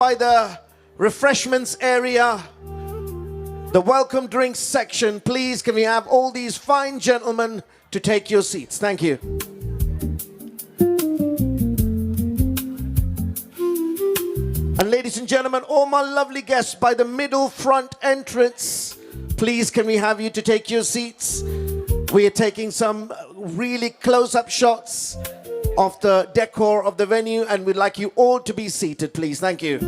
by the refreshments area, the welcome drinks section. Please, can we have all these fine gentlemen to take your seats? Thank you. And ladies and gentlemen, all my lovely guests by the middle front entrance, please, can we have you to take your seats? We are taking some really close-up shots of the decor of the venue, and we'd like you all to be seated, please. Thank you.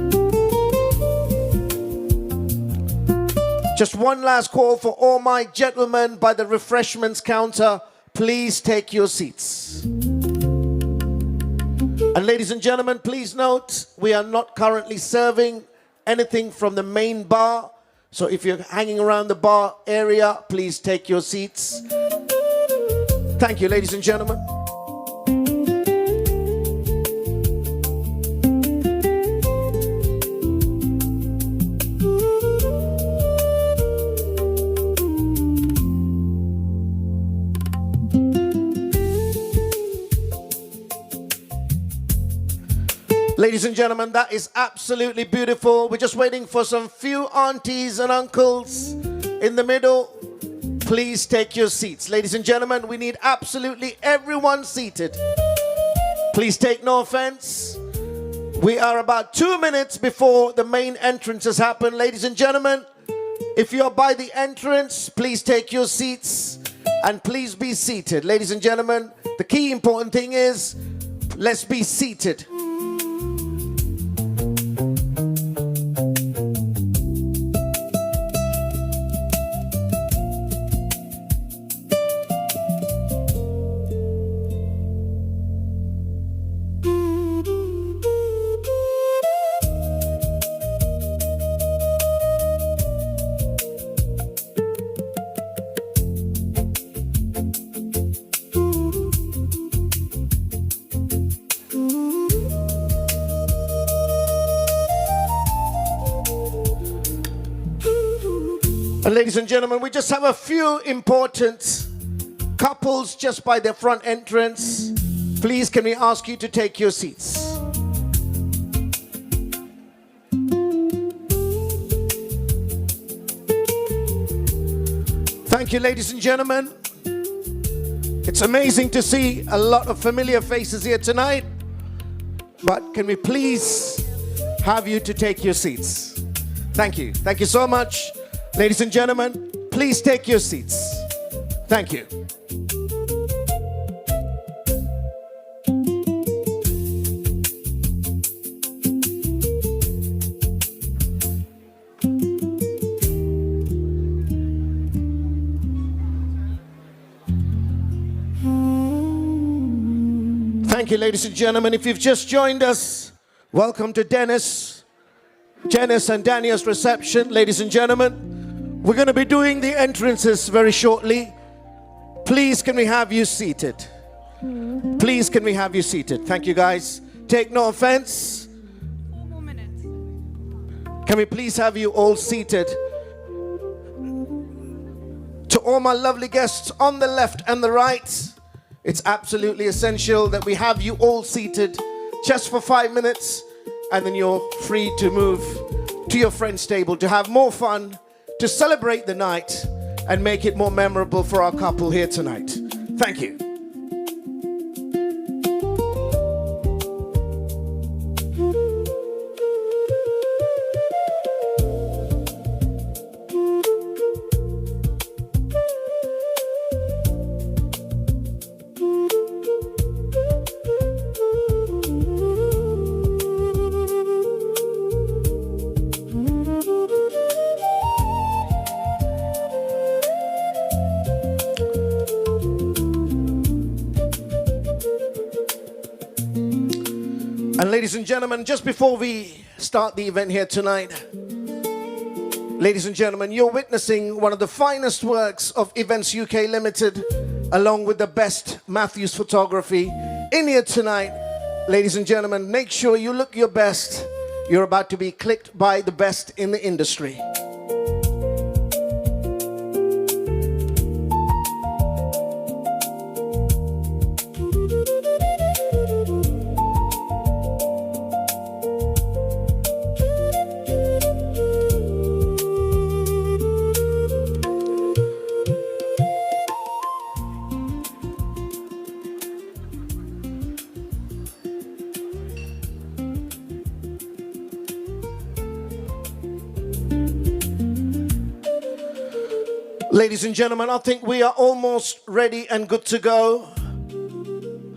Just one last call for all my gentlemen by the refreshments counter. Please take your seats. And ladies and gentlemen, please note, we are not currently serving anything from the main bar. So if you're hanging around the bar area, please take your seats. Thank you, ladies and gentlemen. Ladies and gentlemen, that is absolutely beautiful. We're just waiting for some few aunties and uncles in the middle. Please take your seats. Ladies and gentlemen, we need absolutely everyone seated. Please take no offense. We are about 2 minutes before the main entrances happen. Ladies and gentlemen, if you're by the entrance, please take your seats and please be seated. Ladies and gentlemen, the key important thing is, let's be seated. And ladies and gentlemen, we just have a few important couples just by the front entrance. Please, can we ask you to take your seats? Thank you, ladies and gentlemen. It's amazing to see a lot of familiar faces here tonight. But can we please have you to take your seats? Thank you. Thank you so much. Ladies and gentlemen, please take your seats. Thank you. Thank you, ladies and gentlemen. If you've just joined us, welcome to Jennis and Dania's reception. Ladies and gentlemen, we're going to be doing the entrances very shortly. Please, can we have you seated? Please, can we have you seated? Thank you, guys. Take no offense. 4 more minutes. Can we please have you all seated? To all my lovely guests on the left and the right, it's absolutely essential that we have you all seated just for 5 minutes, and then you're free to move to your friend's table to have more fun, to celebrate the night and make it more memorable for our couple here tonight. Thank you. And ladies and gentlemen, just before we start the event here tonight, ladies and gentlemen, you're witnessing one of the finest works of Events UK Limited, along with the best Matthews photography in here tonight. Ladies and gentlemen, make sure you look your best. You're about to be clicked by the best in the industry. Ladies and gentlemen, I think we are almost ready and good to go.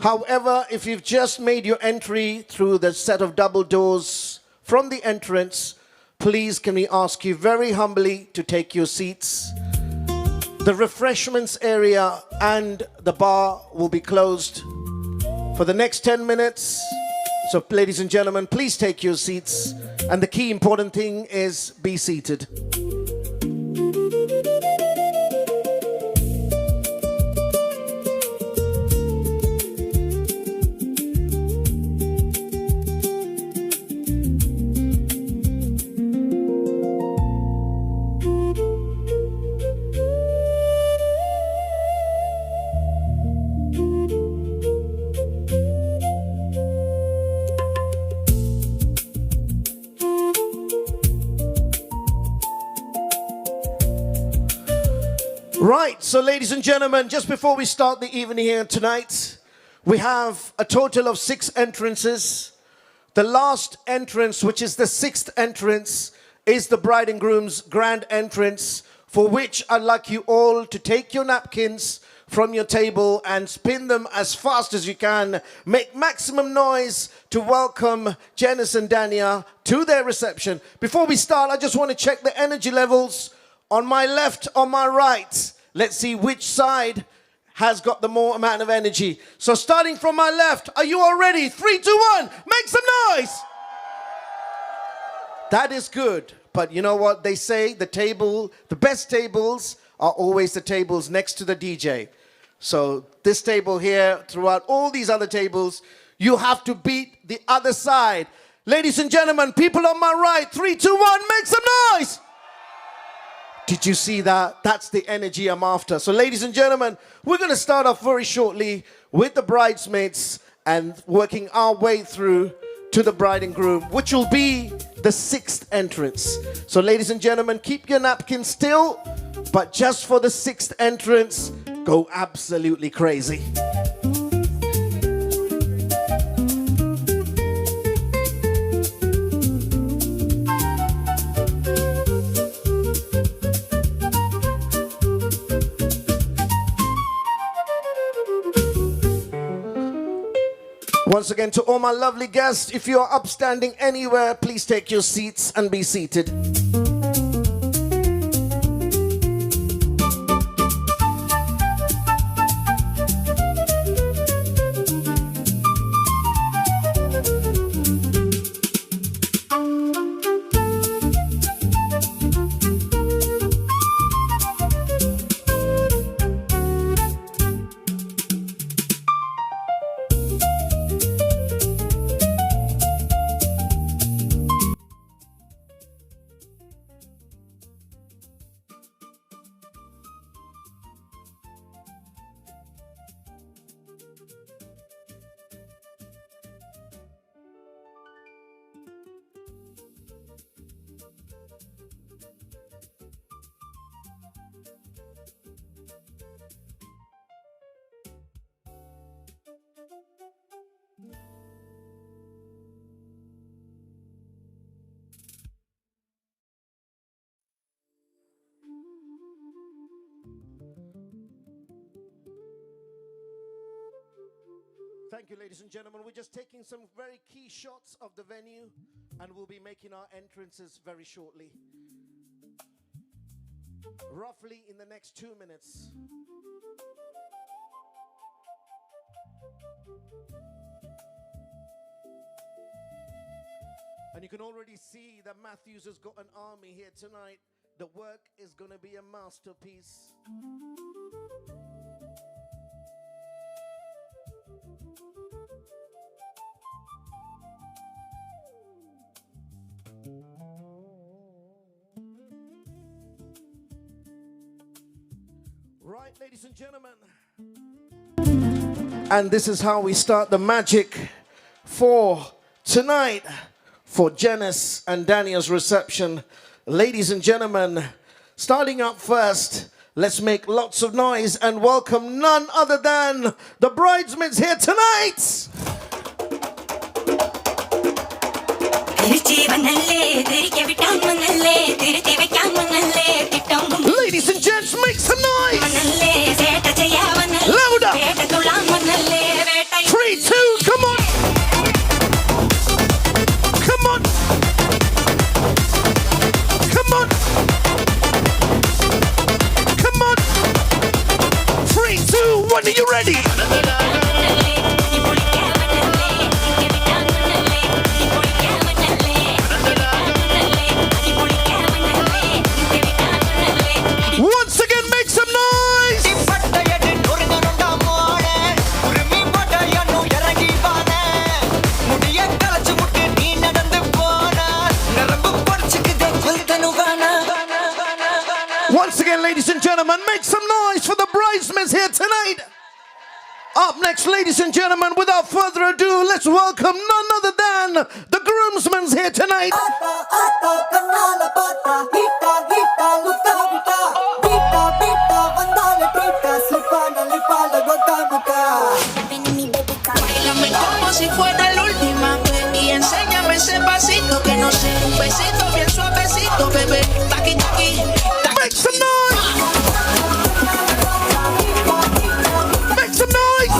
However, if you've just made your entry through the set of double doors from the entrance, please can we ask you very humbly to take your seats. The refreshments area and the bar will be closed for the next 10 minutes. So ladies and gentlemen, please take your seats. And the key important thing is be seated. Right, so ladies and gentlemen, just before we start the evening here tonight, we have a total of 6 entrances. The last entrance, which is the 6th entrance, is the bride and groom's grand entrance, for which I'd like you all to take your napkins from your table and spin them as fast as you can. Make maximum noise to welcome Jennis and Dania to their reception. Before we start, I just want to check the energy levels on my left, on my right. Let's see which side has got the more amount of energy. So starting from my left, are you all ready? 3, 2, 1, make some noise! That is good. But you know what they say? The best tables are always the tables next to the DJ. So this table here, throughout all these other tables, you have to beat the other side. Ladies and gentlemen, people on my right, 3, 2, 1, make some noise! Did you see that? That's the energy I'm after. So ladies and gentlemen, we're going to start off very shortly with the bridesmaids and working our way through to the bride and groom, which will be the 6th entrance. So ladies and gentlemen, keep your napkins still, but just for the 6th entrance, go absolutely crazy. Once again, to all my lovely guests, if you are upstanding anywhere, please take your seats and be seated. Thank you, ladies and gentlemen. We're just taking some very key shots of the venue, and we'll be making our entrances very shortly. Roughly in the next 2 minutes. And you can already see that Matthews has got an army here tonight. The work is going to be a masterpiece. Right, ladies and gentlemen. And this is how we start the magic for tonight, for Jennis and Dania's reception. Ladies and gentlemen, starting up first, let's make lots of noise and welcome none other than the bridesmaids here tonight. Ladies and gents, make some are you ready? Once again, make some noise! Once again, ladies and gentlemen, make some noise for the bridesmaids here tonight. Up next, ladies and gentlemen, without further ado, let's welcome none other than the groomsmen here tonight. Como si fuera la última vez y enséñame ese pasito que no sé, un besito bien suavecito, bebé, taqui taqui. Make some noise! Make some noise!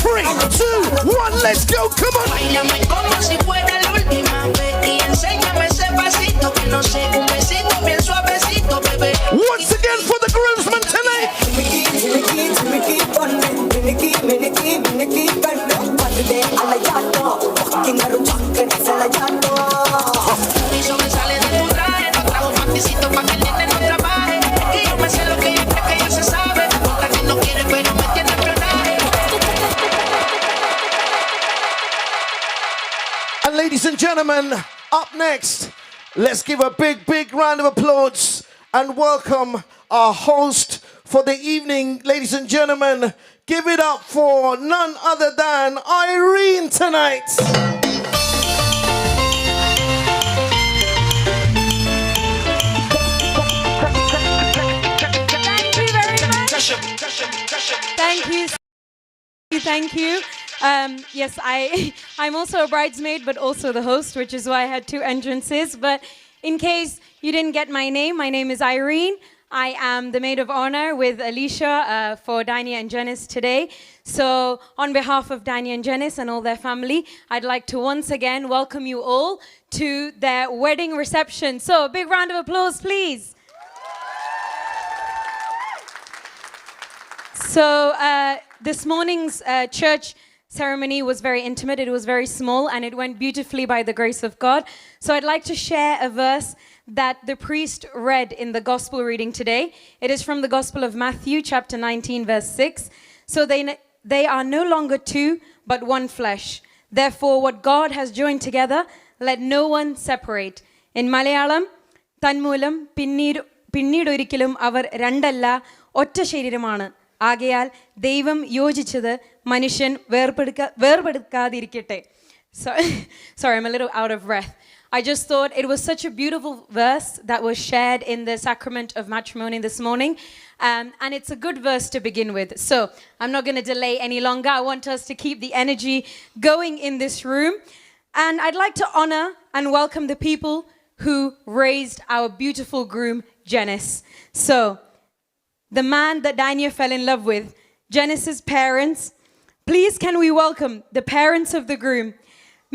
3, 2, 1, let's go, come on! Báilame como si fuera la última vez y enséñame ese pasito que no sé, un besito bien suavecito, bebé. Once again for the groomsmen tonight! Y sobresale de tu traje, no trajo panticito pa' que el nene no trabaje. Es que yo me sé lo que ella cree que ya se sabe. Otra que no quiere pero me tiene espionaje. And ladies and gentlemen, up next, let's give a big round of applause and welcome our host for the evening. Ladies and gentlemen, give it up for none other than Irene tonight. Thank you very much. Thank you. Yes, I'm also a bridesmaid, but also the host, which is why I had 2 entrances. But in case you didn't get my name is Irene. I am the maid of honor with Alicia for Dania and Jennis today. So on behalf of Dania and Jennis and all their family, I'd like to once again welcome you all to their wedding reception. So a big round of applause, please. So this morning's church ceremony was very intimate, it was very small, and it went beautifully by the grace of God. So I'd like to share a verse that the priest read in the gospel reading today. It is from the Gospel of Matthew, chapter 19, verse 6. So they are no longer 2, but one flesh. Therefore, what God has joined together, let no one separate. In Malayalam, Tanmulam, പിന്നീടൊരിക്കലും അവർ രണ്ടല്ല ഒറ്റ ശരീരമാണ്. ആകയാൽ ദൈവം യോജിച്ചത് മനുഷ്യൻ വേർപെടുക്കാതിരിക്കട്ടെ. Sorry, I'm a little out of breath. I just thought it was such a beautiful verse that was shared in the sacrament of matrimony this morning. And it's a good verse to begin with. So I'm not going to delay any longer. I want us to keep the energy going in this room. And I'd like to honor and welcome the people who raised our beautiful groom, Jennis. So the man that Dania fell in love with, Jennis's parents. Please can we welcome the parents of the groom,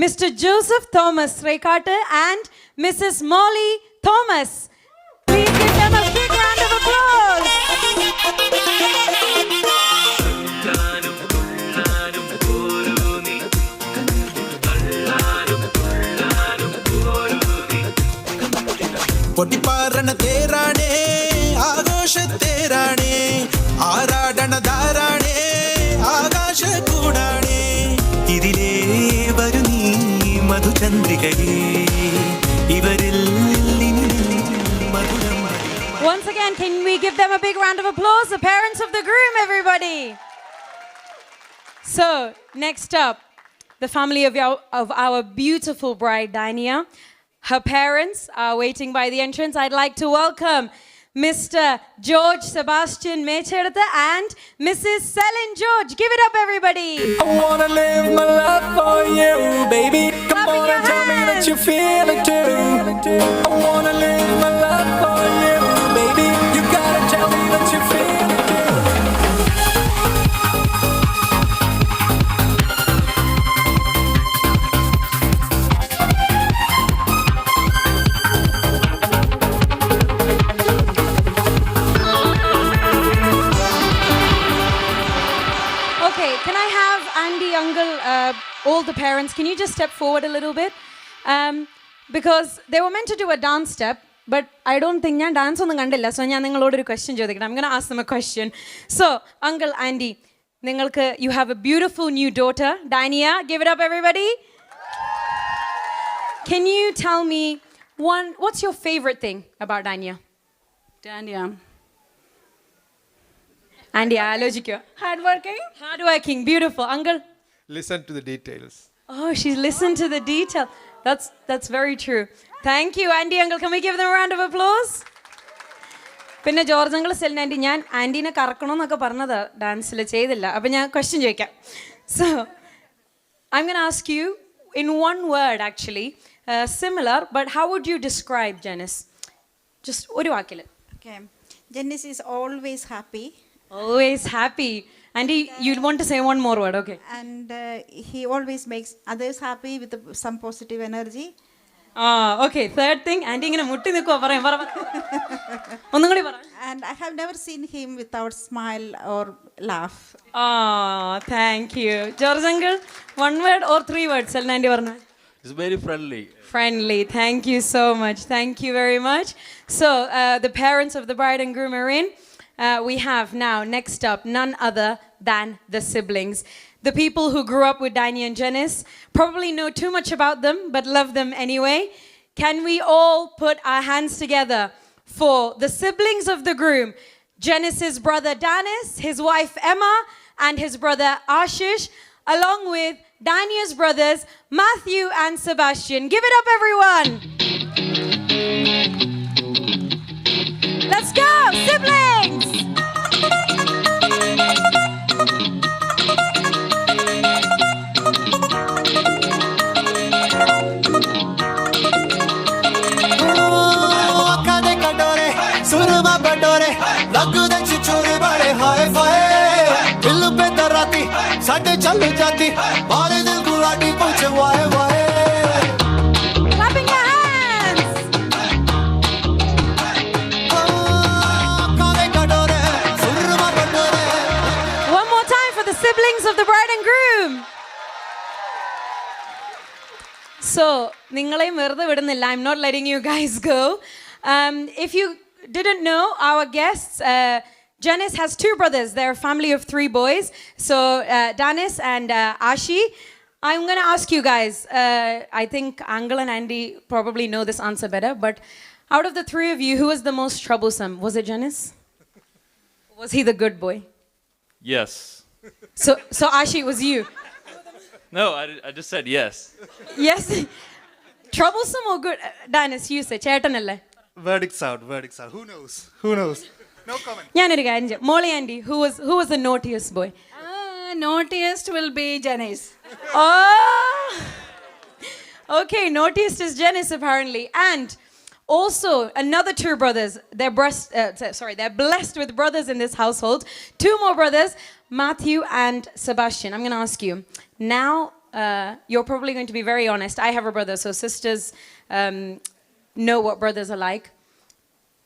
Mr. Joseph Thomas Rekate and Mrs. Molly Thomas. Please give them a big round of applause. പൊട്ടിപ്പാറണ തേരാണേ ആഘോഷ തേരാണേ ആരാടണ ധാരാണേ ആകാശ കൂടാണേ ഇതിലേ വരു നീ മധുചന്ദ്രികയേ ഇവരിൽ മധുരം. Once again, can we give them a big round of applause? The parents of the groom, everybody. So, next up, the family of our beautiful bride, Dania. Her parents are waiting by the entrance. I'd like to welcome Mr. George Sebastian Mecherdata and Mrs. Selin George. Give it up, everybody. I wanna live my life for you, baby. Come on and tell me that you feel it too. I wanna live my life for you, baby. You gotta tell me that you feel it too. all the parents, can you just step forward a little bit? Because they were meant to do a dance step, but I don't think ഞാൻ dance ഒന്നും കണ്ടില്ല. So ഞാൻ നിങ്ങളോടൊരു question ചോദിക്കണം. I'm going to ask them a question. So, Uncle Andy, നിങ്ങൾക്ക് you have a beautiful new daughter, Dania. Give it up, everybody. Can you tell me what's your favorite thing about Dania? Dania. Andy, ആലോചിക്കുക. Hardworking, beautiful. Uncle? Listen to the details. Oh, she's listened to the detail. That's very true. Thank you, Andy, Uncle. Can we give them a round of applause? പിന്നെ George uncle Celine anti ഞാൻ ആൻറ്റീനെ കറക്കണമെന്നൊക്കെ പറഞ്ഞത് ഡാൻസിൽ ചെയ്തില്ല. അപ്പം ഞാൻ question ചോദിക്കാം. So I'm going to ask you in one word, actually, similar, but how would you describe Jennis? Just ഒരു വാക്കിൽ. Okay. Jennis is always happy. Always happy. Andy, you want to say one more word, okay? And he always makes others happy with some positive energy. Okay. Third thing, Andy ഇങ്ങനെ മുട്ടി നിൽക്കുവാ പറയാം. ഒന്നും കൂടി പറ. And I have never seen him without smile or laugh. Thank you. George uncle, one word or three words? Selina Andy പറഞ്ഞു. It's very friendly. Friendly. Thank you so much. Thank you very much. So, the parents of the bride and groom are in. We have now, next up, none other than the siblings. The people who grew up with Dania and Jennis probably know too much about them, but love them anyway. Can we all put our hands together for the siblings of the groom? Jennis's brother Danis, his wife Emma, and his brother Ashish, along with Dania's brothers Matthew and Sebastian. Give it up, everyone. Let's go, siblings! सुरमा बडोरे लगदे चुचुरे बड़े हाय फाय दिल पे तराती साडे चल जाती मारे दिल गुलाटी कुछ वाय वाय Clapping your hands! काले कटोरे सुरमा बडोरे One more time for the siblings of the bride and groom. So, നിങ്ങളെയും വെറുതെ വിടുന്നില്ല. I'm not letting you guys go. If you didn't know, our guests, Jennis has two brothers. They're a family of 3 boys. So, Danis and Ashi. I'm going to ask you guys, I think Angle and Andy probably know this answer better, but out of the 3 of you, who was the most troublesome? Was it Jennis? Was he the good boy? Yes. So Ashi, was you? No, I just said yes. Yes. Troublesome or good? Danis, you say. Chetanalle. Verdicts out. Who knows? No comment. ഞാനൊരു കാര്യം ചെയ്യാം. Molly Andy, who was the naughtiest boy? Naughtiest will be Jennis. Oh! Okay, naughtiest is Jennis apparently. And also another 2 brothers. They're blessed with brothers in this household. 2 more brothers, Matthew and Sebastian. I'm going to ask you. Now, you're probably going to be very honest. I have a brother, so sisters know what brothers are like.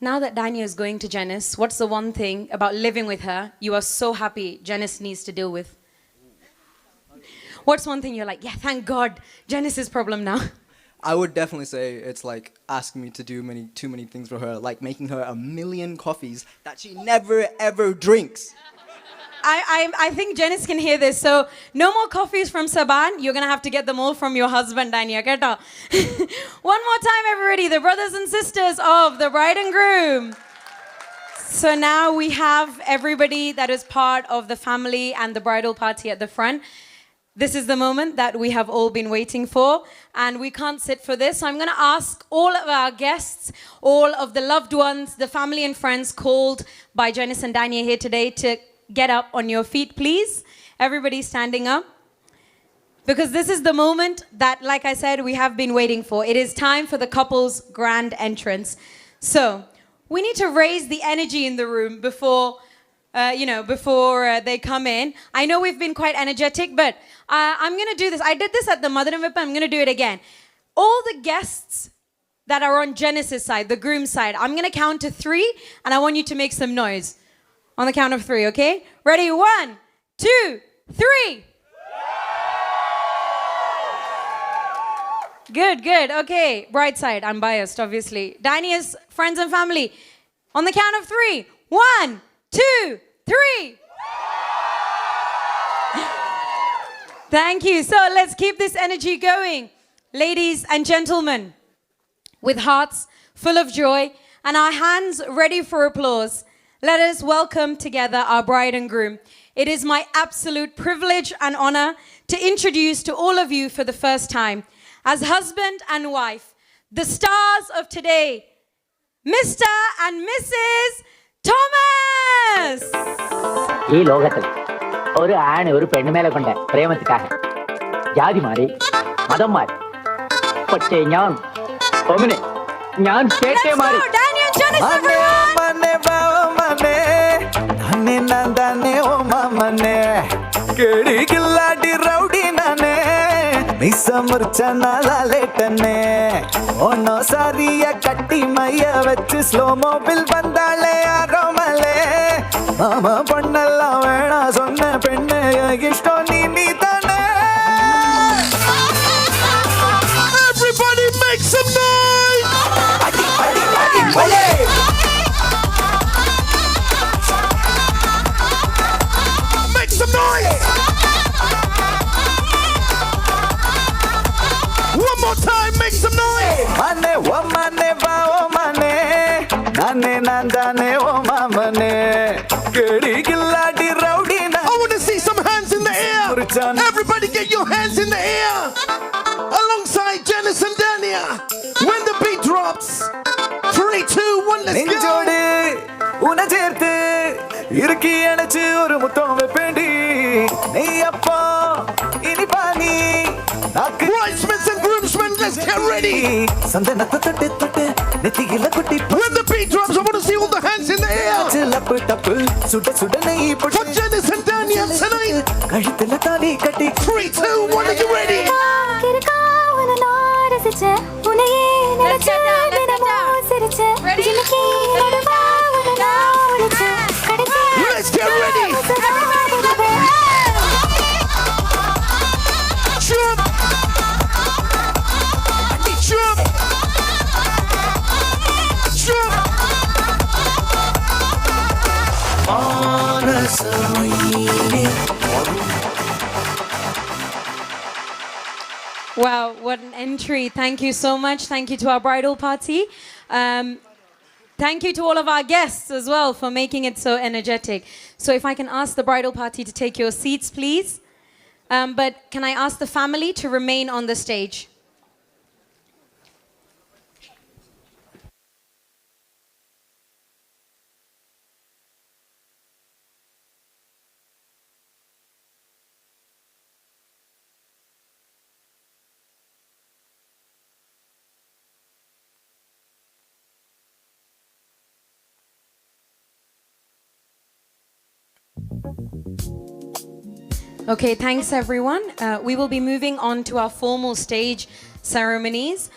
Now that Dania is going to Jennis, what's the one thing about living with her you are so happy Jennis needs to deal with? What's one thing you're like, yeah, thank God, Jennis's problem now? I would definitely say it's like asking me to do too many things for her, like making her 1,000,000 coffees that she never ever drinks. I think Jennis can hear this. So no more coffees from Saban. You're going to have to get them all from your husband, Dania. Keta. One more time, everybody. The brothers and sisters of the bride and groom. So now we have everybody that is part of the family and the bridal party at the front. This is the moment that we have all been waiting for, and we can't sit for this. So I'm going to ask all of our guests, all of the loved ones, the family and friends called by Jennis and Dania here today to get up on your feet, please. Everybody standing up. Because this is the moment that, like I said, we have been waiting for. It is time for the couple's grand entrance. So, we need to raise the energy in the room before they come in. I know we've been quite energetic, but I'm going to do this. I did this at the Mother Whip. I'm going to do it again. All the guests that are on Jennis's side, the groom's side, I'm going to count to 3, and I want you to make some noise. On the count of 3, okay? Ready? 1, 2, 3. Good, good. Okay, bright side. I'm biased, obviously. Dania's friends and family. On the count of 3. 1, 2, 3. Thank you. So let's keep this energy going. Ladies and gentlemen, with hearts full of joy and our hands ready for applause, let us welcome together our bride and groom. It is my absolute privilege and honor to introduce to all of you for the first time, as husband and wife, the stars of today, Mr. and Mrs. Thomas. ഈ ലോകത്തിൽ ഒരു ആണ് ഒരു പെണ്ണുമേലെ കൊണ്ട പ്രേമത്തിക്കാക ജാതി മാറി മതം മാറി പക്ഷേ ഞാൻ ഒമിനെ ഞാൻ കേട്ടേ മാറി Dania and Jennis, everyone. മനെ ബാവ മനെ നന്നെ നന്ദനെ ഓ മമനെ കേടി കില്ലാടി റൗഡി നനെ മിസ്സ മുർച്ച നാലാലേട്ടനെ ഓണോ സാരിയ കട്ടി മയ്യ വെച്ച് സ്ലോ മോബിൽ വந்தாளே ആരോമലേ മാമ പൊണ്ണെല്ലാം വേണ சொன்ன പെണ്ണെ ഇഷ്ടം നീ തന്നെ Everybody make some noise! Make some noise! One more time, make some noise! മനെ ഓ മനെ ബാവ മനെ നന്നെ നന്ദനെ ഓ മമനെ കേടി കില്ലാടി rowdy I want to see some hands in the air. Everybody get your hands in the air. Alongside Jennis and Dania. When the beat drops. 3, 2, 1, let's go. നെഞ്ചോട് ഉന ചേർത്ത് ഇറുക്കി അണച്ച് ഒരു മുത്തം വെപ്പേണ്ടി നെയ്യപ്പോ ഇനി പാനി Bridesmaids and groomsmen, let's get ready. സന്തനത്തെ തൊട്ട് തൊട്ട് നെറ്റിയില കുട്ടി When the beat drops, I want to see all the hands in the air. ലപ്പ് ടപ്പ് സുട സുട നെയ്യ് For Jennis and Dania tonight. കഴുത്തില താലി കട്ടി 3, 2, 1, are you ready? Let's get down, let's get down. Ready? Let's get ready. Jump. Jump. Jump. Wow, what an entry. Thank you so much. Thank you to our bridal party. Thank you to all of our guests as well for making it so energetic. So if I can ask the bridal party to take your seats, please. But can I ask the family to remain on the stage? Okay, thanks everyone. We will be moving on to our formal stage ceremonies.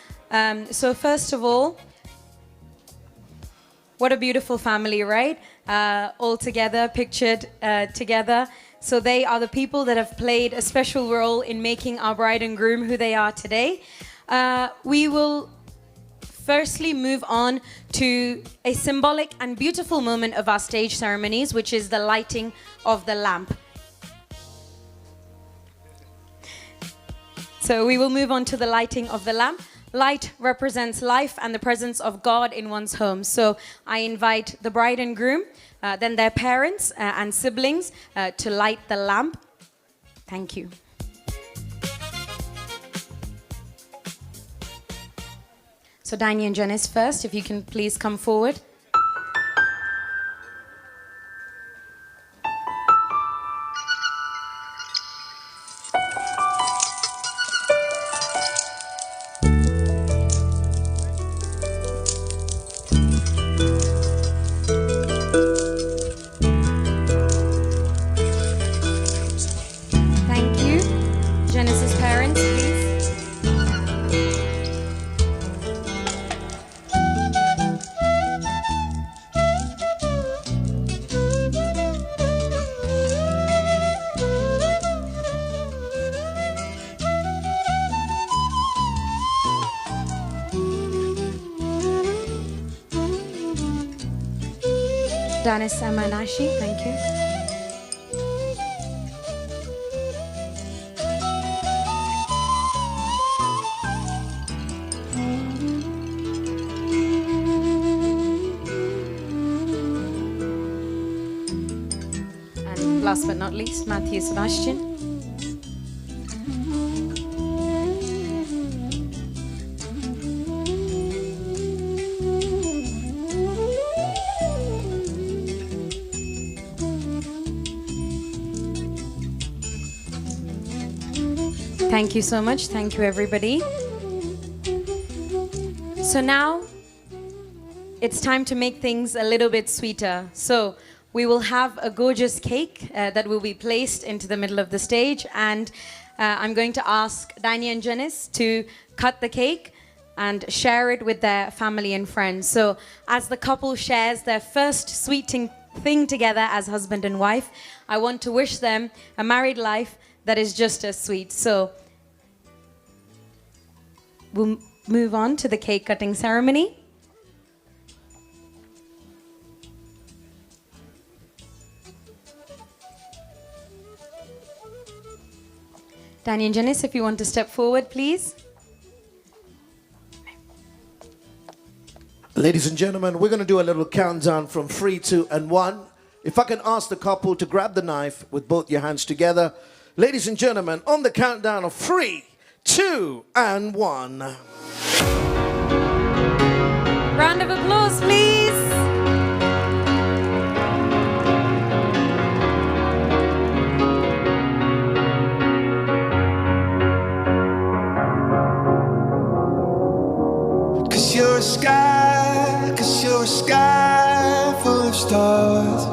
So first of all, what a beautiful family, right? All together, pictured together. So they are the people that have played a special role in making our bride and groom who they are today. We will firstly move on to a symbolic and beautiful moment of our stage ceremonies, which is the lighting of the lamp. So we will move on to the lighting of the lamp. Light represents life and the presence of God in one's home. So I invite the bride and groom, then their parents and siblings to light the lamp. Thank you. So Dania and Jennis first, if you can please come forward. Thank you. Jennis's parents, please. Danis and Manashi, thank you. And last but not least, Matthew Sebastian. Thank you so much. Thank you, everybody. So now it's time to make things a little bit sweeter. So we will have a gorgeous cake that will be placed into the middle of the stage. And I'm going to ask Dania and Jennis to cut the cake and share it with their family and friends. So as the couple shares their first sweet thing together as husband and wife, I want to wish them a married life that is just as sweet. So we'll move on to the cake cutting ceremony. Dania and Jennis, if you want to step forward, please. Ladies and gentlemen, we're going to do a little countdown from 3, 2, and 1. If I can ask the couple to grab the knife with both your hands together. Ladies and gentlemen, on the countdown of 3, 2, and 1. Round of applause, please. Cause you're a sky full of stars.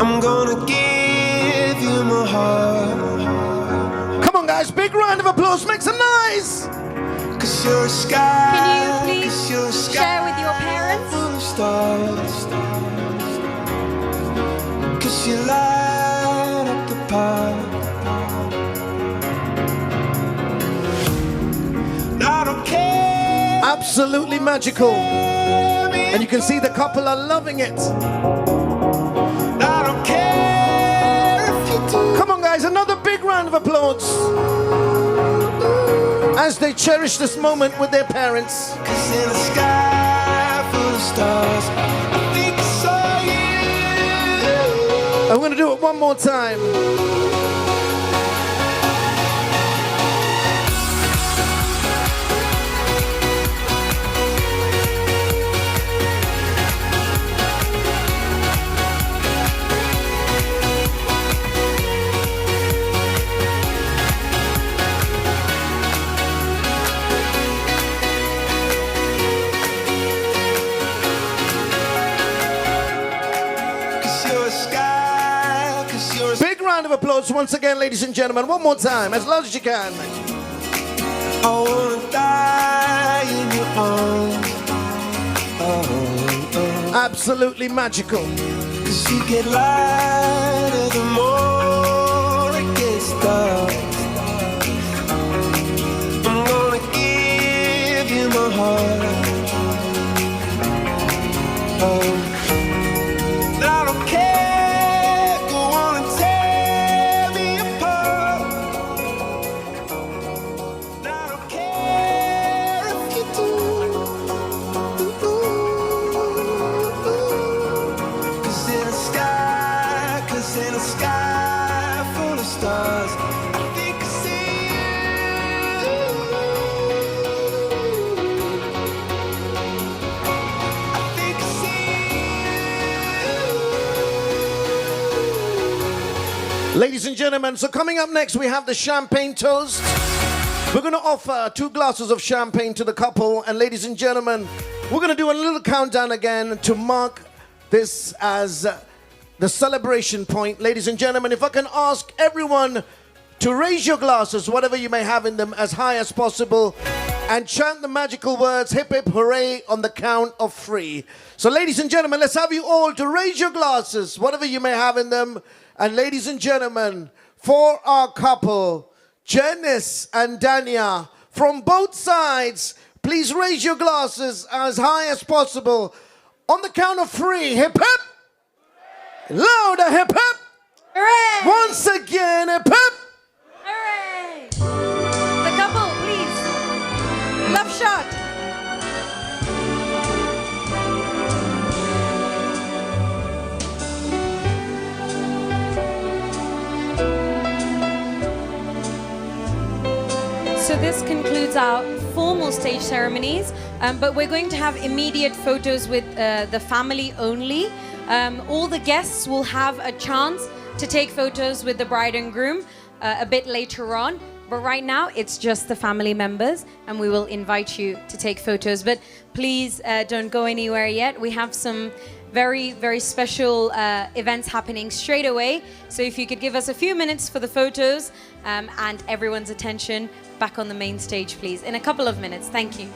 I'm gonna give you my heart. Come on, guys, big round of applause. Make some noise. Cause you're a sky. Can you please share with your parents? Full of stars. Cause you light up the park. I don't care. Absolutely magical. And you can see the couple are loving it. I don't care if you do. Come on, guys, another big round of applause as they cherish this moment with their parents. Cause in a sky full of stars, I think I saw you. I'm gonna do it one more time. Big round of applause once again, ladies and gentlemen. One more time, as loud as you can. I wanna die in your arms. Absolutely magical. Cause you get lighter the more it gets dark. I'm gonna give you my heart. I don't care, go on and tear me apart. I don't care if you do. Cause in a sky full of stars, I think I see you. I think I see you. Ladies and gentlemen, so coming up next, we have the champagne toast. We're going to offer 2 glasses of champagne to the couple. And ladies and gentlemen, we're going to do a little countdown again to mark this as the celebration point. Ladies and gentlemen, if I can ask everyone to raise your glasses, whatever you may have in them, as high as possible, and chant the magical words, hip hip hooray, on the count of 3. So ladies and gentlemen, let's have you all to raise your glasses, whatever you may have in them. And ladies and gentlemen, for our couple, Jennis and Dania, from both sides, please raise your glasses as high as possible On the count of 3, hip hip. Louder, hip hip. Hooray! Once again, hip hip. Hooray! The couple, please. Love shot. So this concludes our formal stage ceremonies, but we're going to have immediate photos with the family only. All the guests will have a chance to take photos with the bride and groom a bit later on. But right now, it's just the family members, and we will invite you to take photos. But please don't go anywhere yet. We have some very, very special events happening straight away. So if you could give us a few minutes for the photos and everyone's attention back on the main stage, please. In a couple of minutes. Thank you.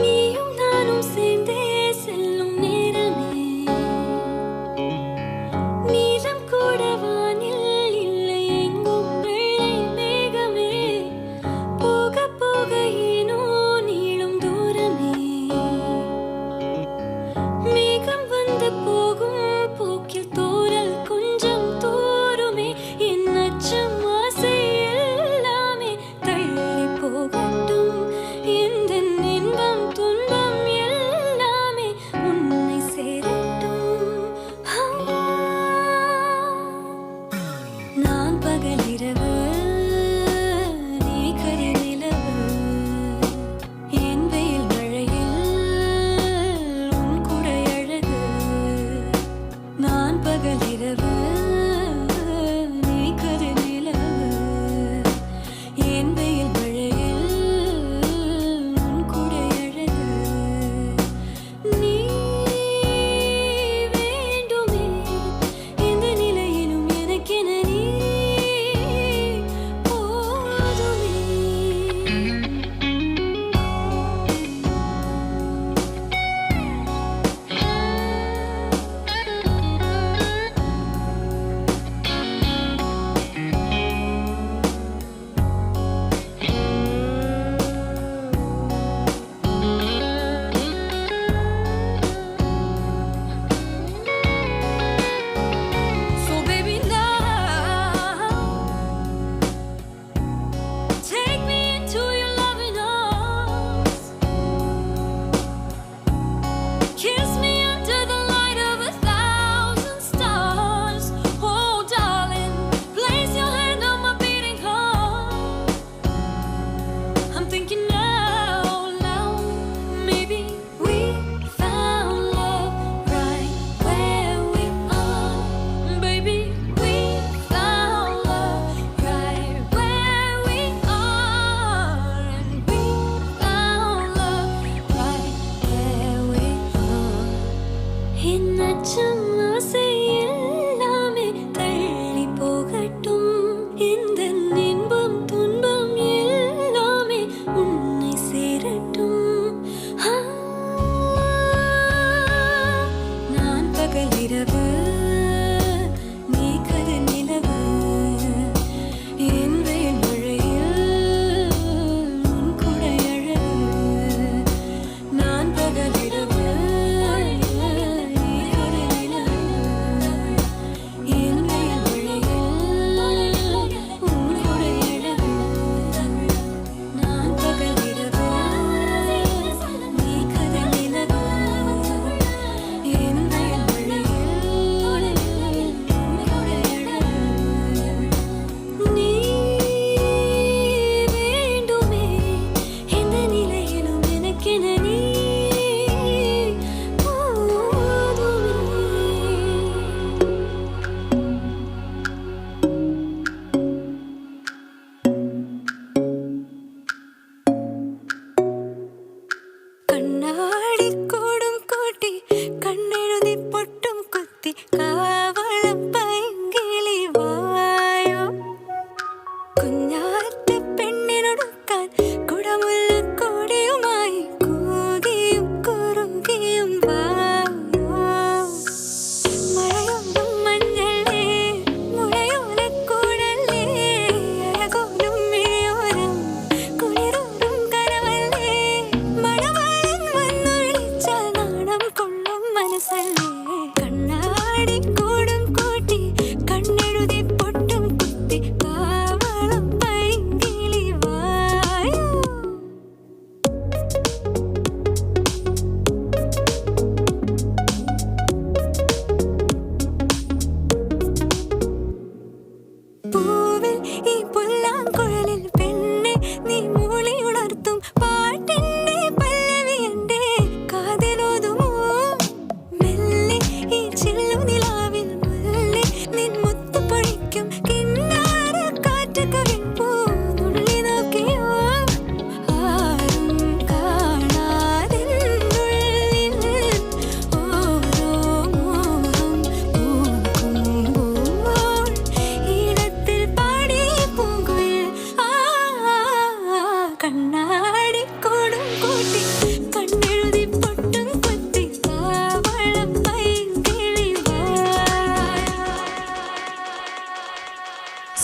நீயும் நானும் சேர்ந்தே செல்லும் நேரமே நீலம் கூட வானில் இல்லை எங்கும் வெள்ளை மேகமே போக போக ஏனோ நீளும் தூரமே மேகம் வந்து போகும் போக்கில் தோரல் கொஞ்சம் தூருமே என் அச்சம் ஆசை எல்லாமே தள்ளி போகட்டும் இந்த இன்பம் துன்பம் எல்லாமே உன்னை சேரட்டும் நான் பகலிரவு நீ கரிநிலவு என் வெயில் மழையில் உன் குடை அழகு நான் பகலிரவு நீ கரிநிலவு என் வெயில் மழையில் உன் குடை அழகு நீ வேண்டுமே எந்த நிலையிலும் எனக்கென நீ போதுமே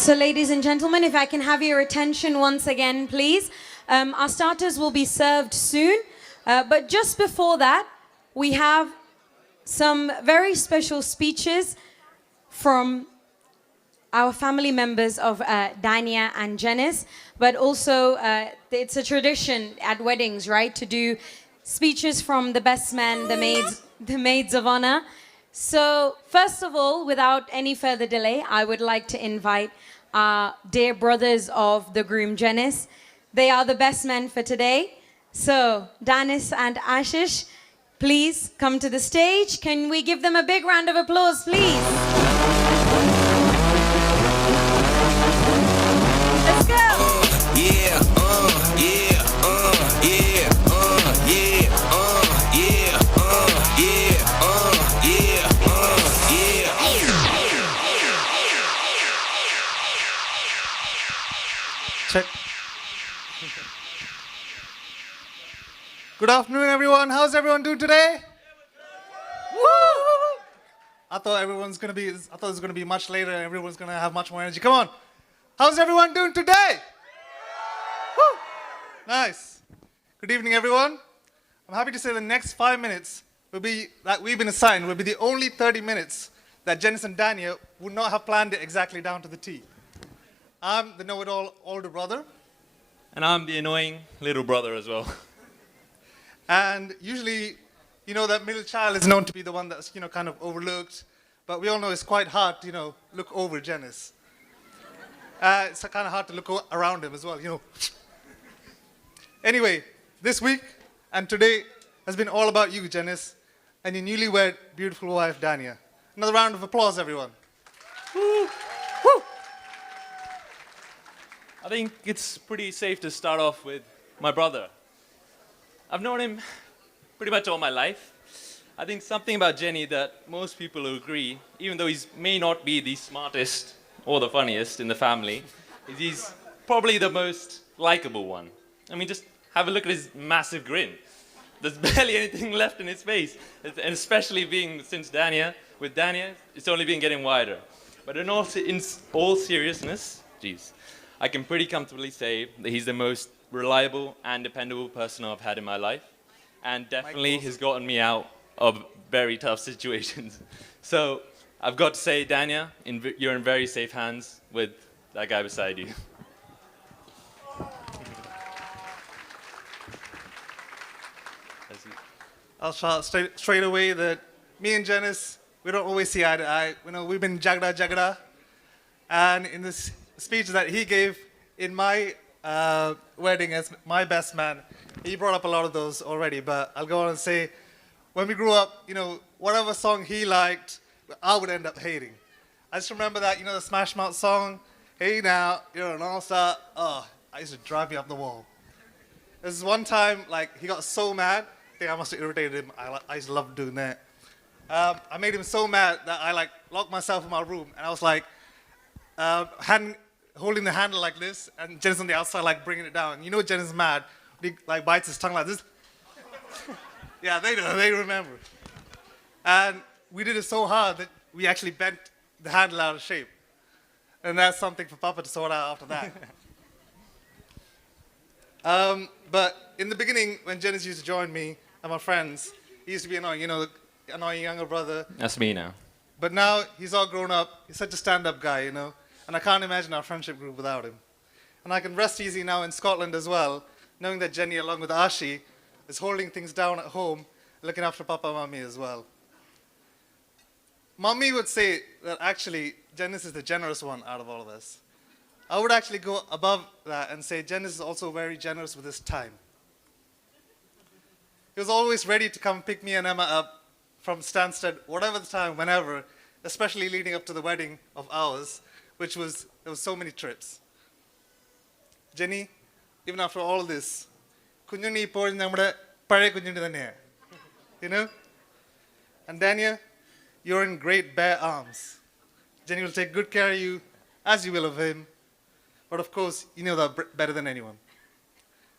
So, ladies and gentlemen, if I can have your attention once again, please. Our starters will be served soon. But just before that, we have some very special speeches from our family members of Dania and Jennis. But also, it's a tradition at weddings, right, to do speeches from the best men, the maids of honor. So, first of all, without any further delay, I would like to invite our dear brothers of the groom, Jennis. They are the best men for today. So, Danis and Ashish, please come to the stage. Can we give them a big round of applause, please? Let's go. Yeah, yeah, yeah, yeah, yeah, yeah, Check. Good afternoon, everyone. How's everyone doing today? Woo! I thought it was gonna be much later and everyone's gonna have much more energy. Come on. How's everyone doing today? Woo! Nice. Good evening, everyone. I'm happy to say the next 5 minutes will be, that we've been assigned, will be the only 30 minutes that Jennis and Dania would not have planned it exactly down to the T. I'm the know-it-all older brother. And I'm the annoying little brother as well. And usually, you know, that middle child is known to be the one that's, kind of overlooked. But we all know it's quite hard to, look over Jennis. It's kind of hard to look around him as well, Anyway, this week and today has been all about you, Jennis, and your newlywed beautiful wife, Dania. Another round of applause, everyone. Woo! Woo! I think it's pretty safe to start off with my brother. I've known him pretty much all my life. I think something about Jenny that most people will agree, even though he may not be the smartest or the funniest in the family, is he's probably the most likable one. I mean, just have a look at his massive grin. There's barely anything left in his face, and especially being since with Dania, it's only been getting wider. But in all seriousness, I can pretty comfortably say that he's the most reliable and dependable person I've had in my life, and definitely has gotten me out of very tough situations. So I've got to say, Dania, you're in very safe hands with that guy beside you. I'll shout straight away that me and Jennis, we don't always see eye to eye. We've been jagda. And in this speech that he gave in my wedding as my best man, he brought up a lot of those already. But I'll go on and say, when we grew up, whatever song he liked, I would end up hating. I just remember that, the Smash Mouth song, "Hey Now, You're an All-Star." Oh, I used to drive me up the wall. There was one time, he got so mad, I think I must have irritated him. I used to love doing that. I made him so mad that I locked myself in my room, and I was holding the handle like this, and Jennis on the outside bringing it down. Jennis is mad. He bites his tongue like this. Yeah, they remember. And we did it so hard that we actually bent the handle out of shape. And that's something for Papa to sort out after that. But in the beginning, when Jennis used to join me and my friends, he used to be annoying, the annoying younger brother. That's me now. But now he's all grown up. He's such a stand-up guy, And I can't imagine our friendship group without him. And I can rest easy now in Scotland as well, knowing that Jenny, along with Ashi, is holding things down at home, looking after Papa and Mummy as well. Mummy would say that actually Jennis is the generous one out of all of us. I would actually go above that and say Jennis is also very generous with his time. He was always ready to come pick me and Emma up from Stansted, whatever the time, whenever, especially leading up to the wedding of ours, there was so many trips. Jenny, even after all this, kunyuni po nammade pare kunyuni thanneya. And Dania, you're in great bare arms. Jenny will take good care of you, as you will of him. But of course, you know that better than anyone.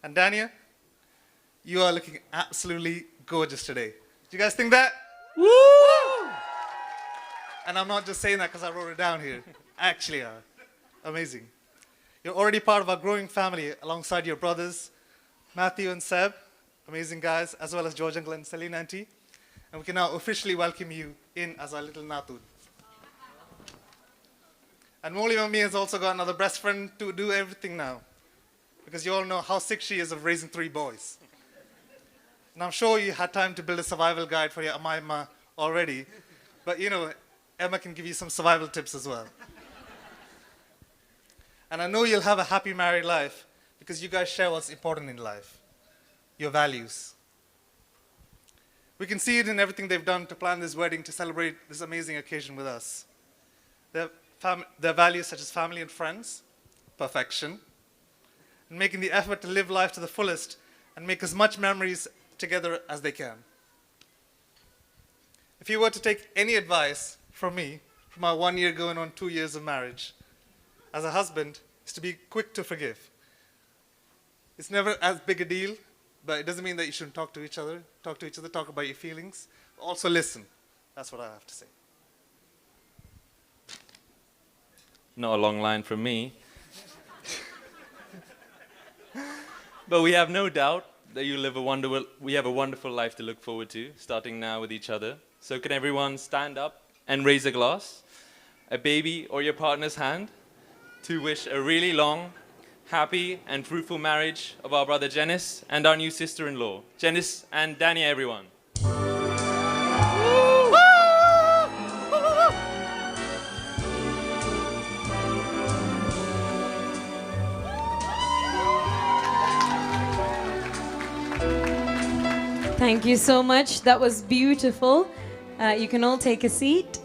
And Dania, you are looking absolutely gorgeous today. Do you guys think that? Woo! And I'm not just saying that because I wrote it down here. Actually are. Amazing. You're already part of our growing family alongside your brothers, Matthew and Seb, amazing guys, as well as George Uncle and Celine Auntie. And we can now officially welcome you in as our little Natun. And Molly Mummy has also got another best friend to do everything now, because you all know how sick she is of raising 3 boys. And I'm sure you had time to build a survival guide for your Amaima already, but you know, Emma can give you some survival tips as well. And I know you'll have a happy married life because you guys share what's important in life, your values. We can see it in everything they've done to plan this wedding, to celebrate this amazing occasion with us. Their values such as family and friends, perfection, and making the effort to live life to the fullest and make as much memories together as they can. If you were to take any advice from me, from our 1 year going on 2 years of marriage, as a husband, is to be quick to forgive. It's never as big a deal, but it doesn't mean that you shouldn't talk to each other, talk about your feelings, also listen. That's what I have to say. Not a long line from me. But we have no doubt that we have a wonderful life to look forward to, starting now with each other. So can everyone stand up and raise a glass, a baby or your partner's hand, to wish a really long, happy and fruitful marriage of our brother Jennis and our new sister-in-law, Jennis and Dania, everyone. Thank you so much. That was beautiful. You can all take a seat.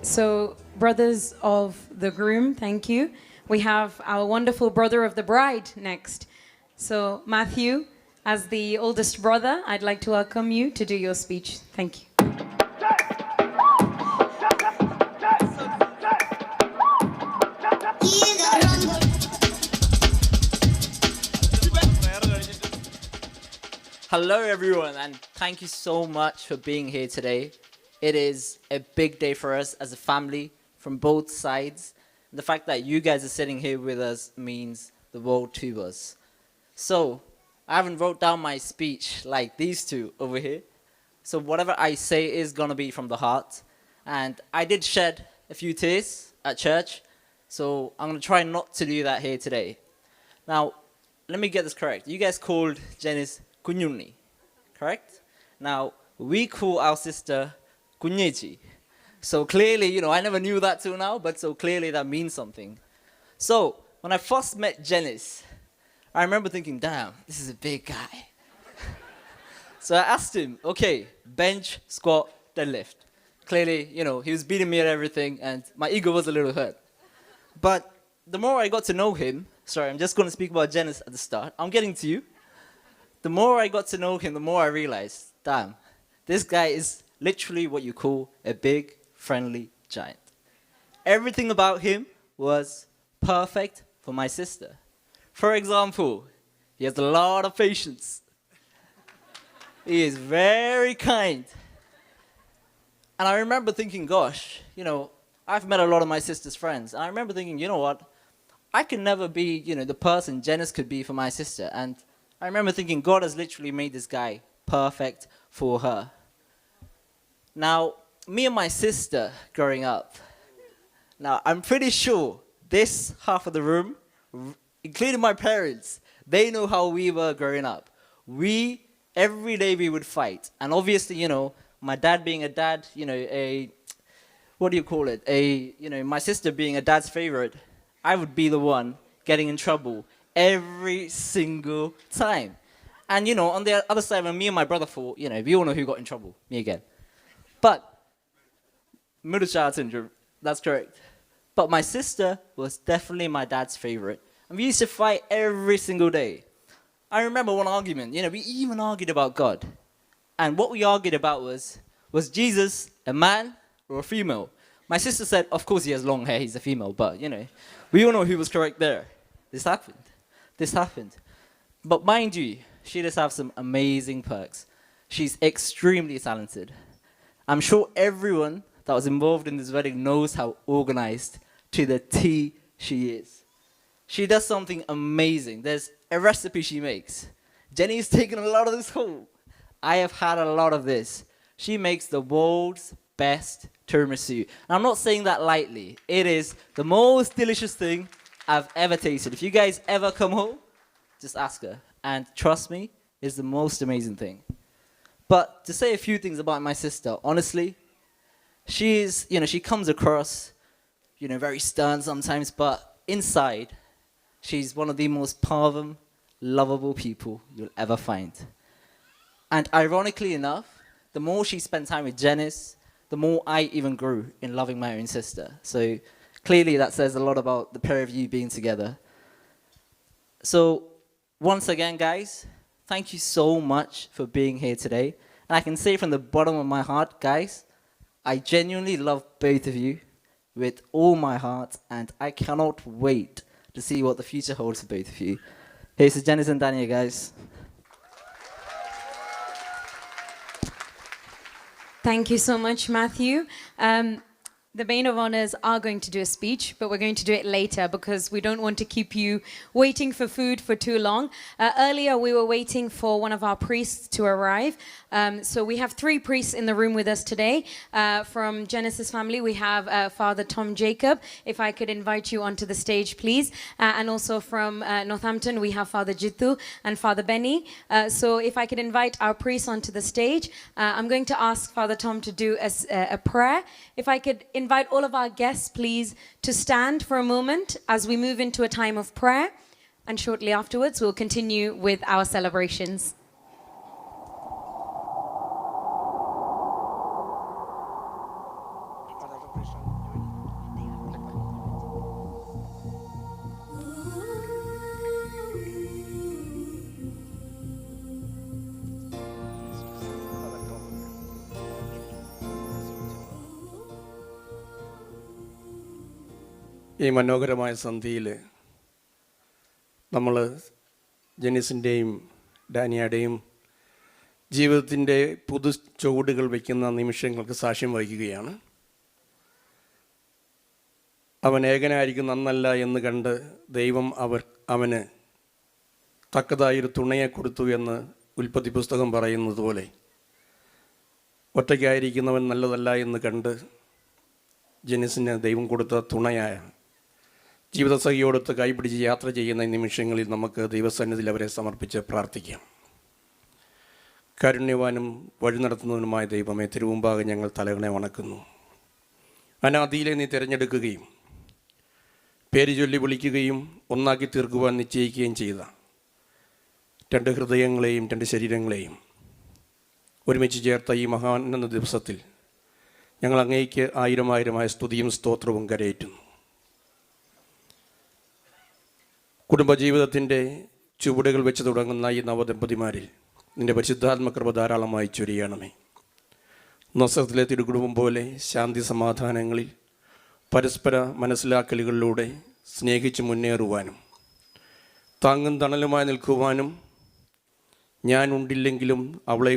So, brothers of the groom, thank you. We have our wonderful brother of the bride next. So, Matthew, as the oldest brother, I'd like to welcome you to do your speech. Thank you. Hello everyone, and thank you so much for being here today. It is a big day for us as a family from both sides. The fact that you guys are sitting here with us means the world to us. So, I haven't wrote down my speech like these two over here. So whatever I say is gonna be from the heart. And I did shed a few tears at church, so I'm gonna try not to do that here today. Now, let me get this correct. You guys called Jennis Kunyuni, correct? Now, we call our sister Kunyechi. So clearly, I never knew that till now, but so clearly that means something. So, when I first met Jennis, I remember thinking, damn, this is a big guy. So I asked him, okay, bench, squat, deadlift. Clearly, he was beating me at everything, and my ego was a little hurt. But the more I got to know him, sorry, I'm just going to speak about Jennis at the start. I'm getting to you. The more I got to know him, the more I realized, damn, this guy is literally what you call a big, friendly giant. Everything about him was perfect for my sister. For example, he has a lot of patience. He is very kind. And I remember thinking, gosh, I've met a lot of my sister's friends. And I remember thinking, you know what? I can never be, the person Jennis could be for my sister. And I remember thinking, God has literally made this guy perfect for her. Now, me and my sister growing up, now I'm pretty sure this half of the room, including my parents, they know how we were growing up. Every day we would fight. And obviously, my dad being a dad, my sister being a dad's favorite, I would be the one getting in trouble every single time. And, on the other side, when me and my brother fought, we all know who got in trouble. Me again. But, middle child syndrome, that's correct. But my sister was definitely my dad's favorite. And we used to fight every single day. I remember one argument, we even argued about God. And what we argued about was Jesus a man or a female? My sister said, of course he has long hair, he's a female, but, we all know who was correct there. This happened. But mind you, she does have some amazing perks. She's extremely talented. I'm sure everyone that was involved in this wedding knows how organized to the T she is. She does something amazing. There's a recipe she makes. Jenny's taken a lot of this home. I have had a lot of this. She makes the world's best tiramisu. And I'm not saying that lightly. It is the most delicious thing I've ever tasted. If you guys ever come home, just ask her. And trust me, it's the most amazing thing. But to say a few things about my sister, honestly, she comes across, very stern sometimes, but inside, she's one of the most powerful, lovable people you'll ever find. And ironically enough, the more she spent time with Jennis, the more I even grew in loving my own sister. So clearly that says a lot about the pair of you being together. So once again, guys, thank you so much for being here today. And I can say from the bottom of my heart, guys, I genuinely love both of you with all my heart, and I cannot wait to see what the future holds for both of you. Here's to Jennis and Dania, guys. Thank you so much, Matthew. The maid of honors are going to do a speech, but we're going to do it later because we don't want to keep you waiting for food for too long. Earlier, we were waiting for one of our priests to arrive. So we have 3 priests in the room with us today. From Jennis's family, we have Father Tom Jacob. If I could invite you onto the stage, please. And also from Northampton, we have Father Jittu and Father Benny. So if I could invite our priests onto the stage, I'm going to ask Father Tom to do a prayer. If I could invite all of our guests, please, to stand for a moment as we move into a time of prayer. And shortly afterwards, we'll continue with our celebrations. ഈ മനോഹരമായ സന്ധ്യയിൽ നമ്മൾ ജെന്നിസിൻ്റെയും ഡാനിയയുടെയും ജീവിതത്തിൻ്റെ പുതു ചുവടുകൾ വയ്ക്കുന്ന നിമിഷങ്ങൾക്ക് സാക്ഷ്യം വഹിക്കുകയാണ്. അവൻ ഏകനായിരിക്കും നന്നല്ല എന്ന് കണ്ട് ദൈവം അവന് തക്കതായൊരു തുണയെ കൊടുത്തു എന്ന് ഉൽപ്പത്തി പുസ്തകം പറയുന്നത് പോലെ ഒറ്റയ്ക്കായിരിക്കുന്നവൻ നല്ലതല്ല എന്ന് കണ്ട് ജെന്നിസിന് ദൈവം കൊടുത്ത തുണയായ ജീവിതസഖിയോടൊത്ത് കൈപിടിച്ച് യാത്ര ചെയ്യുന്ന നിമിഷങ്ങളിൽ നമുക്ക് ദൈവസന്നിധിയിൽ അവരെ സമർപ്പിച്ച് പ്രാർത്ഥിക്കാം. കാരുണ്യവാനും വഴി നടത്തുന്നതിനുമായ ദൈവമേ, തിരുമുമ്പാകെ ഞങ്ങൾ തലകളെ വണക്കുന്നു. അനാദിയിലെ നീ തിരഞ്ഞെടുക്കുകയും പേര് ചൊല്ലി വിളിക്കുകയും ഒന്നാക്കി തീർക്കുവാൻ നിശ്ചയിക്കുകയും ചെയ്ത 2 ഹൃദയങ്ങളെയും 2 ശരീരങ്ങളെയും ഒരുമിച്ച് ചേർത്ത ഈ മഹാനന്ദ ദിവസത്തിൽ ഞങ്ങൾ അങ്ങേയ്ക്ക് 1000 സ്തുതിയും സ്തോത്രവും കരയേറ്റുന്നു. കുടുംബജീവിതത്തിൻ്റെ ചുവടുകൾ വെച്ച് തുടങ്ങുന്ന ഈ നവദമ്പതിമാരിൽ നിൻ്റെ പരിശുദ്ധാത്മകൃപ ധാരാളമായി ചൊരിയണമേ. നസ്രത്തിലെ തിരുകുടുംബം പോലെ ശാന്തി സമാധാനങ്ങളിൽ പരസ്പര മനസ്സിലാക്കലുകളിലൂടെ സ്നേഹിച്ച് മുന്നേറുവാനും താങ്ങും തണലുമായി നിൽക്കുവാനും ഞാൻ ഉണ്ടില്ലെങ്കിലും അവളെ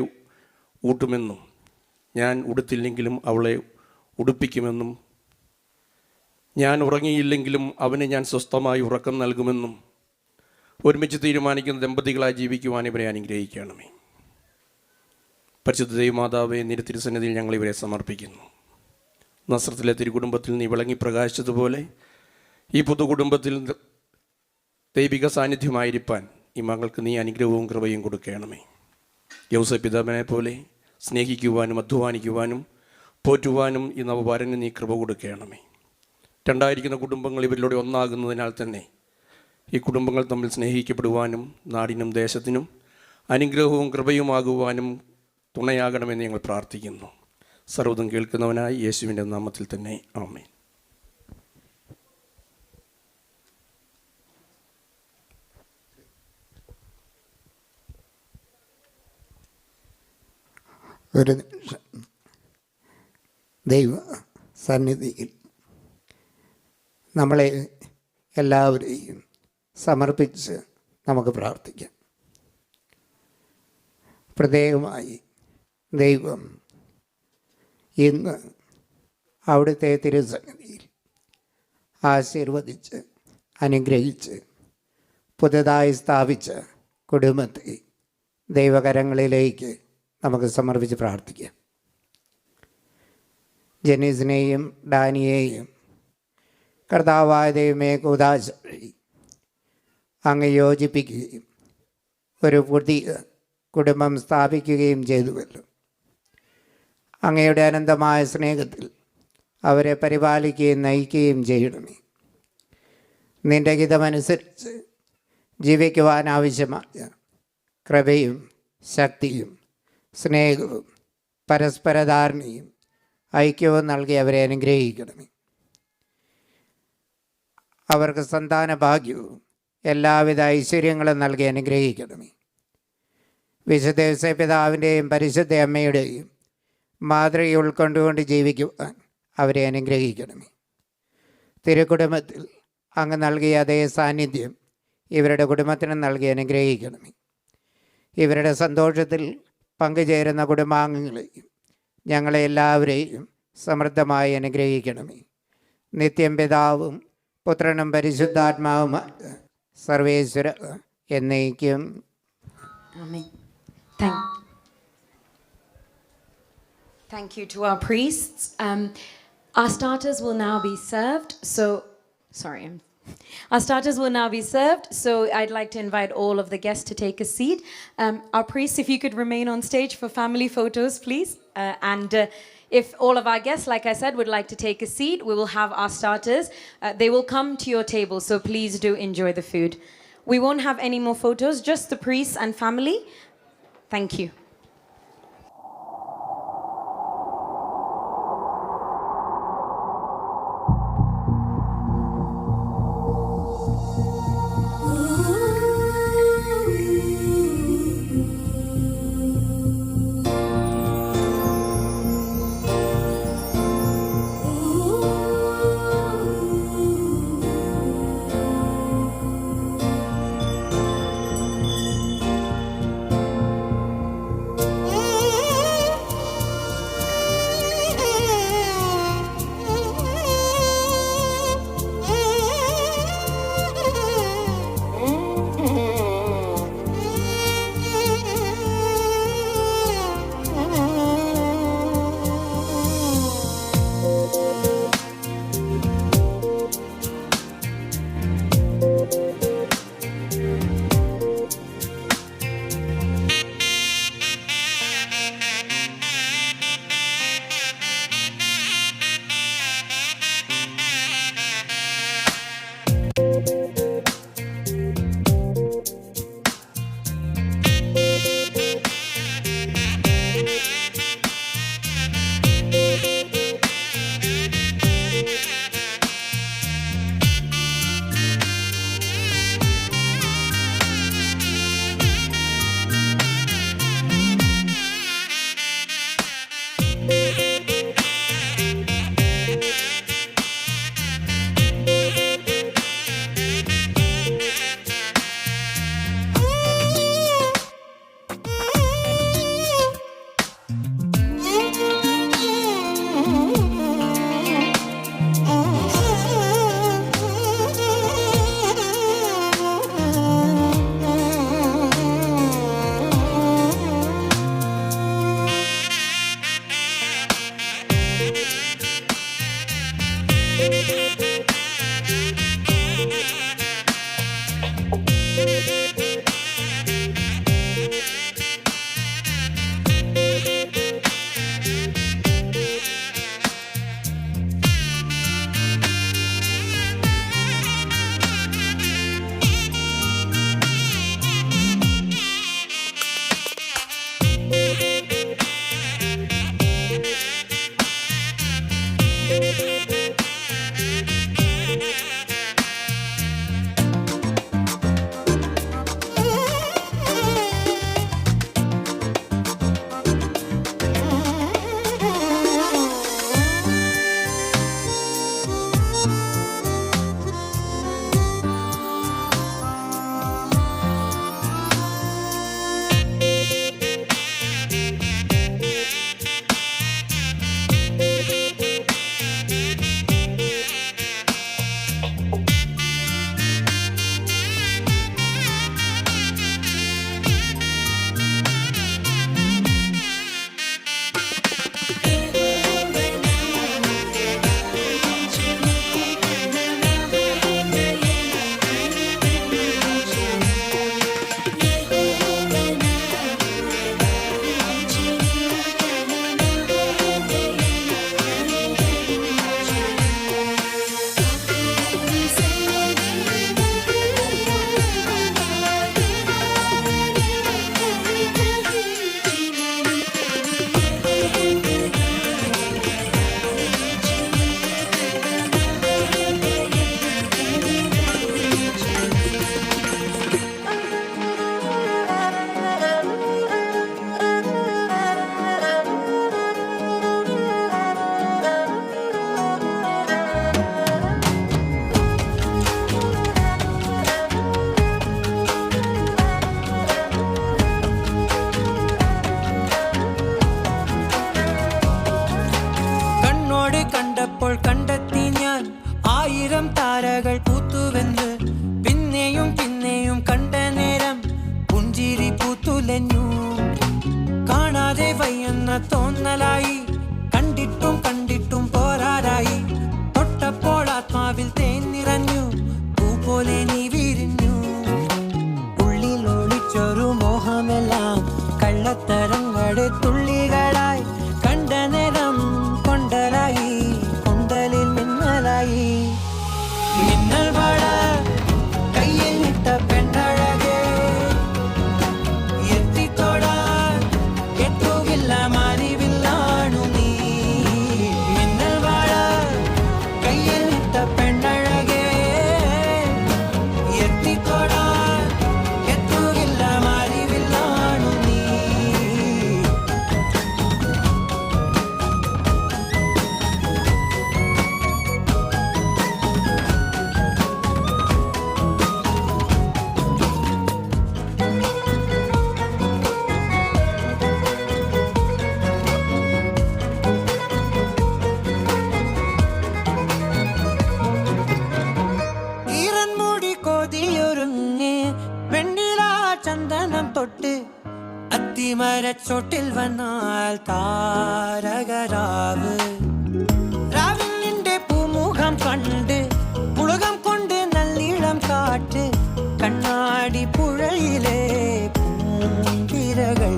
ഊട്ടുമെന്നും ഞാൻ ഉടുത്തില്ലെങ്കിലും അവളെ ഉടുപ്പിക്കുമെന്നും ഞാൻ ഉറങ്ങിയില്ലെങ്കിലും അവന് ഞാൻ സ്വസ്ഥമായി ഉറക്കം നൽകുമെന്നും ഒരുമിച്ച് തീരുമാനിക്കുന്ന ദമ്പതികളായി ജീവിക്കുവാൻ ഇവരെ അനുഗ്രഹിക്കണമേ. പരിശുദ്ധ ദൈവമാതാവേ, തിരുസന്നിധിയിൽ ഞങ്ങൾ ഇവരെ സമർപ്പിക്കുന്നു. നസ്രത്തിലെ തിരുകുടുംബത്തിൽ നീ വിളങ്ങി പ്രകാശിച്ചതുപോലെ ഈ പുതുകുടുംബത്തിൽ ദൈവിക സാന്നിധ്യമായിരിക്കാൻ ഈ മകൾക്ക് നീ അനുഗ്രഹവും കൃപയും കൊടുക്കണമേ. യൗസേപ്പ് പിതാവിനെ പോലെ സ്നേഹിക്കുവാനും അധ്വാനിക്കുവാനും പോറ്റുവാനും ഈ നവഭാരന് നീ കൃപ കൊടുക്കണമേ. 2 കുടുംബങ്ങൾ ഇവരിലൂടെ ഒന്നാകുന്നതിനാൽ തന്നെ ഈ കുടുംബങ്ങൾ തമ്മിൽ സ്നേഹിക്കപ്പെടുവാനും നാടിനും ദേശത്തിനും അനുഗ്രഹവും കൃപയുമാകുവാനും തുണയാകണമെന്ന് ഞങ്ങൾ പ്രാർത്ഥിക്കുന്നു. സർവ്വതും കേൾക്കുന്നവനായി യേശുവിൻ്റെ നാമത്തിൽ തന്നെ ആമേൻ. ഒരു നിമിഷം ദൈവ സന്നിധിയിൽ നമ്മളെ എല്ലാവരെയും സമർപ്പിച്ച് നമുക്ക് പ്രാർത്ഥിക്കാം. പ്രത്യേകമായി ദൈവം ഇന്ന് അവിടുത്തെ തിരുസന്നിധിയിൽ ആശീർവദിച്ച് അനുഗ്രഹിച്ച് പുതുതായി സ്ഥാപിച്ച കുടുംബത്തെ ദൈവകരങ്ങളിലേക്ക് നമുക്ക് സമർപ്പിച്ച് പ്രാർത്ഥിക്കാം. ജെന്നിസിനെയും ഡാനിയെയും കർത്താവായ ദൈവമേ കൂദാശ വഴി അങ്ങ് യോജിപ്പിക്കുകയും ഒരു പുതിയ കുടുംബം സ്ഥാപിക്കുകയും ചെയ്തുവല്ലോ. അങ്ങയുടെ അനന്തമായ സ്നേഹത്തിൽ അവരെ പരിപാലിക്കുകയും നയിക്കുകയും ചെയ്യണമേ. നിൻ്റെ ഹിതമനുസരിച്ച് ജീവിക്കുവാൻ ആവശ്യമായ കൃപയും ശക്തിയും സ്നേഹവും പരസ്പര ധാരണയും ഐക്യവും നൽകി അവരെ അനുഗ്രഹിക്കണമേ. അവർക്ക് സന്താന ഭാഗ്യവും എല്ലാവിധ ഐശ്വര്യങ്ങളും നൽകി അനുഗ്രഹിക്കണമേ. വിശുദ്ധ യോസേപ്പ് പിതാവിൻ്റെയും പരിശുദ്ധ അമ്മയുടെയും മാതൃക ഉൾക്കൊണ്ടുകൊണ്ട് ജീവിക്കുവാൻ അവരെ അനുഗ്രഹിക്കണമേ. തിരുക്കുടുംബത്തിൽ അങ്ങ് നൽകിയ അതേ സാന്നിധ്യം ഇവരുടെ കുടുംബത്തിന് നൽകി അനുഗ്രഹിക്കണമേ. ഇവരുടെ സന്തോഷത്തിൽ പങ്കുചേരുന്ന കുടുംബാംഗങ്ങളെയും ഞങ്ങളെ എല്ലാവരെയും സമൃദ്ധമായി അനുഗ്രഹിക്കണമേ. നിത്യം പിതാവും പുത്രനും പരിശുദ്ധാത്മാവുമായ സർവേശ്വര എന്നേക്കും. Amen. Thank you to our priests. Our starters will now be served. Our starters will now be served. So I'd like to invite all of the guests to take a seat. Our priests, if you could remain on stage for family photos, please. If all of our guests, like I said, would like to take a seat, we will have our starters. They will come to your table, so please do enjoy the food. We won't have any more photos, just the priests and family. Thank you. ആയിരം താരകൾ പൂത്തുവെന്ന് പിന്നെയും പിന്നെയും കണ്ട നേരം പുഞ്ചിരി പൂത്തുലഞ്ഞു. കാണാതെ വയ്യെന്ന തോന്നലായി, കണ്ടിട്ടും കണ്ടിട്ടും പോരാറായി. തൊട്ടപ്പോൾ ആത്മാവിൽ തേൻ നിറഞ്ഞു, പൂ പോലെ നീ വിരിഞ്ഞു. ഉള്ളിൽ ഒളിച്ചൊരു മോഹമെല്ലാം കള്ളത്തരങ്ങളുടെ തുള്ളികളായി. കണ്ട നേരം കൊണ്ടലായി, കൊണ്ടലിൽ മിന്നലായി. മിന്നൽ വള കയ്യിൽ ഇട്ട പെണ്ണഴകേ, എത്തിത്തൊടാൻ എത്തുകില്ല മാലിവില്ലാണു നീ. മിന്നൽ വള കയ്യിൽ ഇട്ട പെണ്ണഴകേ, എത്തിത്തൊടാൻ എത്തുകില്ല മാലിവില്ലാണു നീ. ഈറൻമുടി കൊതിയൊരുങ്ങി വെണ്ണില ചന്ദനം തൊട്ട് അത്തിമരച്ചോട്ടിൽ വന്നാൽ താരകരാവ്. രാവിൽ നിന്റെ പൂമുഖം കണ്ട് പുളകം കൊണ്ട് നല്ലിളം കാറ്റ്. കണ്ണാടി പുഴയിലെ പൂന്തിരകൾ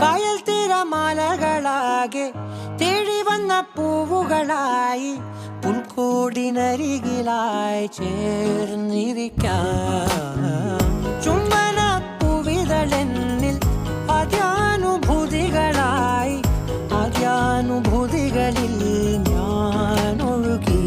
കായൽ തിരമാലകളാകെ തേടി വന്ന പൂവുകളായി പുൽക്കൂടിനരികിലായി ചേർന്നിരിക്കാം. ചുംബന പൂവിതളെന്നിൽ ആദ്യാനുഭൂതികളായി, ആദ്യാനുഭൂതികളിൽ ഞാൻ ഒഴുകി.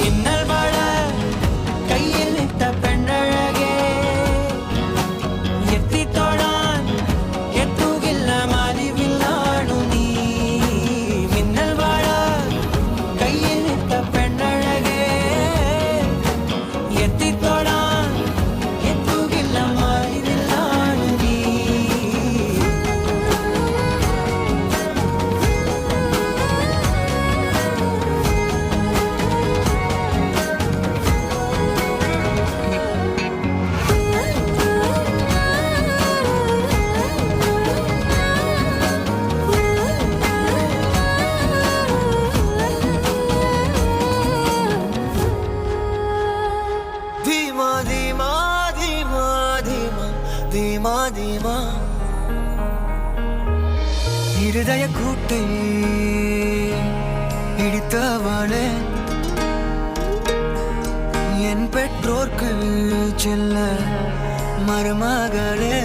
മിന്നൽ വള കയ്യിൽ ഇട്ട പെണ്ണഴകേ, ധീമാ ഇരുദയ കൂട്ടേ ഇടിത്തവളെ എൻ பெற்றோர்க்கு செல்ல மருமகளே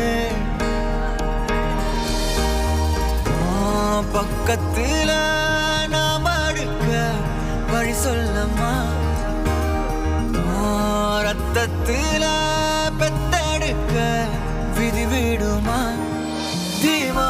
பக்கத்துல நாம் அடுக்க வழி சொல்லம்மா ரத்தத்துல பெத்தெடுக்க விதி விடுமா தீமா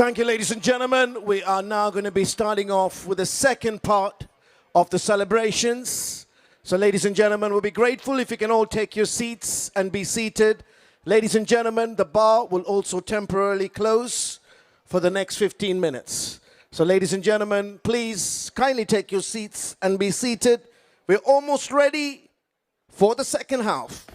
Thank you, ladies and gentlemen. We are now going to be starting off with the second part of the celebrations. So, ladies and gentlemen, we'll be grateful if you can all take your seats and be seated. Ladies and gentlemen, the bar will also temporarily close for the next 15 minutes. So, ladies and gentlemen, please kindly take your seats and be seated. We're almost ready for the second half.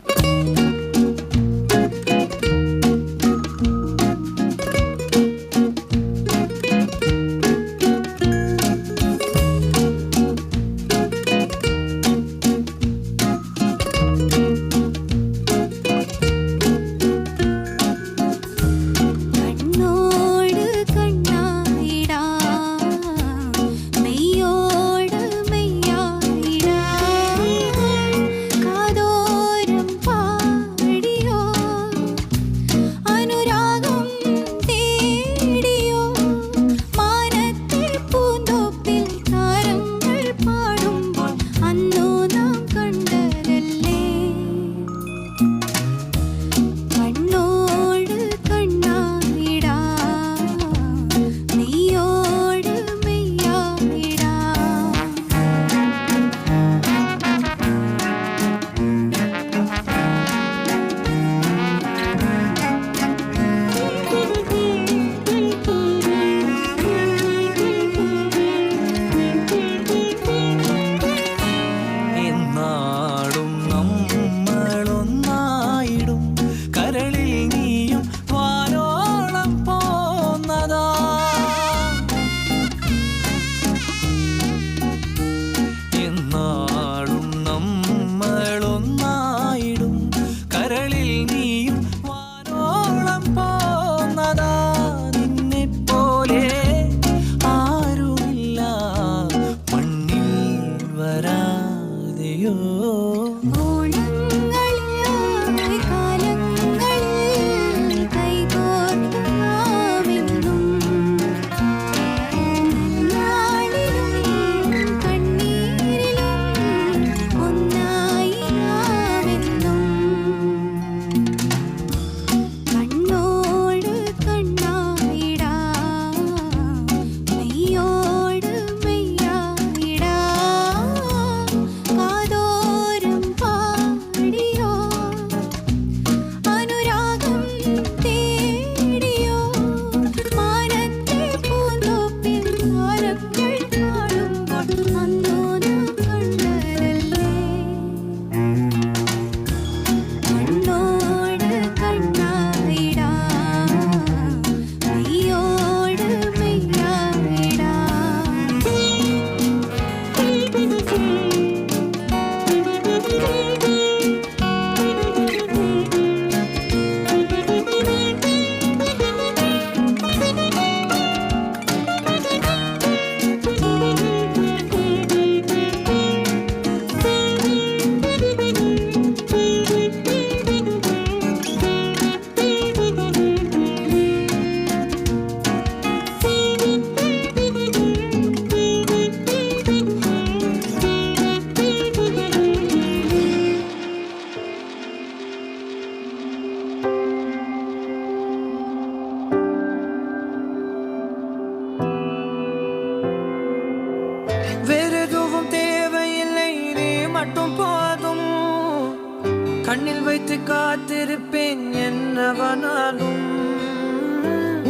கண்ணில் வைத்து காத்திருப்பேன் என்னவனாலும்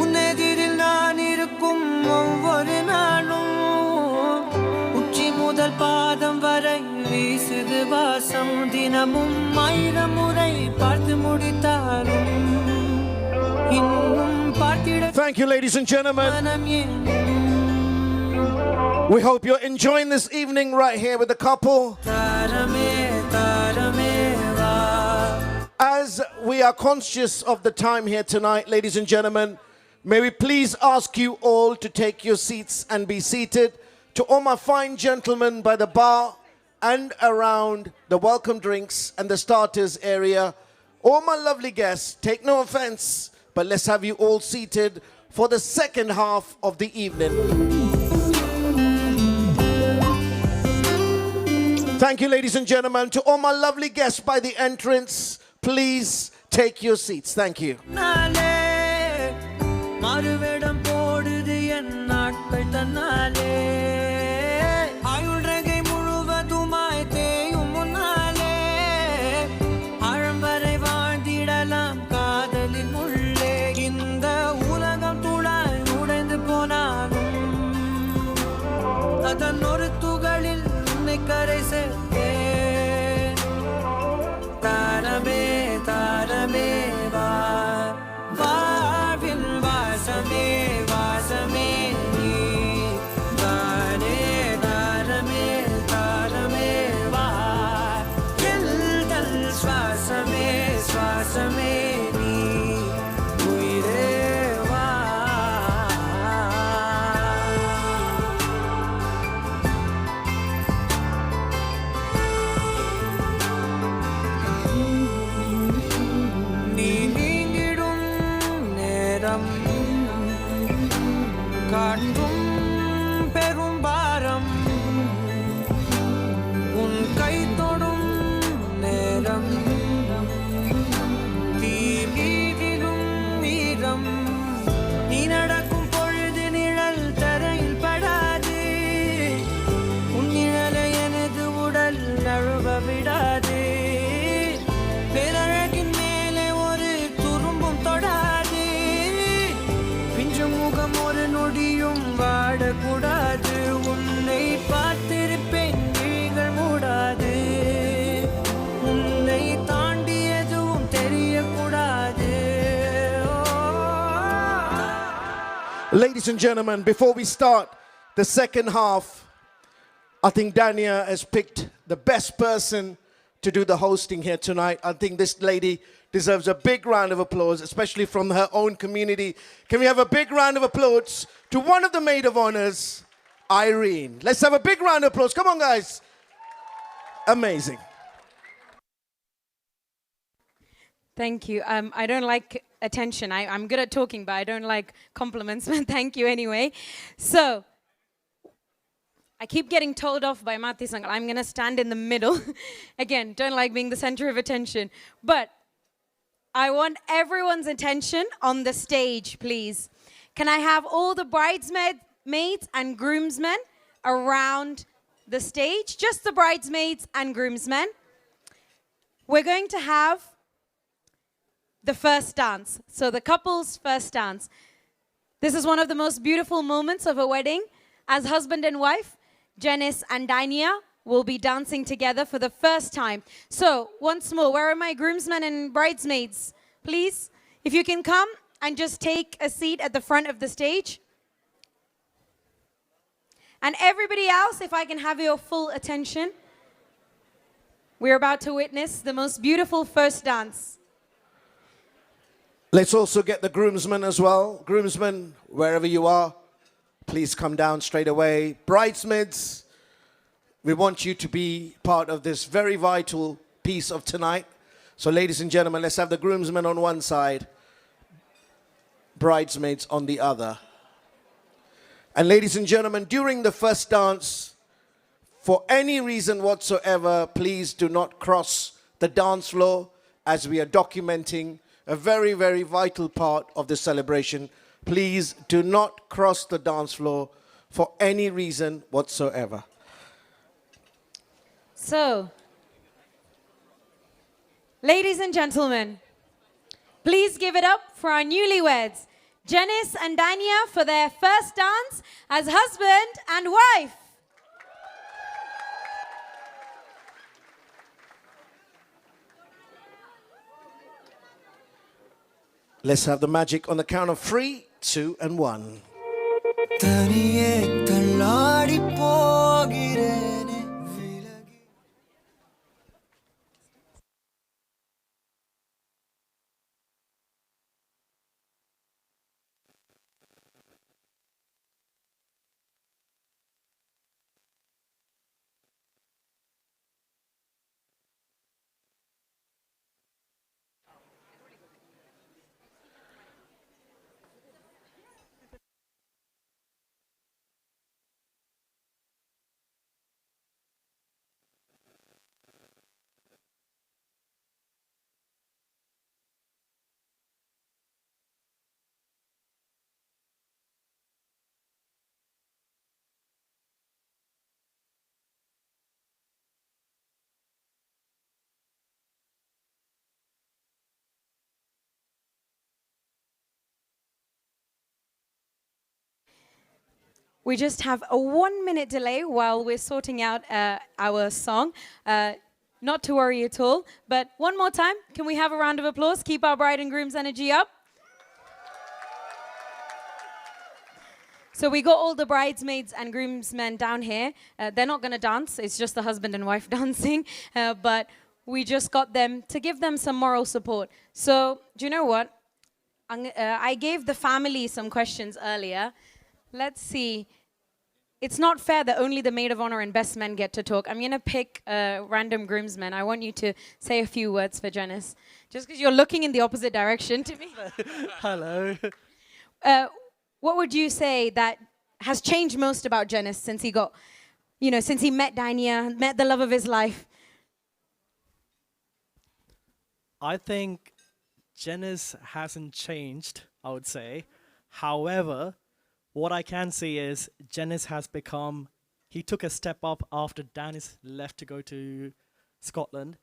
உன்னெதிரில் நான் இருக்கும் ஒவ்வொரு நாளும் உச்சி முதல் பாதம் வரை வீசுது வாசம் தினமும் 1000 முறை பார்த்து முடித்தாலும் இன்னும் பார்த்திட Thank you, ladies and gentlemen. We hope you're enjoying this evening right here with the couple. As we are conscious of the time here tonight, ladies and gentlemen, may we please ask you all to take your seats and be seated. To all my fine gentlemen by the bar and around the welcome drinks and the starters area, all my lovely guests, take no offense, but let's have you all seated for the second half of the evening. Thank you, ladies and gentlemen. To all my lovely guests by the entrance, please take your seats. Thank you. என் நாட்கள் தன்னாலே ஆயுள்ரகை முழுவதுமாய் தேயும் முன்னாலே ஆழம் வரை வாழ்ந்திடலாம் காதலின் உள்ளே இந்த உலகம் துளாய் உடைந்து போனாலும் அதன் ஒரு துகளில் உன்னை கரை சேர்த்தேன் தாரமே தாரமே வா வாழ்வில் வாசமே வாசமே நீ தானே தாரமே தாரமே வா எல்தல் சுவாசமே சுவாசமே நீ உயிரே வா நீ நீங்கிடும் நேரம் காற்றும் பெரும் பாரம் உன் கை தொடும் நேரம் தீ மீதிடும் வீரம் நீ நடக்கும் பொழுது நிழல் தரையில் படாது உன் நிழலை எனது உடல் நழுவ விடாது பேரழகின் மேலே ஒரு துரும்பும் தொடாது பிஞ்சு முகம் ஒரு நொடியும் வாடக்கூடாது உன்னை பார்த்திருப்பேன் விழிகள் மூடாது உன்னை தாண்டி எதுவும் தெரியக்கூடாது Ladies and gentlemen, before we start the second half, I think Dania has picked the best person to do the hosting here tonight. I think this lady deserves a big round of applause, especially from her own community. Can we have a big round of applause to one of the maid of honors, Irene? Let's have a big round of applause. Come on, guys. Amazing. Thank you. I don't like attention. I'm good at talking, but I don't like compliments. But thank you anyway. So, I keep getting told off by Mathis uncle. I'm going to stand in the middle. Again, don't like being the center of attention. But I want everyone's attention on the stage, please. Can I have all the bridesmaids and groomsmen around the stage? Just the bridesmaids and groomsmen. We're going to have the first dance. So the couple's first dance. This is one of the most beautiful moments of a wedding. As husband and wife, Jennis and Dania will be dancing together for the first time. So, once more, where are my groomsmen and bridesmaids? Please, if you can come and just take a seat at the front of the stage. And everybody else, if I can have your full attention. We're about to witness the most beautiful first dance. Let's also get the groomsmen as well. Groomsmen, wherever you are, please come down straight away. Bridesmaids, we want you to be part of this very vital piece of tonight. So ladies and gentlemen, let's have the groomsmen on one side, bridesmaids on the other. And ladies and gentlemen, during the first dance, for any reason whatsoever, please do not cross the dance floor as we are documenting a very, very vital part of the celebration. Please do not cross the dance floor for any reason whatsoever. So, ladies and gentlemen, please give it up for our newlyweds, Jennis and Dania, for their first dance as husband and wife. Let's have the magic on the count of 3, 2, and 1. தனியே தள்ளாடி போகிறேனே We just have a 1 minute delay while we're sorting out our song. Not to worry at all. But one more time, can we have a round of applause? Keep our bride and groom's energy up. So we got all the bridesmaids and groomsmen down here. They're not going to dance. It's just the husband and wife dancing. But we just got them to give them some moral support. So do you know what? I gave the family some questions earlier. Let's see. It's not fair that only the maid of honor and best men get to talk. I'm going to pick random groomsmen. I want you to say a few words for Jennis. Just because you're looking in the opposite direction to me. Hello. What would you say that has changed most about Jennis since he got, since he met Dania, met the love of his life? I think Jennis hasn't changed, I would say. However, what I can see is Jennis has become, he took a step up after Danis left to go to Scotland,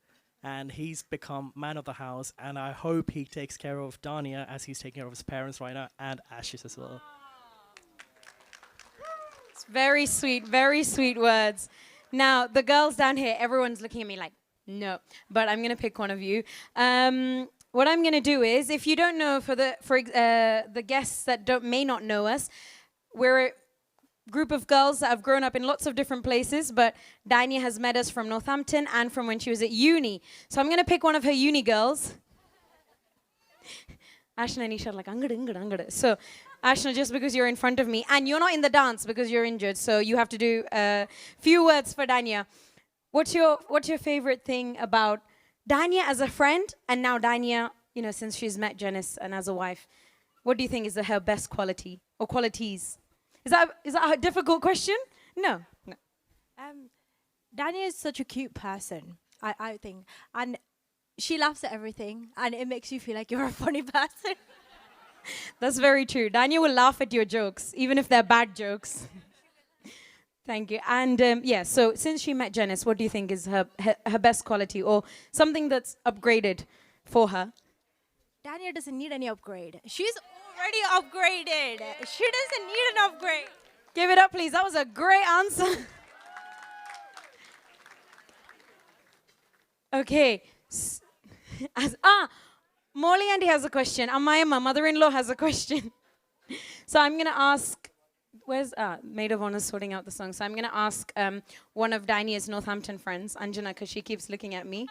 and he's become man of the house, and I hope he takes care of Dania as he's taking care of his parents right now, and Ashes as well. It's very sweet words. Now, the girls down here, everyone's looking at me like, no, but I'm going to pick one of you. What I'm going to do is, if you don't know, for the guests that may not know us, we're a group of girls that have grown up in lots of different places, but Dania has met us from Northampton and from when she was at uni. So I'm going to pick one of her uni girls. Ashna and Isha are like, angada. So, Ashna, just because you're in front of me, and you're not in the dance because you're injured, so you have to do a few words for Dania. What's your favorite thing about Dania as a friend, and now Dania, since she's met Jennis and as a wife? What do you think is her best quality or qualities? Is that a difficult question? No. Dania is such a cute person, I think. And she laughs at everything, and it makes you feel like you're a funny person. That's very true. Dania will laugh at your jokes, even if they're bad jokes. Thank you. And so since she met Jennis, what do you think is her best quality or something that's upgraded for her? Dania doesn't need any upgrade. She's already upgraded. She doesn't need an upgrade. Give it up, please. That was a great answer. Okay. Molly Andy has a question. Amaya, mother-in-law, has a question. So I'm going to ask, where's maid of honor sorting out the song? So I'm going to ask one of Dania's Northampton friends, Anjana, because she keeps looking at me.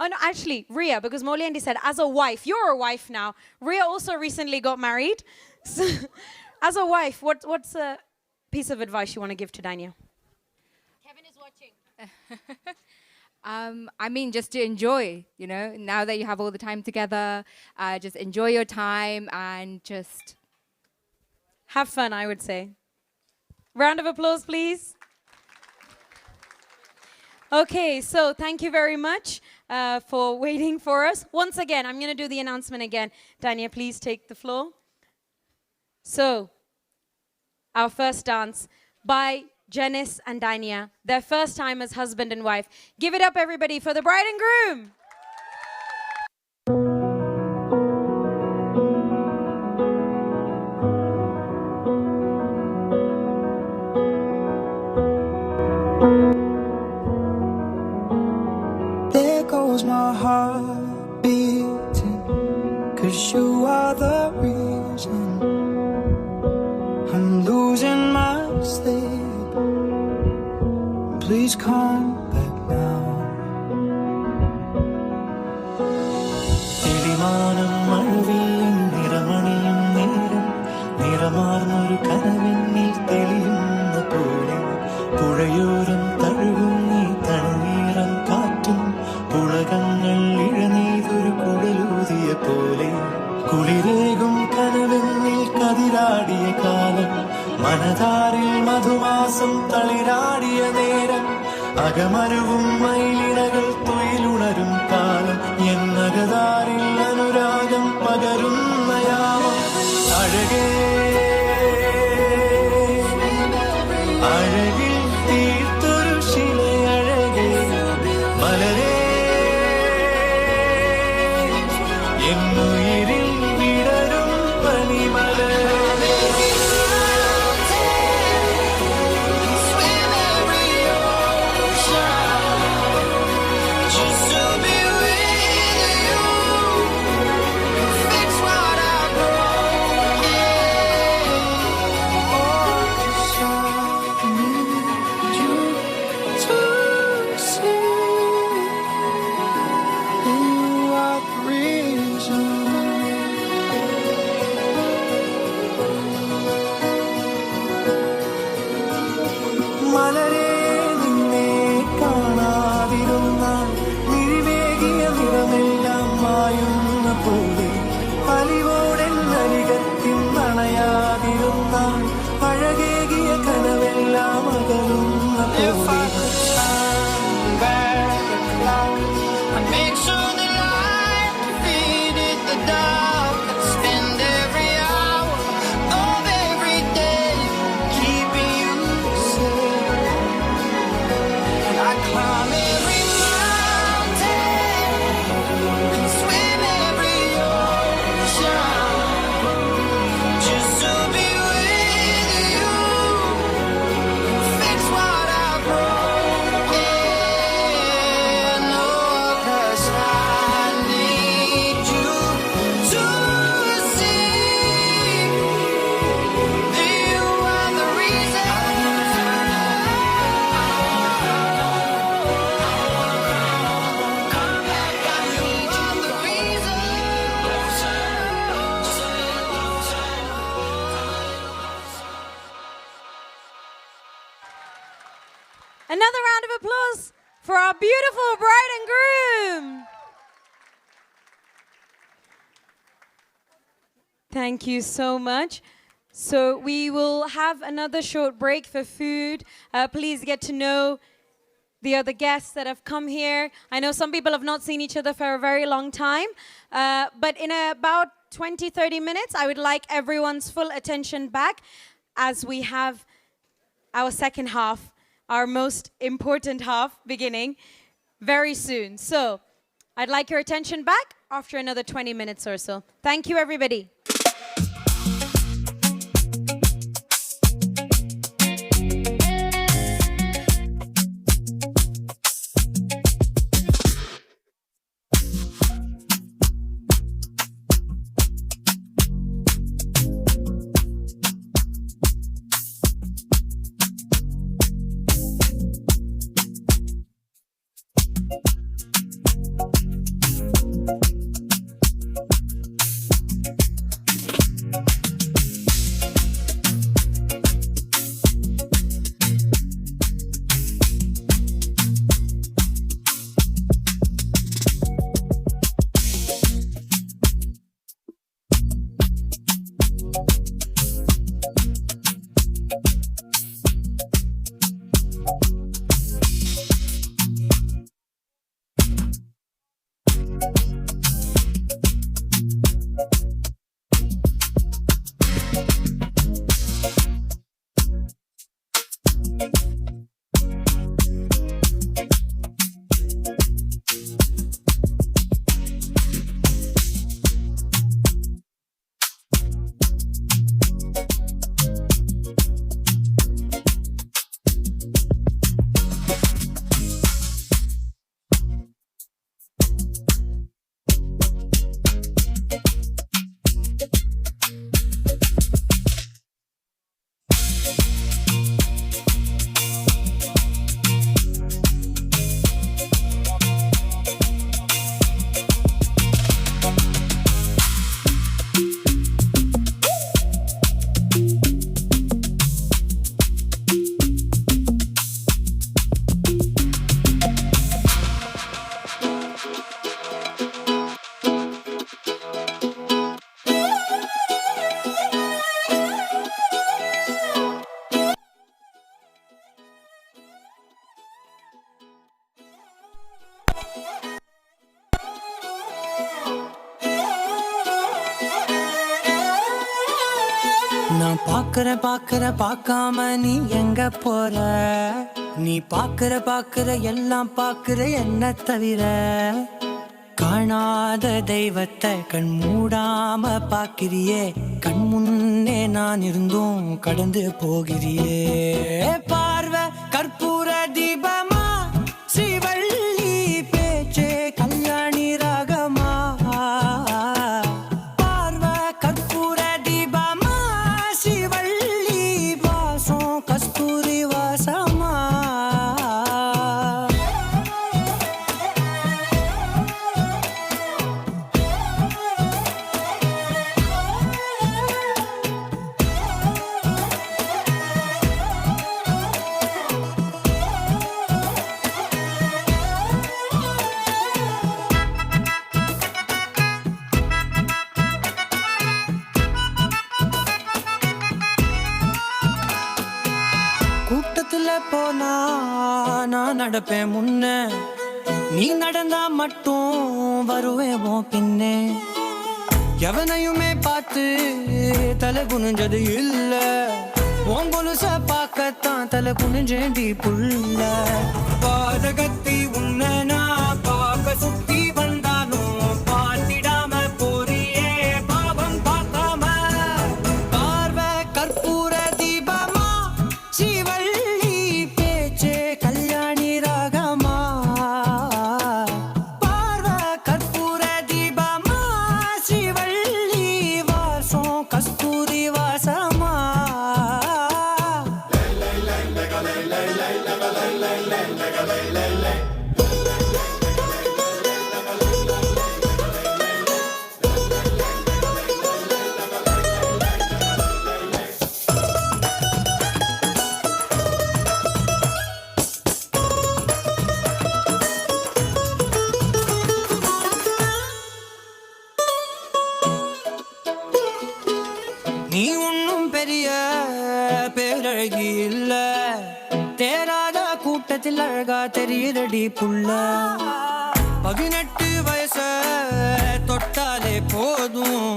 Oh, no, actually, Ria, because Molly Andy said, as a wife, you're a wife now. Ria also recently got married. So, as a wife, what's a piece of advice you want to give to Dania? Kevin is watching. Just to enjoy, now that you have all the time together, just enjoy your time and just have fun, I would say. Round of applause, please. Okay, so thank you very much for waiting for us. Once again, I'm going to do the announcement again. Dania, please take the floor. So, our first dance by Jennis and Dania, their first time as husband and wife. Give it up, everybody, for the bride and groom. There goes my heart beating, 'cause you are the reason I'm losing my sleep. Please come back now. Tilimanam mazhuvillin niramaniyum neram niramarnoru kanavinnil teliyunna pole pulayoram tazhugum nee taniram kaattum pulagangal ilaneedoru kudaludhiya pole kuliregum kanavinnil kadiradiya kaalam മനതാരിൽ മധുമാസം തളിരാടിയ നേരം അകമരുവും മയിലിണകൾ തുയിലുണരും കാലം എന്നകതാരിൽ അനുരാഗം പകരുന്ന യാമം അഴകേ അഴകിൽ തീർത്തൊരു ശിലയഴകേ മലരേ എന്നുയിരിൽ വിടരും പനിമലരേ If I could turn back the clock, I'd make sure the light defeated the dark. I'd spend every hour of every day keeping you safe. And I'd climb every mountain and swim every ocean just to be with you. Fix what I broke. No, 'cause I need you to see that you are the reason. Another round of applause for our beautiful bride and groom. Thank you so much. So we will have another short break for food. Please get to know the other guests that have come here. I know some people have not seen each other for a very long time, but in about 20, 30 minutes, I would like everyone's full attention back as we have our second half, our most important half beginning very soon. So I'd like your attention back after another 20 minutes or so. Thank you, everybody. நான் பாக்குற பார்க்காம நீ எங்க போற? நீ பாக்குற எல்லாம் பாக்குற என்ன தவிர. காணாத தெய்வத்தை கண் மூடாம பாக்கிறியே, கண் முன்னே நான் இருந்தும் கடந்து போகிறியே. பார்வை கற்பூர தீபமா, ஸ்ரீவள்ளி பேச்சே கல்யாணி ராகமா. பார்வை கற்பூர தீபமா, ஸ்ரீவள்ளி வாசம் கஸ்தூரி வாசமா. போனா நான் நடப்பேன் முன்ன, நீ நடந்தா மட்டும் வருவேன் உன் பின்னே. எவனையுமே பார்த்து தலை குனிஞ்சது இல்ல, உன் கொலுச பார்க்கத்தான் தலை குனிஞ்சேண்டி புள்ள. பாதகத்தி உன்ன நான் பார்க்க சுத்தி வந்தாலும் பார்த்திடாம போறியே பாவம் பார்க்காம. பார்வை கற்பூர தீபமா, சிவள்ளி பேச்சே கல்யாணி ராகமா. பார்வை கற்பூர தீபமா, சிவள்ளி வாசம் கஸ்தூரி வாசமா. நீ ஒன்னும் பெரிய பேரழகி இல்ல, தேராத கூட்டத்தில் அழகா தெரியுதடி புள்ள. 18 வயச தொட்டாலே போதும்,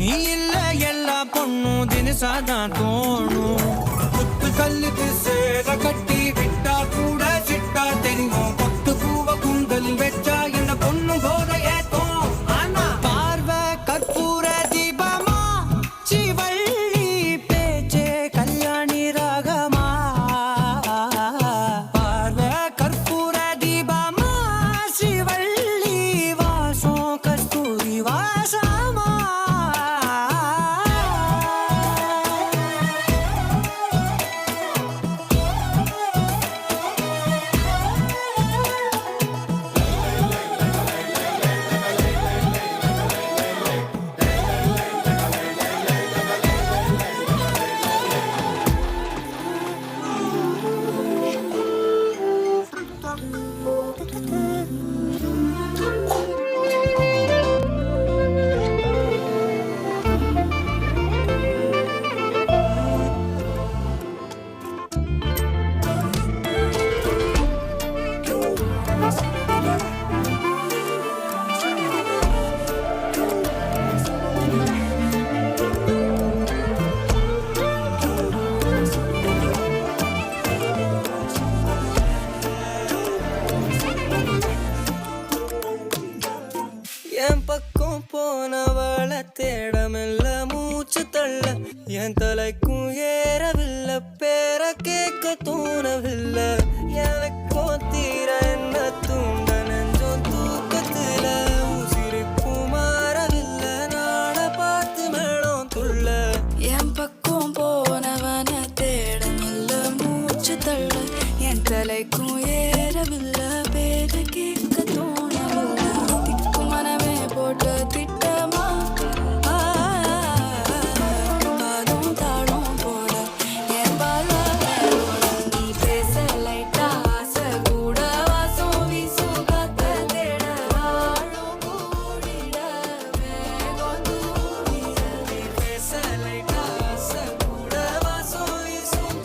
நீ இல்ல எல்லா பொண்ணும் தினசாதான் தோணும். குத்து கல்லுக்கு சேர கட்டி விட்டா கூட சிட்டா தெரியும், கொத்து பூவ குந்தலில் வெச்சா என்ன பொண்ணும் போத ஏத்தோம். ஆனா பார்வை கற்பூர தீபமா, சிவள்ளி பேச்சே கல்யாணி ராகமா. பார்வை கற்பூர தீபமா, சிவள்ளி வாசம் கஸ்தூரி வாசமா. என் பக்கம் போனவள தேடமெல்ல மூச்சு தள்ள, என் தலைக்கும் ஏறவில்லை பேர கேட்க தோணவில்லை. எனக்கும் தீர என்ன தூண்ட நெஞ்சம் தூக்கத்துல, உசிரிப்பும் மாறவில்லை நாட பார்த்து மேளம் துள்ள. என் பக்கம் போனவன தேடமில்ல மூச்சு தள்ள, என் தலைக்கும் ஏறவில்லை பேர கேட்க தோணவில்லை. திக்கு மனமே போட்டு திட்டமா, பாடும் தாடும் போட என் பால மேலோட. நீ பேச லைட்டா ஆசை கூட, வாசம் வீசும் காத்த தேட, வாழும் கூடிட மேகம் தூவிட. நீ பேச லைட்டா ஆசை கூட, வாசம் வீசும்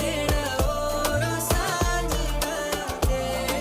தேட ஓரம் சாஞ்சிட தேட.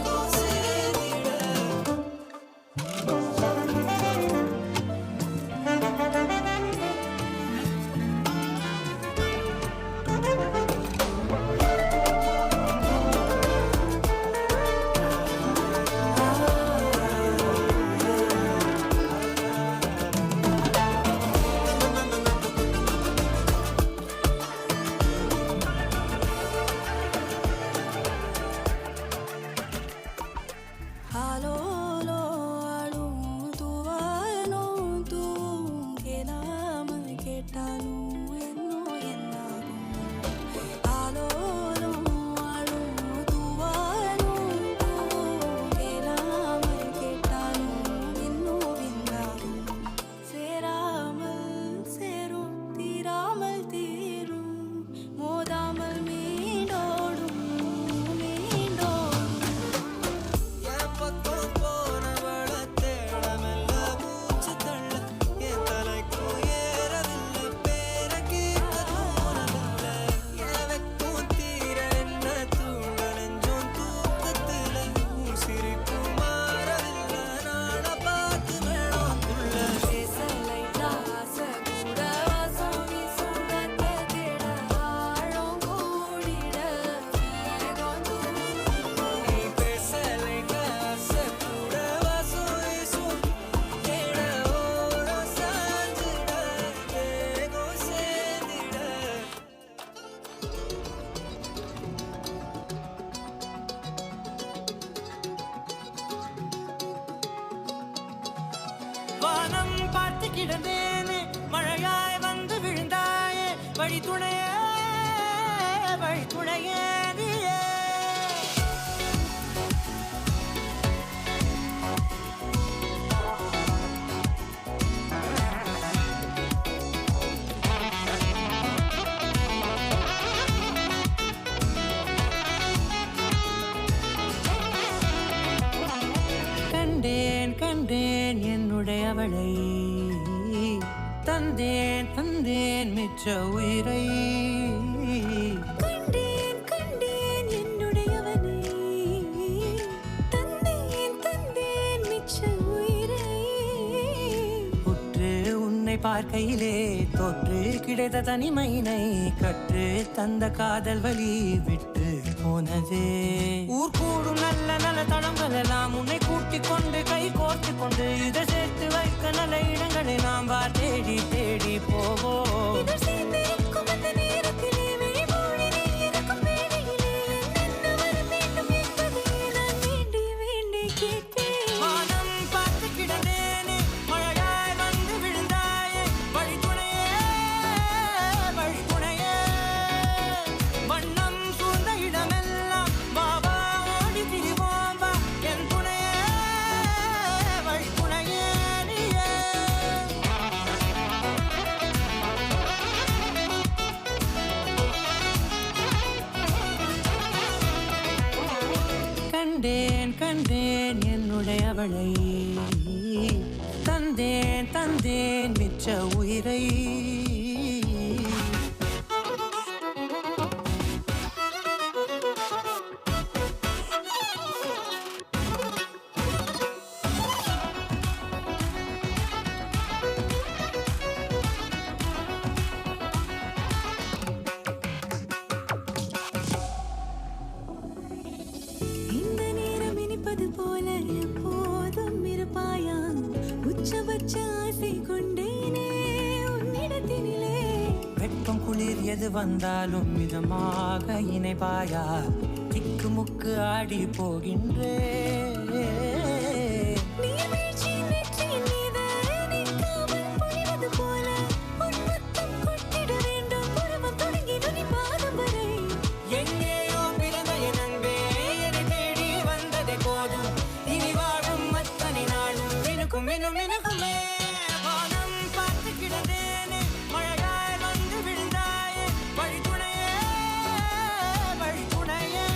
வழித்துணையே வழித்துணையே நீயே. கண்டேன் கண்டேன் என்னுடையவளை, தந்தேன் தந்தேன் மிச்ச உயிரை. கண்டேன் கண்டேன் என்னுடையவனை, தந்தேன் தந்தேன் மிச்ச உயிரை. உற்று உன்னை பார்க்கையிலே தொற்று கிடைத்த தனிமையினை கற்று தந்த காதல் வழி விட்டு போனதே. ஊர் கூடும் நல்ல நல்ல தளங்கள் எல்லாம் உன்னை கூட்டிக் கொண்டு கை கோர்த்து கொண்டு இதை சேர்த்து வைக்க நல்ல இடங்களை நாம் வா தேடி தேடி போவோம். சேர்ந்திருக்கும் அந்த நேரத்திலே விழிமூடி நீ இருக்கும் வேளையிலே என்ன வர வேண்டும் என்பதை நான் வேண்டி வேண்டி கேட்பேன். வானம் பார்த்து கிடந்தேனே மழையாய் வந்து விழுந்தாயே வழித்துணையே வழித்துணையே. வண்ணம் சூழ்ந்த இடமெல்லாம் பாபா ஓடி திரிவோம் வா என் துணையே வழித்துணையே நீயே. கண்டேன் கண்டேன் என்னுடையவளை, தந்தேன் தந்தேன் மிச்ச உயிரை. இந்த நேரம் இனிப்பது போல எப்போதும் இருப்பாயா, உச்சபட்ச ஆசை கொண்டேனே உன்னிடத்தினிலே. வெப்பம் குளிர் எது வந்தாலும் மிதமாக இணைப்பாயா, திக்கு முக்கு ஆடி போகின்றே. நீர்வீழ்ச்சியின் நெற்றியின் மீது நிற்காமல் பொழிவது போல உன் முத்தம் கொட்டிட வேண்டும் உருவம் தொடங்கி நுனி பாதம் வரை. எங்கேயோ பிறந்த என் அன்பே என்னை தேடி வந்ததே போதும், இனி வாழும் அத்தனை நாளும் மினுக்கும் மினும் மினுக்குமே. வானம் பார்த்து கிடந்தேனே மழையாய் வந்து விழுந்தாயே வழித்துணையே வழித்துணையே.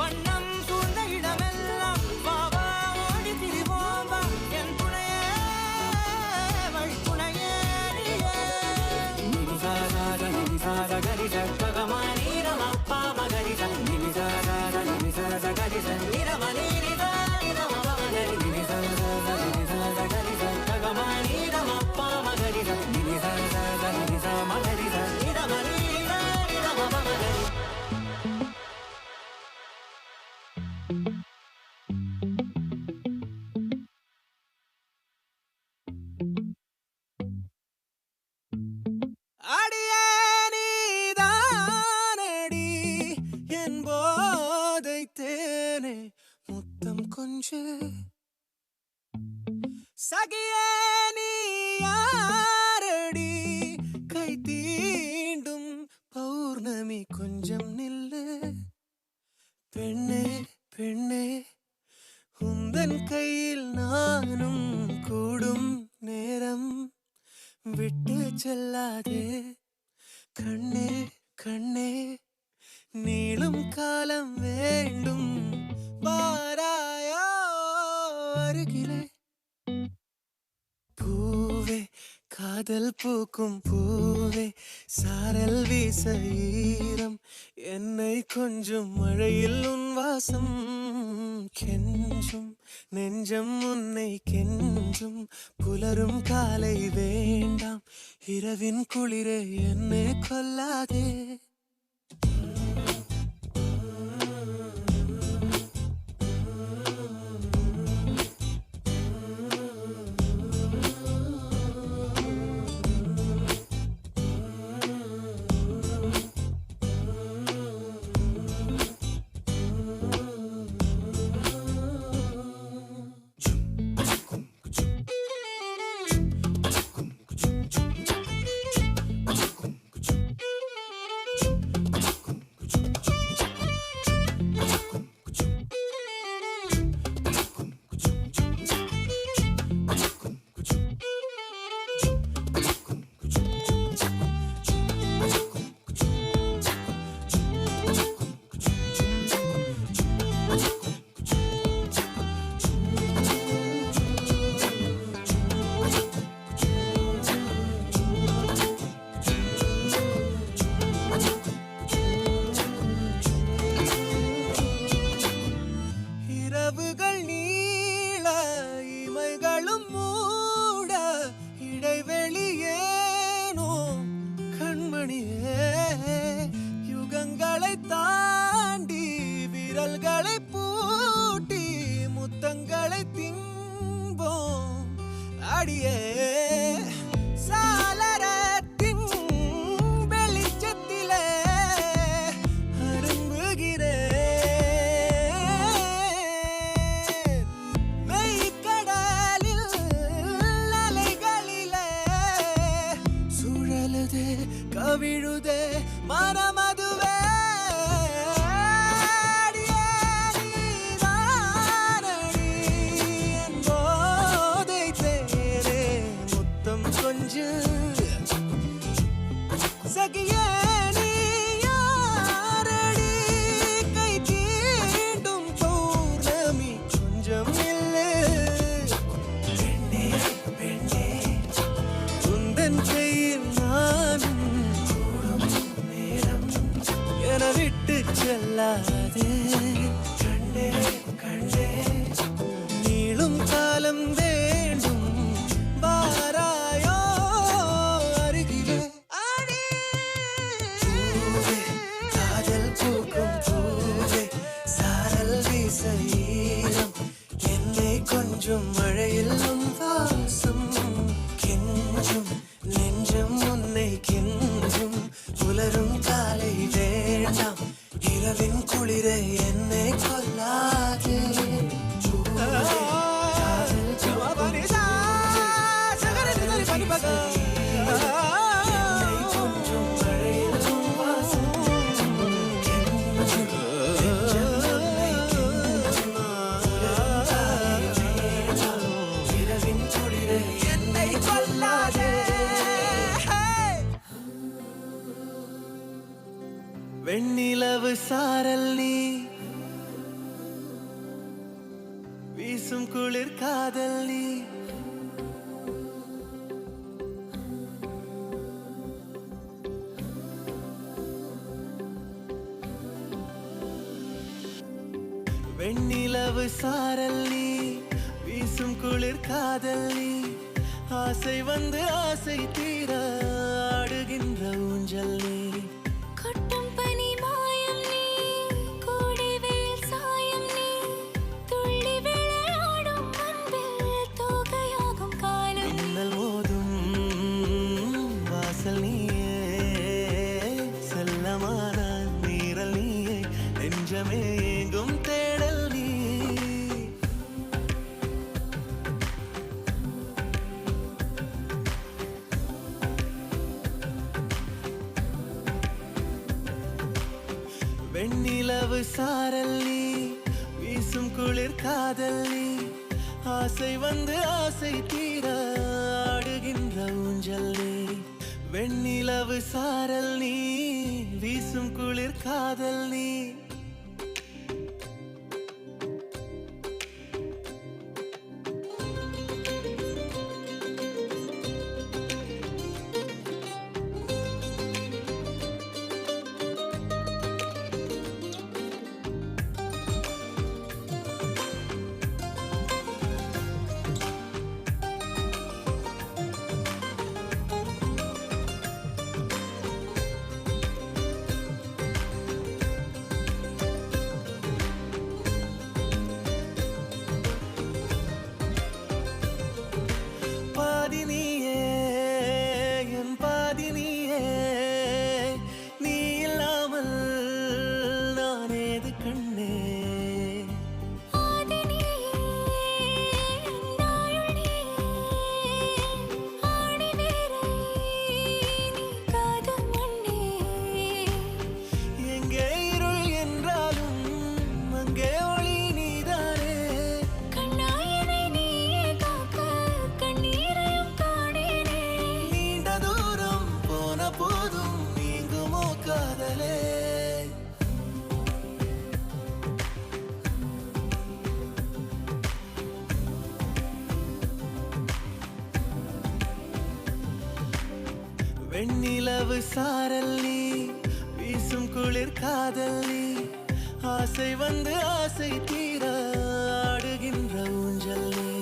வண்ணம் சூழ்ந்த இடமெல்லாம் பாபா ஓடி திரிவோம் வா என் துணையே வழித்துணையே நீயே. நினிசாராத நினிசார கரிச பகமானீரமப்பா மகரிச நினிசாராத நினிசார கரிச நிரமனீரித நிரமபமகரி நினிசாராத நினிசார கரிச பகமானீரமப்பா மகரிச நினிசாராத நினிசா மகரிச நிரமனீரித நிரமபமகரி. அடியே நீதானடி என் போதை தேனே முத்தம் கொஞ்சு. சகியே நீ யாரடி கை தீண்டும் பௌர்ணமி கொஞ்சம் நில்லு. பெண்ணே பெண்ணே உந்தன் கையில் நானும் கூடும் நேரம் விட்டு செல்லாதே. கண்ணே கண்ணே நீளும் காலம் வேண்டும் வாராயோ அருகிலே. பூவே காதல் பூக்கும் பூவே சாரல் வீச ஈரம் என்னை கொஞ்சம் மழையில் உன் வாசம் கெஞ்சும் நெஞ்சம் உன்னை கெஞ்சும். புலரும் காலை வேண்டாம் இரவின் குளிரே என்னை கொல்லாதே. மணியே யுகங்களை தாண்டி விரல்களை பூட்டி முத்தங்களை திம்போம் அடியே சாளரத்தின் வெளிச்சத்திலே அரும்புகிறேன் மெய்க்கடலில் அலைகளிலே சுழலுதே கவிழுதே மனமதுவே சகியே நீ யாரடி கை தீண்டும் பௌர்ணமி கொஞ்சம் இல்லை பெண்ணே பெண்ணே உந்தன் கையில் நானும் கூடும் நேரம் என விட்டு செல்லாதே கண்ணே கண்ணே நீளும் காலம் வேண்டும் வாராயோ அருகிலே காதல் பூக்கும் பூவே சாரல் வீச ஈரம் என்னை கொஞ்சம் மழையில் வாசம் கெஞ்சும் நெஞ்சம் உன்னை கெஞ்சும் புலரும் காலை வேண்டாம் இரவின் குளிரை என்னை கொல்லாதே காதல் பூக்கும் என்னை கொஞ்சம் மழையில் வாசம் இரவின் குளிரை என்னை கொல்லாதே வெண்ணிலவு சாரல் நீ வீசும் குளிர் காதல் நீ வெண்ணிலவு சாரல் நீ வீசும் குளிர் காதல் நீ ஆசை வந்து ஆசை தீர ஆடுகின்ற ஊஞ்சல் நீ கொட்டும் பனி மாயம் நீ கோடை வெயில் சாயம் நீ துள்ளி விளையாடும் அன்பில் தோகையாகும் காலம் மின்னல் மோதும் வாசல் நீயே செல்லமான நீரல் நீயே நெஞ்சமே எங்கும் தேடல் நீ வெண்ணிலவு சாரல் நீ வீசும் குளிர் காதல் நீ ஆசை வந்து ஆசை தீர ஆடுகின்ற ஊஞ்சல் நீ வெண்ணிலவு சாரல் நீ வீசும் குளிர் காதல் நீ பாதினியே என் பாதினியே நீ இல்லாமல் நான் ஏது கண்ணே எங்கே இருள் என்றாலும் அங்கே ஒளி நீதானே நீண்ட தூரம் போன போதும் நீங்குமோ காதலே வெண்ணிலவு சாரல் நீ வீசும் குளிர் காதல் நீ ஆசை வந்து ஆசை தீர ஆடுகின்ற ஊஞ்சல் நீ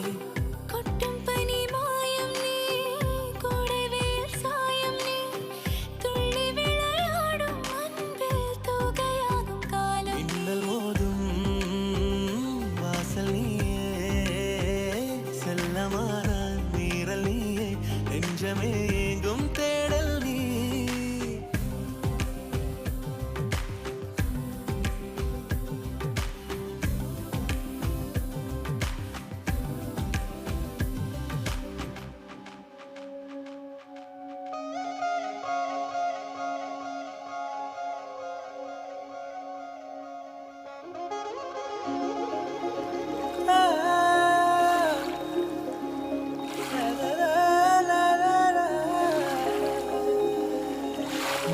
கொட்டும் பனி மாயம் நீ கோடை வெயில் சாயம் நீ துள்ளி எங்கும் தேடல் நீ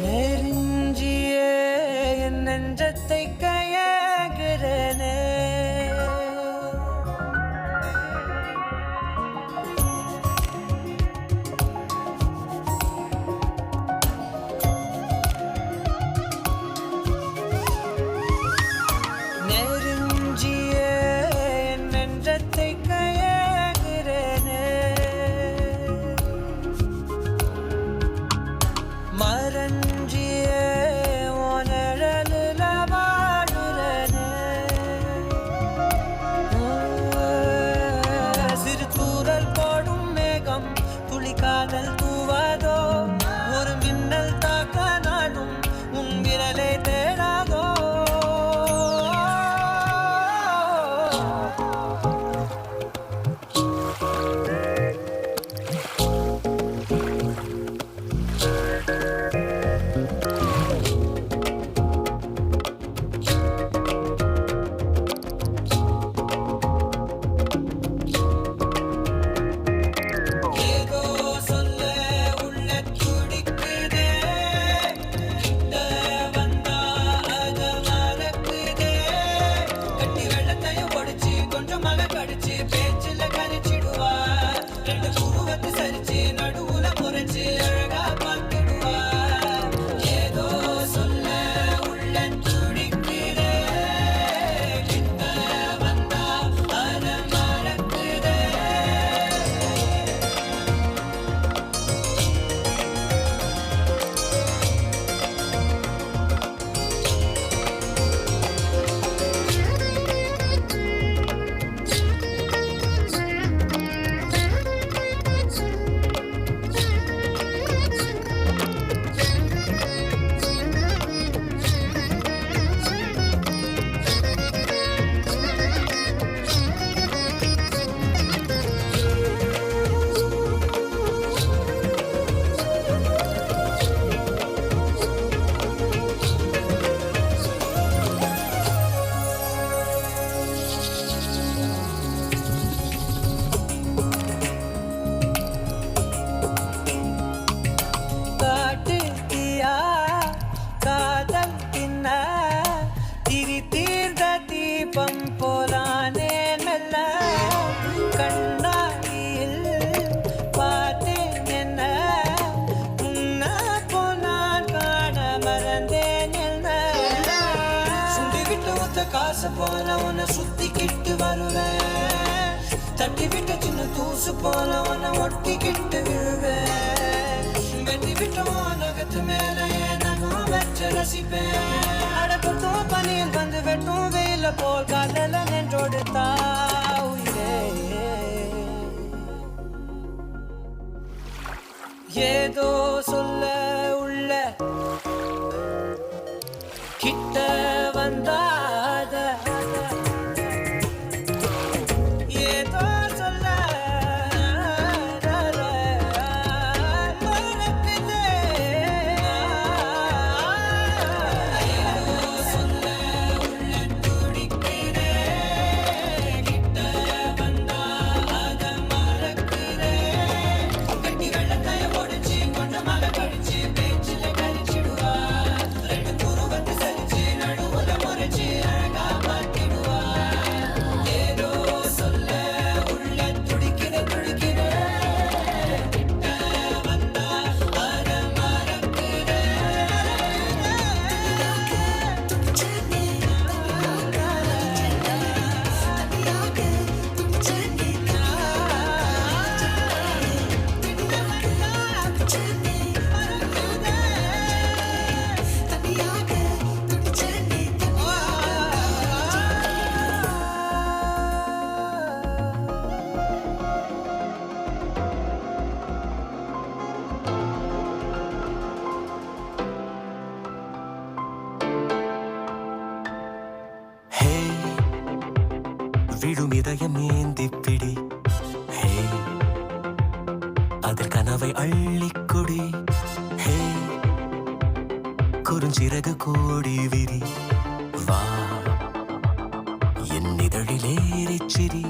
நெருஞ்சியே என் நெஞ்சத்தை கையாகிறனே நெருஞ்சியே என் நெஞ்சத்தை கையாகிறனே மரஞ்சியே உனழலுல வாடுறனே சிறு தூறல் போடும் மேகம் துளிக்காதல் தூவாதோ ஒரு மின்னல் தாக்க நாடும் உன் விரலை தேடாதோ ஏதோ சொல்ல உள்ள துடிக்குதே கிட்ட வந்தா அத மறக்குதே கட்டி வெள்ளத்தையும் ஒடிச்சு கொஞ்சம் மழை கடிச்சு பேச்சில கரிச்சிடுவா ரெண்டு குருவத்தை சரிச்சு நடுவுல முறைச்சு அழகா பார்த்துடுவா ஏதோ சொல்ல உள்ள துடிக்குதே கிட்ட வந்தா அத மறக்குதே காட்டு தீயா காதல் தின்ன திரி தீர்ந்த தீபம் போலானே மெல்ல கண்ணாடியில் பார்த்தேன் என்ன உன்ன போனான் காண மறந்தேன் என்ன சுண்டி விட்டு ஒத்த காசு போல உன்னை சுத்திக்கிட்டு வருவேன் தட்டி விட்ட சின்ன தூசு போல உன்னை ஒட்டிக்கிட்டு விழுவேன் வெட்டி விட்ட நகத்து மேல நகம் வச்சு ரசிப்பேன் அடப்பட்டும் பனியில் வந்து வெட்டும் வெயில போல் காதல நின்றோடு தாவுயிரே ஏதோ சொல்ல உள்ள கிட்ட வந்தாத ஏதோ சொல்ல மறக்குதே. ஏதோ சொல்ல உள்ள துடிக்குதே. கிட்ட வந்தா அத மறக்குதே. கட்டி வெள்ளத்தைய ஒடிச்சு கொஞ்சம் மழை கடிச்சு இதயமேந்தி பிடி ஹே அதில் கனவை அள்ளிக்குடி ஹே குறுஞ்சிறகு கோடி விரி வா என் இதழிலேறிச் சிரி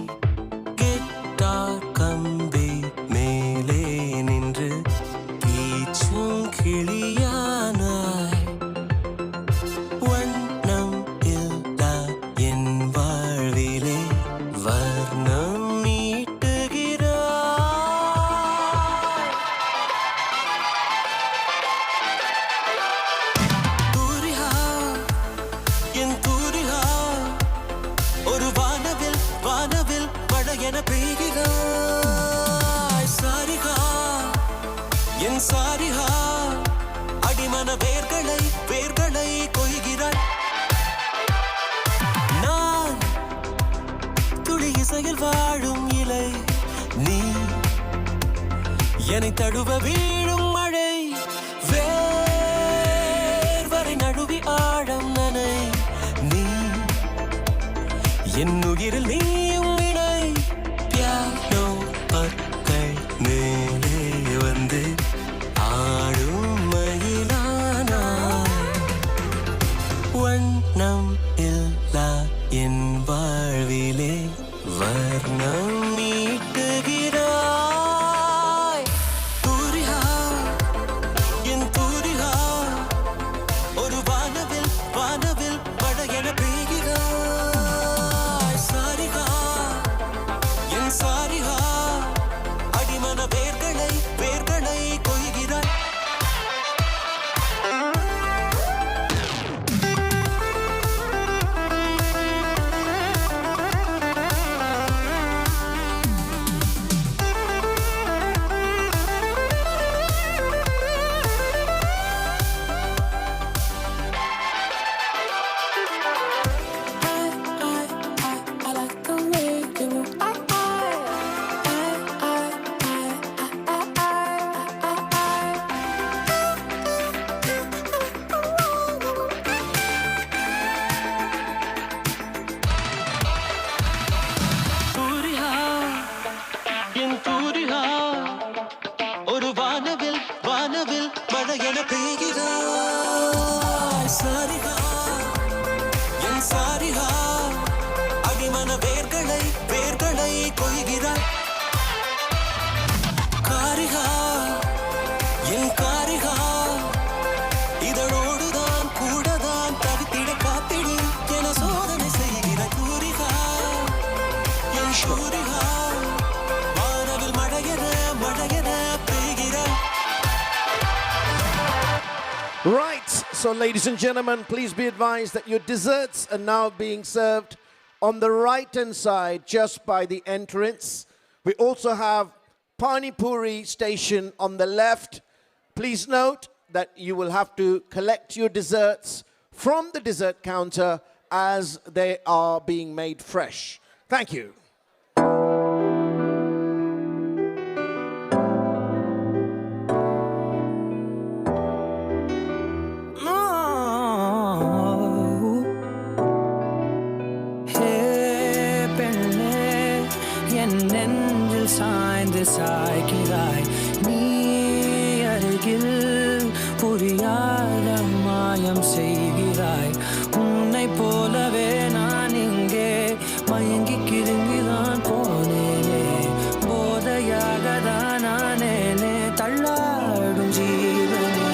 கெட்டார் கம்பி மேலே நின்று கீச்சும் கிளியானாய் வண்ணம் இல்லா என் வாழ்விலே வர்ணம் மீட்டுகிறாய் தூரிகா என் தூரிகா ஒரு வானவில் வானவில் மழையென பெய்கிறாய் சாரிகா என் சாரிகா அடிமன வேர்களை வேர்களை கொய்கிறாய் நான் துளி இசையில் வாழும் இலை நீ என்னை தழுவ வீழும் மழை வேர்வரை நழுவி ஆழம் நனை நீ என் உயிரில் நீயும் இணை பியானோ பற்கள் மேலே வந்து ஆடும் மயிலானாய் வண்ணம் இல்லா என் வாழ்விலே வர்ணம் மீட்டுகிறாய் தூரிகா என் தூரிகா ஒரு வானவில் வானவில் மழையென பெய்கிறாய் சாரிகா என் சாரிகா அடிமன வேர்களை வேர்களை கொய்கிறாய் தூரிகா என் தூரிகா ஒரு வானவில் வானவில் மழையென பெய்கிறாய் சாரிகா என் சாரிகா அடிமன வேர்களை வேர்களை கொய்கிறாய் காரிகா என் காரிகா இதழோடுதான் கூடதான் தவித்திட காத்திடு என சோதனை செய்கிற தூரிகா என் சூரிகா வானவில் மழையென மழையென பெய்கிறாய். Right, so ladies and gentlemen, please be advised that your desserts are now being served on the right hand side just by the entrance. We also have Pani Puri station on the left. Please note that you will have to collect your desserts from the dessert counter as they are being made fresh. Thank you. நெஞ்சில் சாய்ந்து சாய்கிறாய் நீ அருகில் புரியாத மாயம் செய்கிறாய் உன்னை போலவே நான் இங்கே மயங்கி கிருங்கிதான் போனேனே போதையாக தான் நானேனே தள்ளாடும் ஜீவனே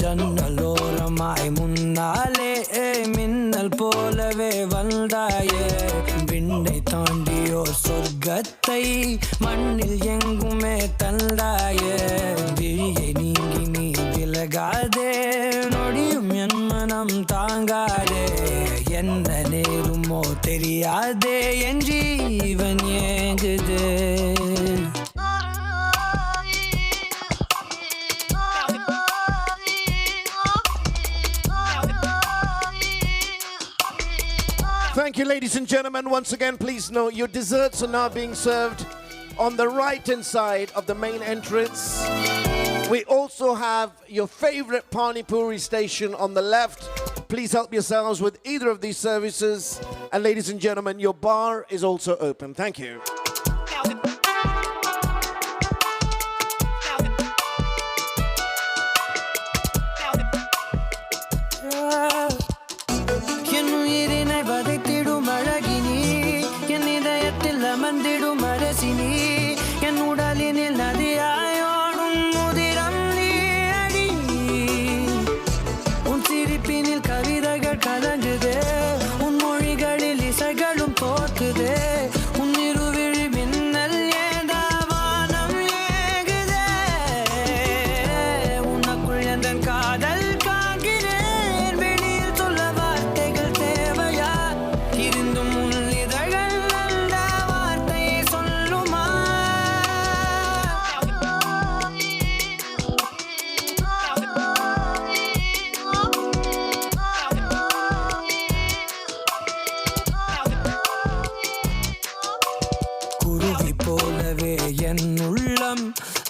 ஜன்னலோரமாய் முன்னாலே மின்னல் போலவே வந்தாயே விண்ணை தாண்டியோ சொர்க்கத்தை மண்ணில் எங்குமே தந்தாயே விழியை நீங்கி நீ விலகாதே நொடியும் என் மனம் தாங்காதே என்ன நேருமோ தெரியாதே என் ஜீவன் ஏங்குதே Thank you, ladies and gentlemen. Once again, please note your desserts are now being served on the right hand side of the main entrance. We also also have your favorite Pani Puri station on the left. Please help yourselves with either of these services. And ladies and gentlemen, your bar is also open. Thank you. என் உயிரினை வதைத்திடும் அழகினி, என் இதயத்தில் அமர்ந்திடும் அரசினி, என் உடலினில் நதியாயோடும் முதிரம் நீ அடி. உன் சிரிப்பினில் கவிதைகள் கலங்குதே, உன் மொழிகளில் இசைகளும் தோற்குதே, உன் இருவிழி மின்னல் ஏதா வானம் ஏகுதே, உனக்குள் எந்தன் காதல் காண்கிறேன், வெளியில் சொல்ல வார்த்தைகள் தேவையா, இருந்தும் உன் இதழ்கள் அந்த வார்த்தையை சொல்லுமா. குருவி போலவே என் உள்ளம்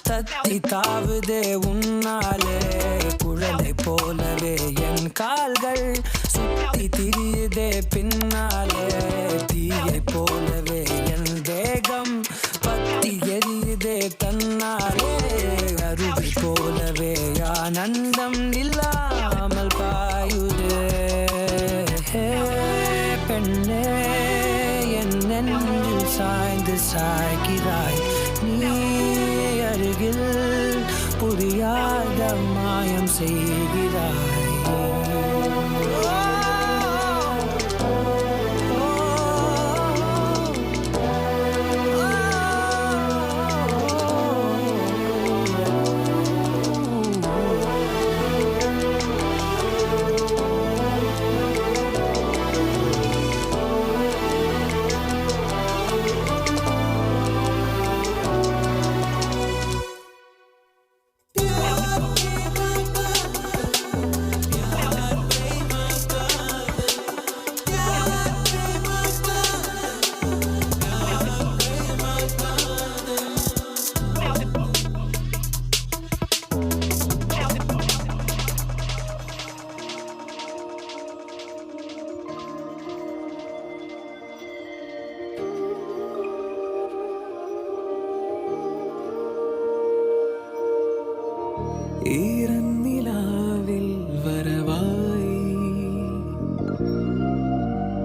தத்தி தாவுதே உன்னாலே, குழந்தை போலவே என் கால்கள் சுத்தி திரியுதே பின்னாலே, தீயை போலவே என் தேகம் பத்தி எரியுதே தன்னாலே, அருவி போலவே ஆனந்தம் இல்லாமல் பாயுதே. பெண்ணே என் நெஞ்சில் சாய்ந்து சாய்கிறாய், நீ அருகில் புரியாத மாயம் செய்கிறாய். ഈരന്നിലാവിൽ വരവായി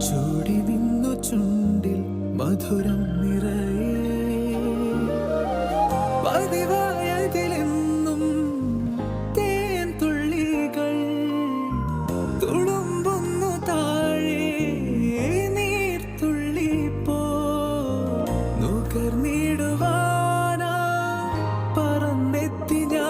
ചൂടി നിന്നു ചുണ്ടിൽ മധുരം നിറയെ, പതിവായതിലെന്നും തേൻ തുള്ളികൾ തുളുമ്പുന്നു താഴെ നീർത്തുള്ളി പോ നുകർന്നിടുവാനാ പറന്നെത്തി ഞാൻ.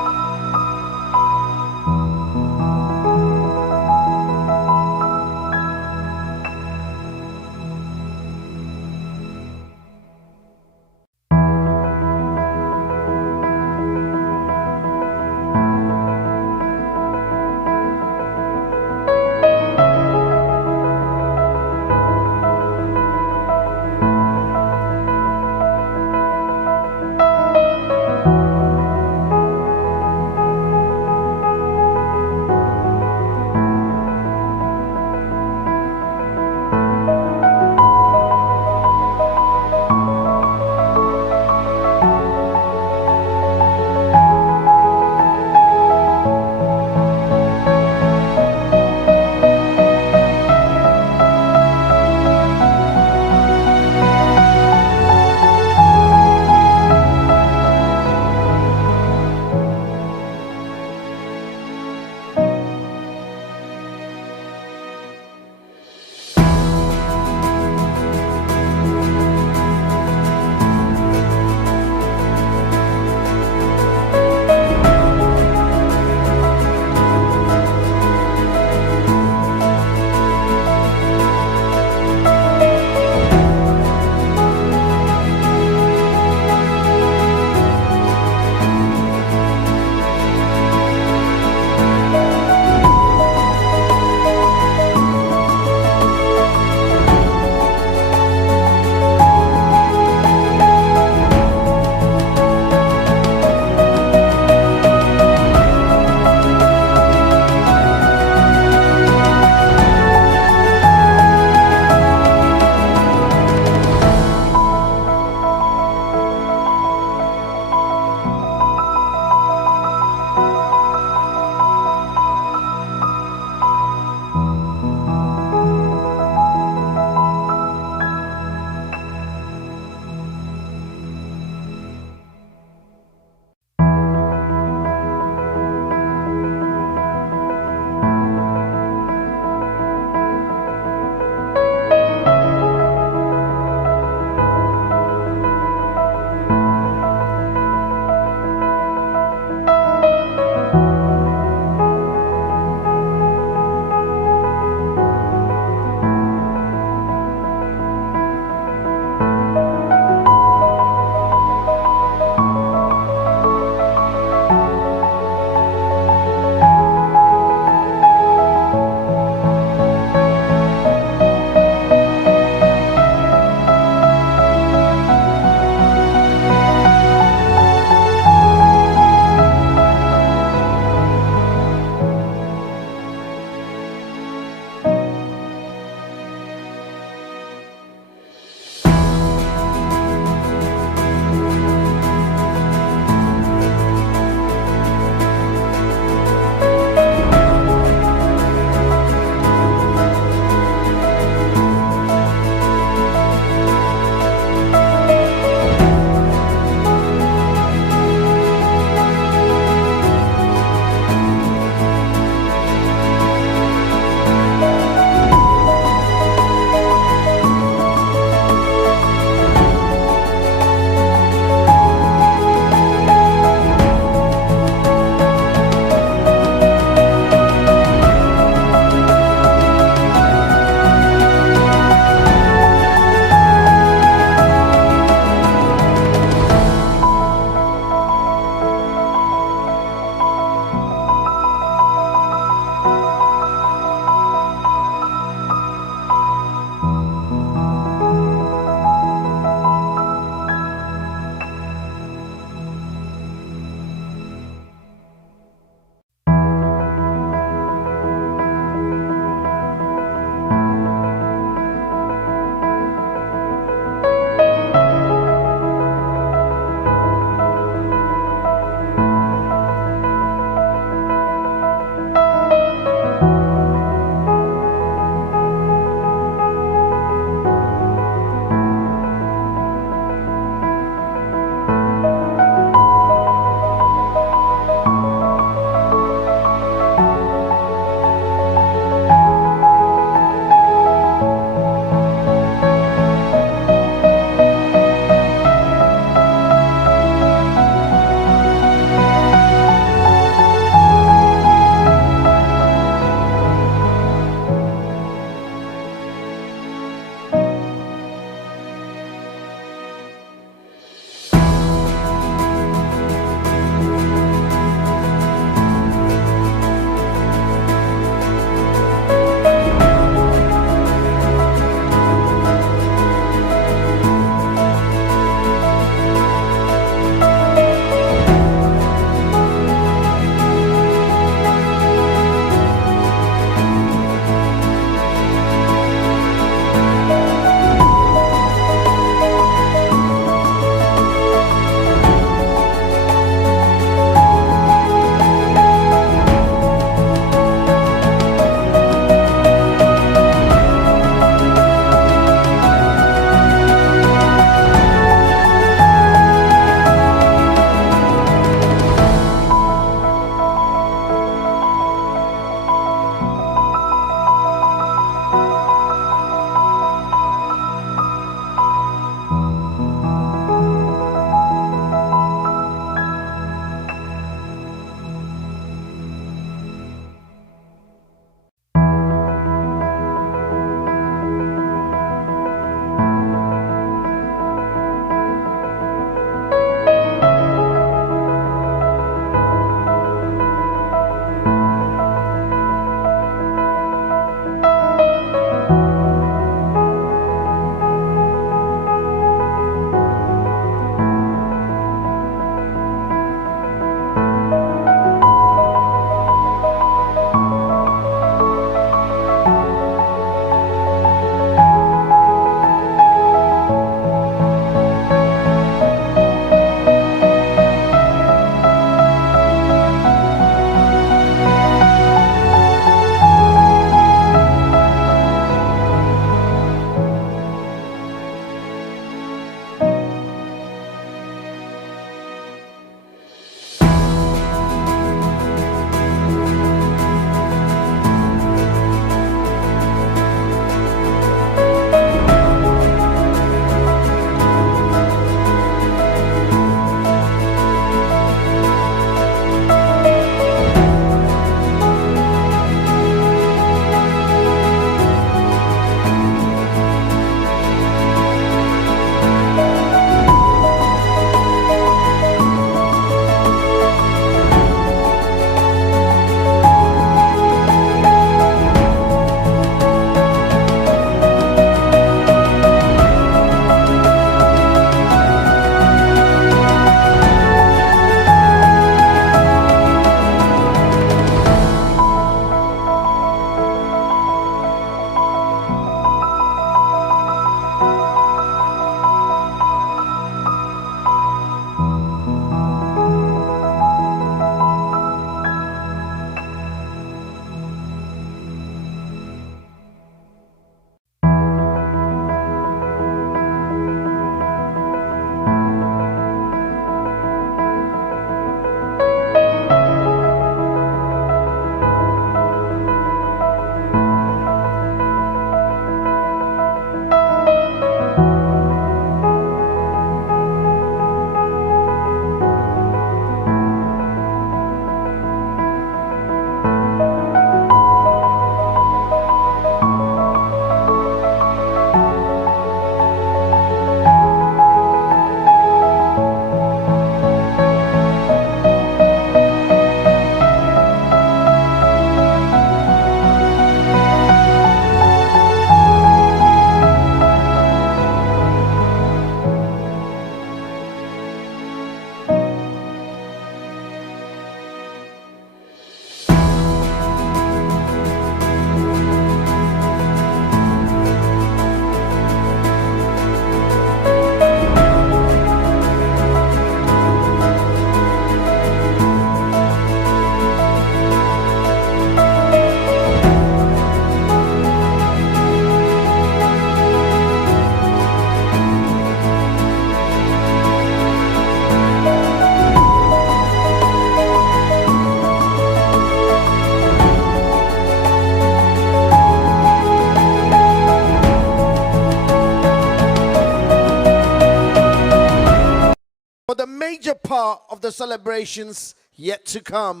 part of the celebrations yet to come.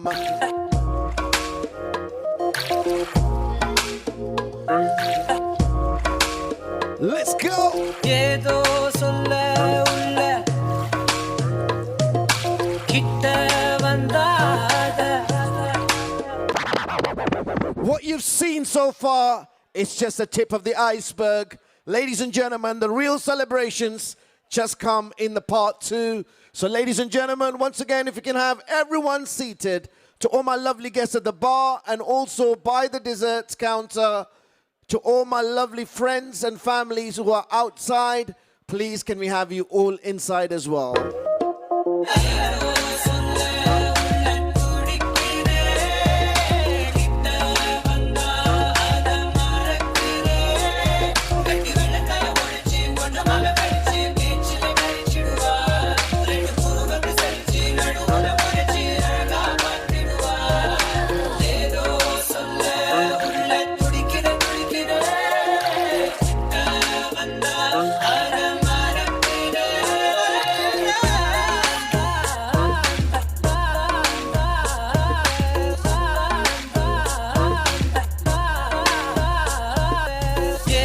Let's go. ஏதோ சொல்ல உள்ள கிட்ட வந்தாத. What you've seen so far is just the tip of the iceberg. Ladies and gentlemen, the real celebrations just come in the part 2. So ladies and gentlemen, once again, if you can have everyone seated, to all my lovely guests at the bar and also by the desserts counter, to all my lovely friends and families who are outside, please can we have you all inside as well.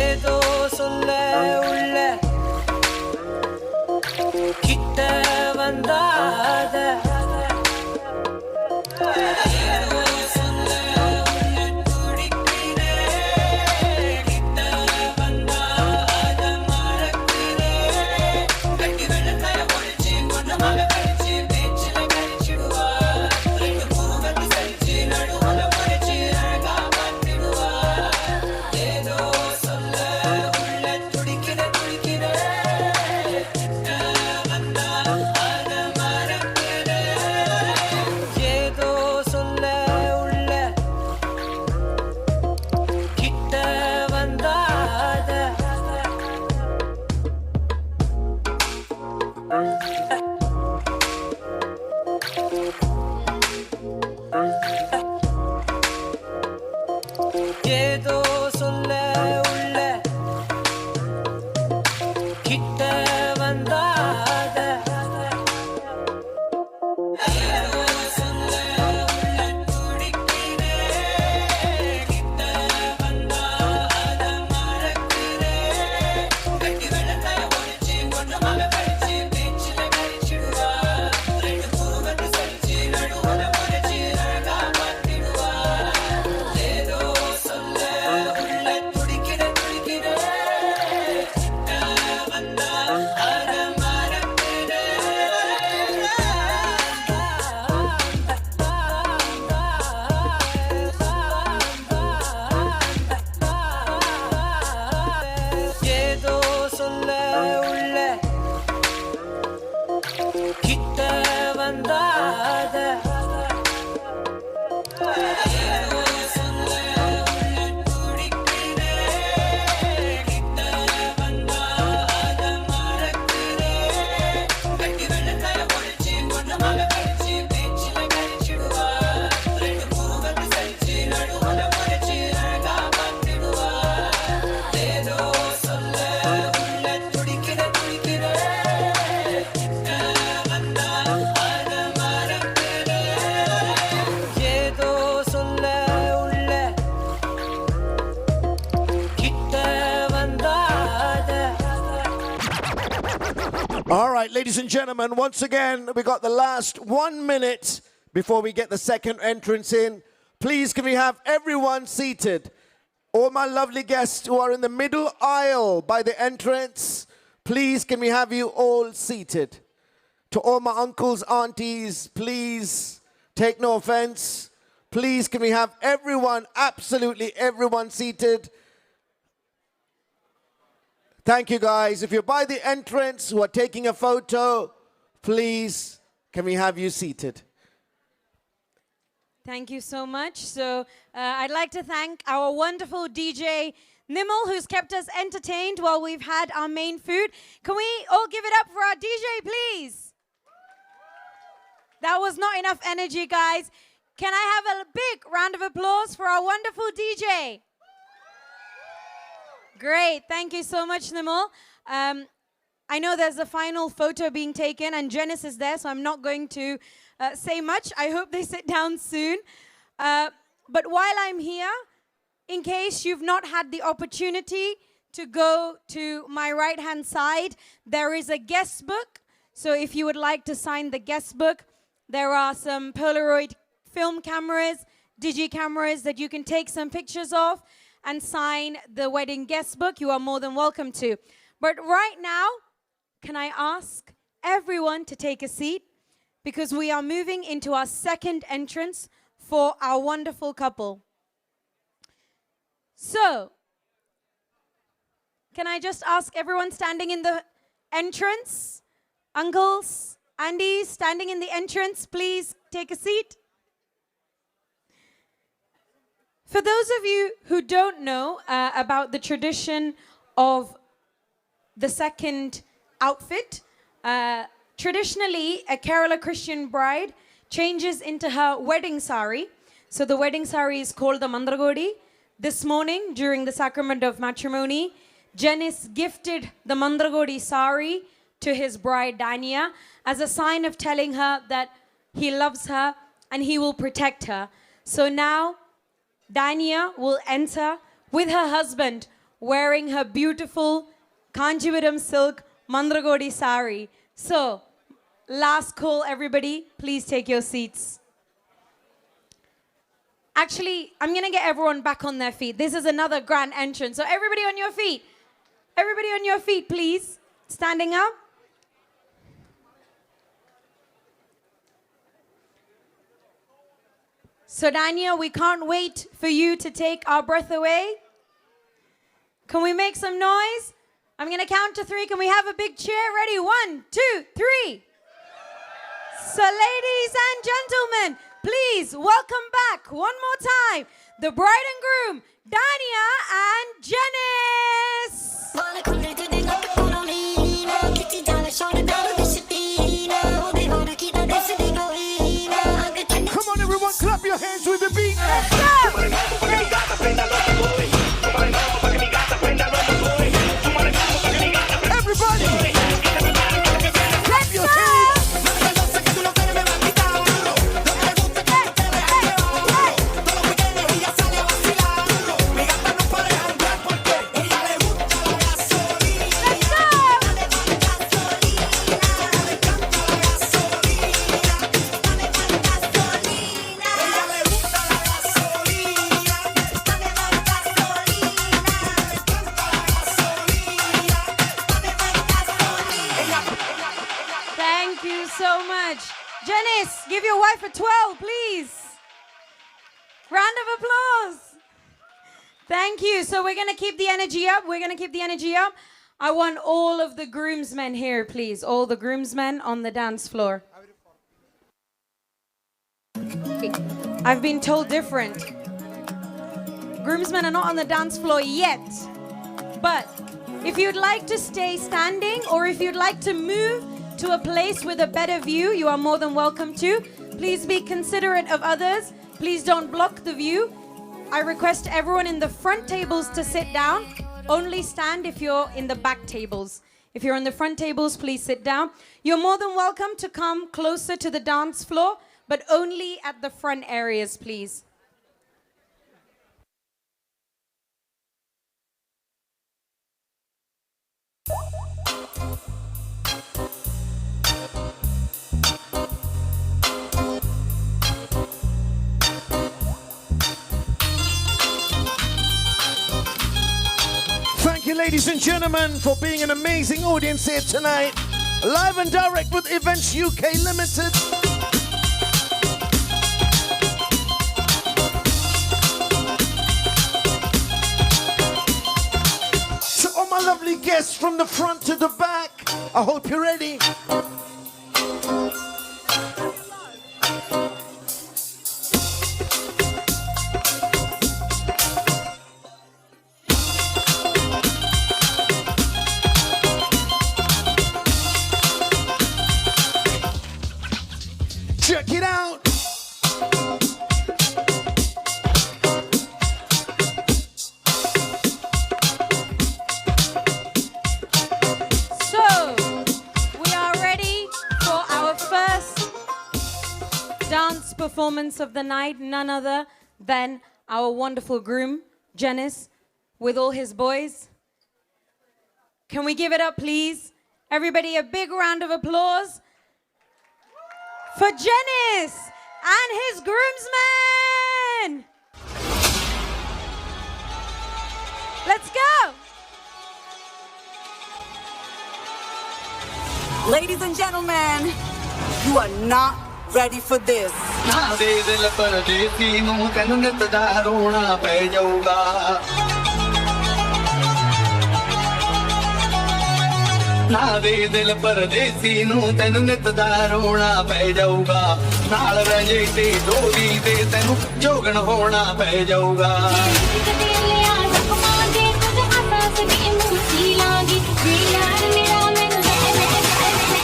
ஏதோ சொல்ல உள்ள கிட்ட வந்தாத. ஏதோ சொல்ல உள்ள கிட்ட வந்தாத. ஏதோ சொல்ல உள்ள கிட்ட வந்தாத. ஏதோ சொல்ல உள்ள கிட்ட வந்தாத. ஏதோ சொல்ல உள்ள கிட்ட வந்தாத. All right, ladies and gentlemen, once again, we got the last 1 minute before we get the second entrance in. Please, can we have everyone seated? All my lovely guests who are in the middle aisle by the entrance, please, can we have you all seated? To all my uncles, aunties, please, take no offense. Please, can we have everyone, absolutely everyone seated? Thank you, guys. If you're by the entrance who are taking a photo, please, can we have you seated? Thank you so much. So I'd like to thank our wonderful DJ Nimel, who's kept us entertained while we've had our main food. Can we all give it up for our DJ, please? That was not enough energy, guys. Can I have a big round of applause for our wonderful DJ? Great. Thank you so much, Nimel. I know there's a final photo being taken, and Jennis is there, so I'm not going to say much. I hope they sit down soon. But while I'm here, in case you've not had the opportunity to go to my right-hand side, there is a guest book. So if you would like to sign the guest book, there are some Polaroid film cameras, digi cameras that you can take some pictures of and sign the wedding guest book. You are more than welcome to. But right now, can I ask everyone to take a seat? Because we are moving into our second entrance for our wonderful couple. So, can I just ask everyone standing in the entrance, uncles, aunties, standing in the entrance, please take a seat. For those of you who don't know about the tradition of the second outfit, traditionally a Kerala Christian bride changes into her wedding sari. So the wedding sari is called the Mandragodi. This morning, during the sacrament of matrimony, Jennis gifted the Mandragodi sari to his bride Dania as a sign of telling her that he loves her and he will protect her. So now Dania will enter with her husband wearing her beautiful Kanjivaram silk Mandragodi sari. So, last call everybody, please take your seats. Actually, I'm going to get everyone back on their feet. This is another grand entrance. So everybody on your feet. Everybody on your feet, please. Standing up. So Dania, we can't wait for you to take our breath away. Can we make some noise? I'm going to count to 3. Can we have a big cheer? Ready? 1, 2, 3. So ladies and gentlemen, please welcome back one more time the bride and groom, Dania and Jennis. Come on, everyone, clap your hands with the beat. Everybody, clap your hands. Thank you so much. Jennis, give your wife a 12, please. Round of applause. Thank you. So we're going to keep the energy up. We're going to keep the energy up. I want all of the groomsmen here, please. All the groomsmen on the dance floor. I've been told different. Groomsmen are not on the dance floor yet. But if you'd like to stay standing or if you'd like to move to a place with a better view, you are more than welcome to. Please be considerate of others. Please don't block the view. I request everyone in the front tables to sit down. Only stand if you're in the back tables. If you're in the front tables, please sit down. You're more than welcome to come closer to the dance floor, but only at the front areas, please. Thank you, ladies and gentlemen, for being an amazing audience here tonight. Live and direct with Events UK Limited. So all my lovely guests from the front to the back, I hope you're ready. Check it out. So, moments of the night, none other than our wonderful groom, Jennis, with all his boys. Can we give it up, please? Everybody, a big round of applause for Jennis and his groomsmen. Let's go. Ladies and gentlemen, you are not ready for this.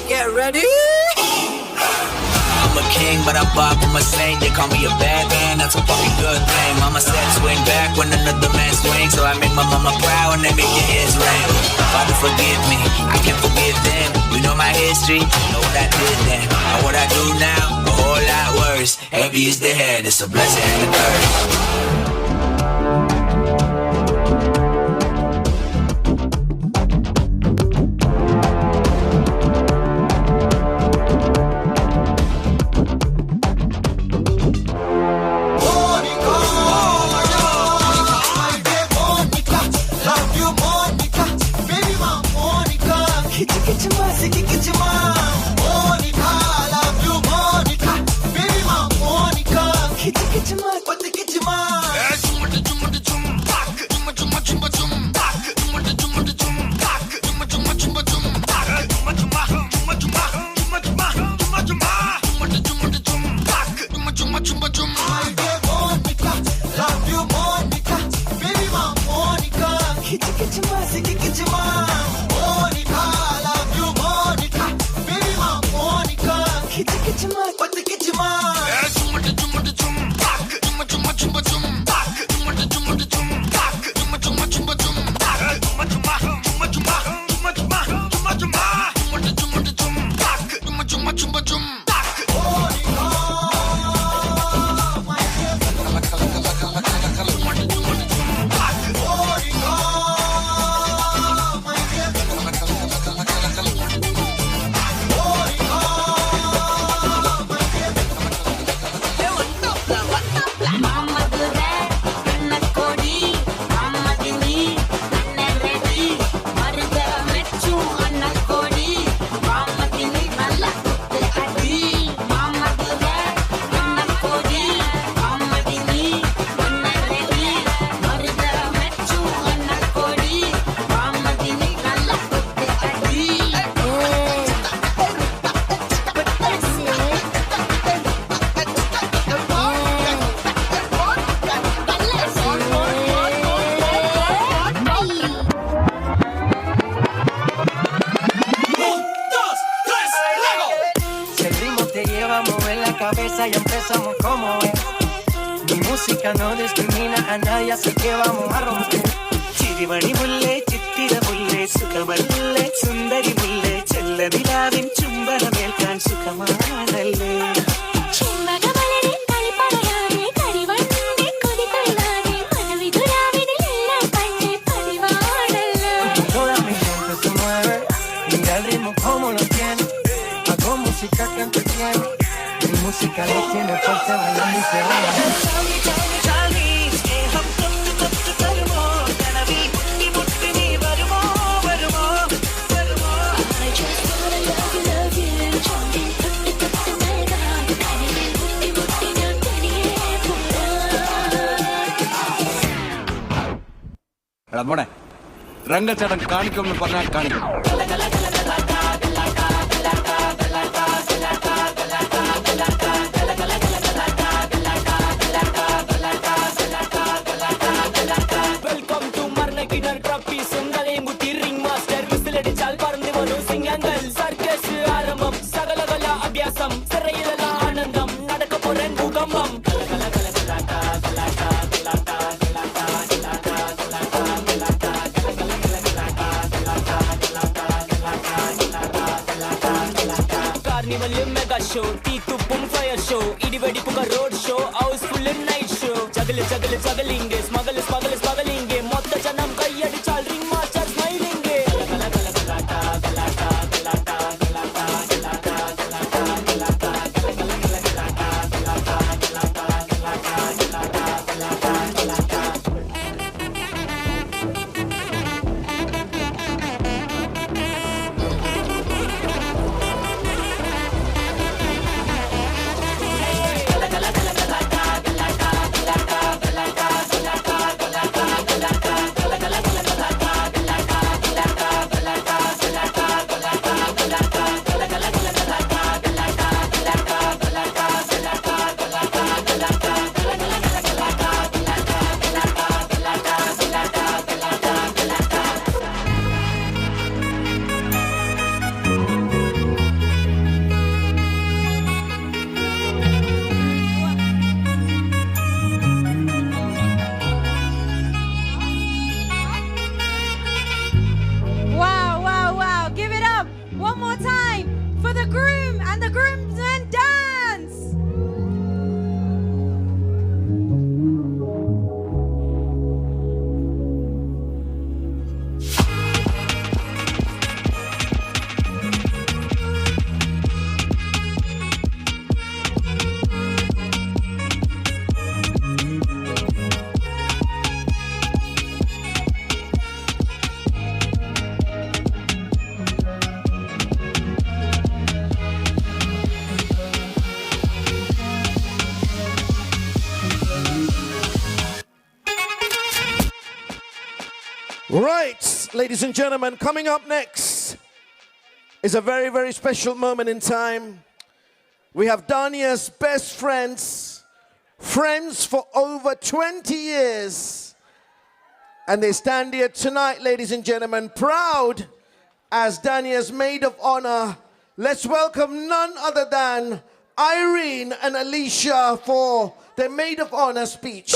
Get ready. I'm a king, but I'm far from a saint. They call me a bad man, that's a fucking good thing. Mama said swing back when another man swings, so I make my mama proud and they make your ears ring. Father, forgive me, I can't forgive them. You know my history, you know what I did then. And what I do now, a whole lot worse. Heavy is the head, it's a blessing and a curse. cabeza y empezamos como es. Mi música no discrimina a nadie, así que vamos a romper. ചിരിമണി മുല്ലേ ചിത്തിര മുല്ലേ സുഖമല്ലേ സുന്ദരി മുല്ലേ ചെല്ലനിലാവിൻ ചുംബനമേൽക്കാൻ സുഖമാണല്ലേ. Toda mi gente se mueve, mira el ritmo como lo tiene. Hago música que entretiene, mi música lo tiene fuerte bailando y se baila. എടാ മോനെ രംഗച്ചേട്ടൻ കാണിക്കുമെന്ന് പറഞ്ഞാൽ കാണിക്കും. Welcome to മർണക്കിടർ trophies ഉങ്ങളെയും കുത്തി ring master വിസിലടിച്ചാൽ പറന്നു വരും സിംഗങ്ങൾ സർക്കസ് ആരംഭം സകലകല അഭ്യാസം സിറയിലല്ല ആനന്ദം നടക്കപ്പോരൻ ഭൂകമ്പം. കാർണിവൽ മെഗാ ഷോ തീത്തുപ്പും fire killer show. Idi vedi puka road show. House full in night show. Juggling, smuggling. Motta janam kayyadi chal ring marcher smiling. Wow. Give it up one more time for the groom and the groomsmen dance. Right, ladies and gentlemen, coming up next is a very, very special moment in time. We have Dania's best friends for over 20 years. And they stand here tonight, ladies and gentlemen, proud as Dania's maid of honor. Let's welcome none other than Irene and Alicia for their maid of honor speech.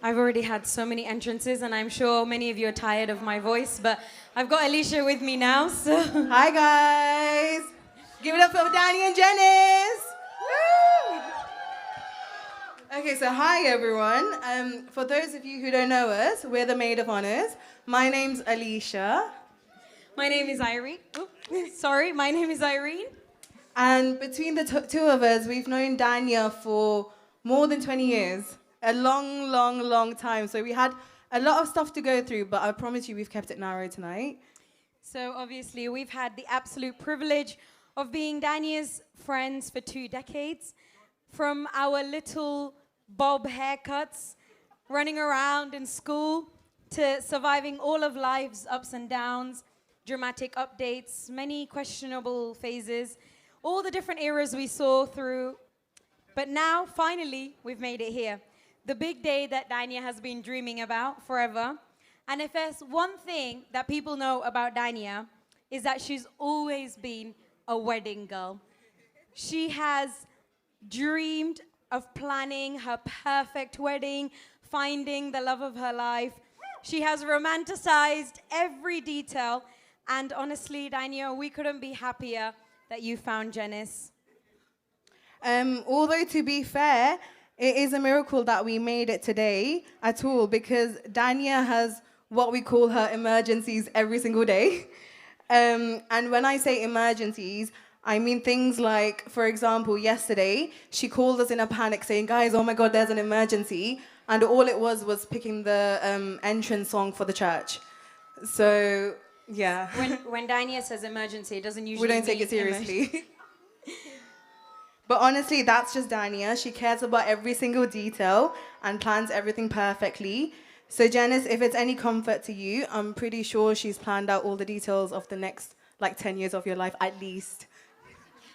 I've already had so many entrances, and I'm sure many of you are tired of my voice, but I've got Alicia with me now, so... Hi, guys. Give it up for Dania and Jennis. Woo! Okay, so hi, everyone. For those of you who don't know us, we're the Maid of Honors. My name's Alicia. My name is Irene. My name is Irene. And between the two of us, we've known Dania for more than 20 years. A long time. So we had a lot of stuff to go through, but I promise you we've kept it narrow tonight. So obviously we've had the absolute privilege of being Dania's friends for 2 decades. From our little bob haircuts, running around in school, to surviving all of life's ups and downs, dramatic updates, many questionable phases, all the different eras we saw through. But now, finally, we've made it here. The big day that Dania has been dreaming about forever. And if there's one thing that people know about Dania, is that she's always been a wedding girl. She has dreamed of planning her perfect wedding, finding the love of her life. She has romanticized every detail. And honestly, Dania, we couldn't be happier that you found Jennis. Although, to be fair, it is a miracle that we made it today at all, because Dania has what we call her emergencies every single day. And when I say emergencies, I mean things like, for example, yesterday, she called us in a panic saying, guys, oh my God, there's an emergency. And all it was picking the entrance song for the church. So, yeah. When Dania says emergency, it doesn't usually we don't take it seriously. But honestly, that's just Dania. She cares about every single detail and plans everything perfectly. So Jennis, if it's any comfort to you, I'm pretty sure she's planned out all the details of the next 10 years of your life at least.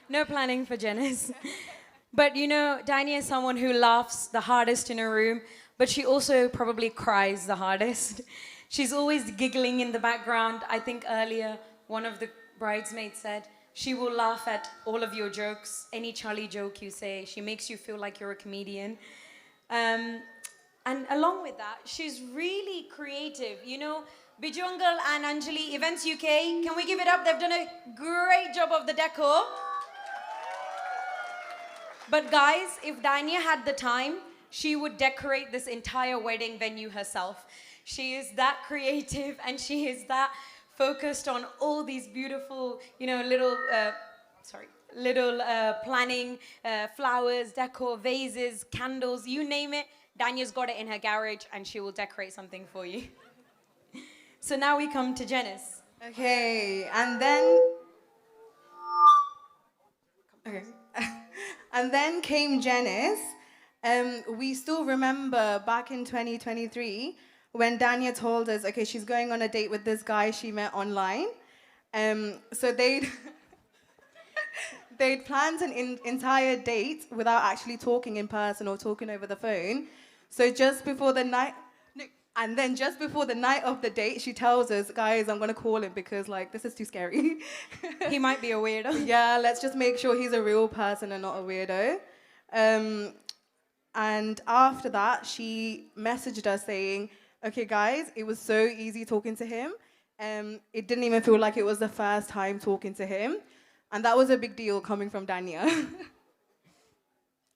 No planning for Jennis. But you know, Dania is someone who laughs the hardest in a room, but she also probably cries the hardest. She's always giggling in the background. I think earlier one of the bridesmaid said, she will laugh at all of your jokes, any Charlie joke you say. She makes you feel like you're a comedian. And along with that, she's really creative. You know, Bijungal and Anjali, Events UK, can we give it up? They've done a great job of the decor. But guys, if Dania had the time, she would decorate this entire wedding venue herself. She is that creative and she is that focused on all these beautiful, you know, little planning, flowers, decor, vases, candles, you name it. Dania's got it in her garage and she will decorate something for you. So now we come to Jennis. Okay, and then... Okay. And then came Jennis. We still remember back in 2023 when Dania told us, okay, she's going on a date with this guy she met online. So they'd planned an entire date without actually talking in person or talking over the phone. So just before the night, and then just before the night of the date, she tells us, guys, I'm gonna call him because like this is too scary. He might be a weirdo. Yeah, let's just make sure he's a real person and not a weirdo. And after that, she messaged us saying, okay, guys, it was so easy talking to him. It didn't even feel like it was the first time talking to him. And that was a big deal coming from Dania.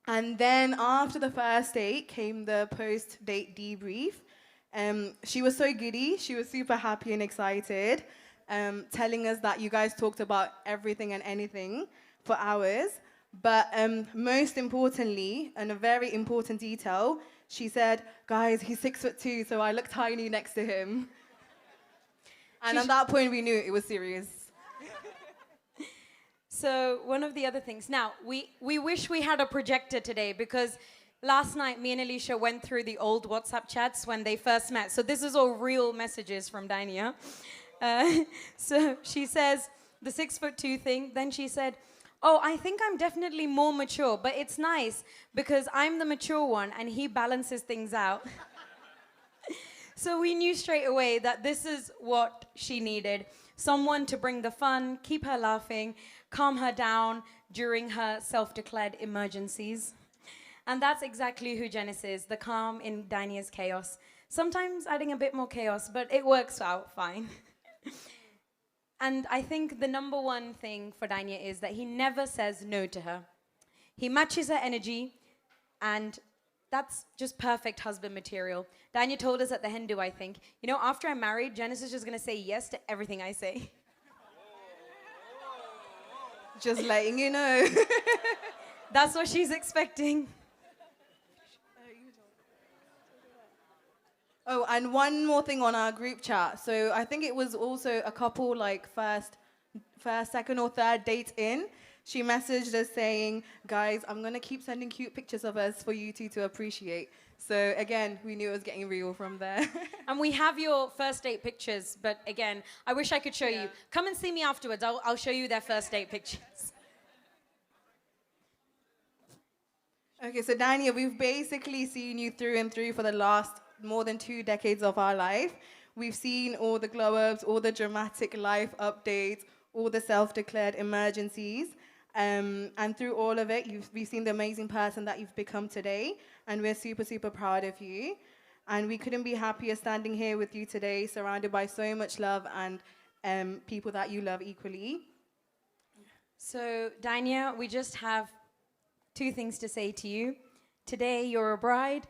And then after the first date came the post-date debrief. She was so giddy. She was super happy and excited, telling us that you guys talked about everything and anything for hours. But most importantly, and a very important detail, she said, guys, he's 6'2", so I look tiny next to him. And at that point, we knew it was serious. So one of the other things, now, we wish we had a projector today because last night, me and Alicia went through the old WhatsApp chats when they first met. So this is all real messages from Dania. So she says, the 6'2" thing, then she said, oh, I think I'm definitely more mature, but it's nice because I'm the mature one and he balances things out. So we knew straight away that this is what she needed. Someone to bring the fun, keep her laughing, calm her down during her self-declared emergencies. And that's exactly who Jennis is, the calm in Dania's chaos. Sometimes adding a bit more chaos, but it works out fine. And I think the number one thing for Dania is that he never says no to her. He matches her energy, and that's just perfect husband material. Dania told us at the Hindu, I think, you know, after I'm married, Jennis is just going to say yes to everything I say. Just letting you know. That's what she's expecting. Oh, and one more thing on our group chat. So I think it was also a couple like first, second or third date in. She messaged us saying, guys, I'm going to keep sending cute pictures of us for you two to appreciate. So again, we knew it was getting real from there. And we have your first date pictures, but again, I wish I could show you. Come and see me afterwards. I'll show you their first date pictures. Okay, so Dania, we've basically seen you through and through for the last more than 2 decades of our life. We've seen all the glow-ups, all the dramatic life updates, all the self-declared emergencies. And through all of it, we've seen the amazing person that you've become today. And we're super, super proud of you. And we couldn't be happier standing here with you today, surrounded by so much love and people that you love equally. So, Dania, we just have 2 things to say to you. Today, you're a bride.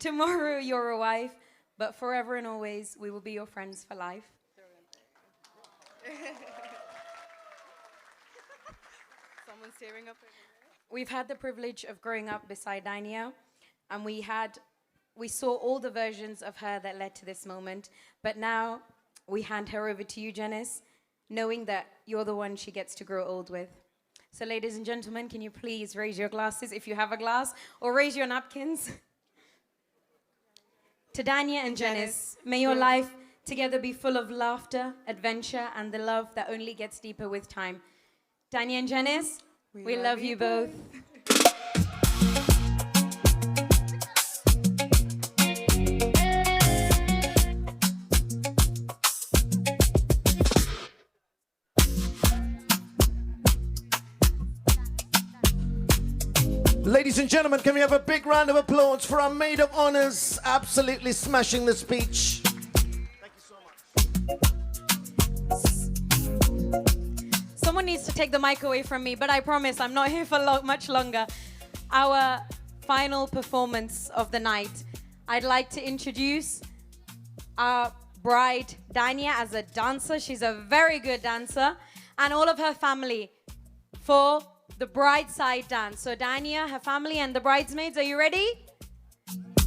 Tomorrow, you're a wife. But forever and always, we will be your friends for life. Someone's tearing up over there. We've had the privilege of growing up beside Dania, and we saw all the versions of her that led to this moment. But now, we hand her over to you, Jennis, knowing that you're the one she gets to grow old with. So, ladies and gentlemen, can you please raise your glasses if you have a glass, or raise your napkins? To Dania and Jennis, may your life together be full of laughter, adventure, and the love that only gets deeper with time. Dania and Jennis, we love you both. Ladies and gentlemen, can we have a big round of applause for our maid of honors absolutely smashing the speech? Someone needs to take the mic away from me, but I promise I'm not here for much longer. Our final performance of the night. I'd like to introduce our bride, Dania, as a dancer. She's a very good dancer. And all of her family for the bride side dance. So Dania, her family, and the bridesmaids, are you ready?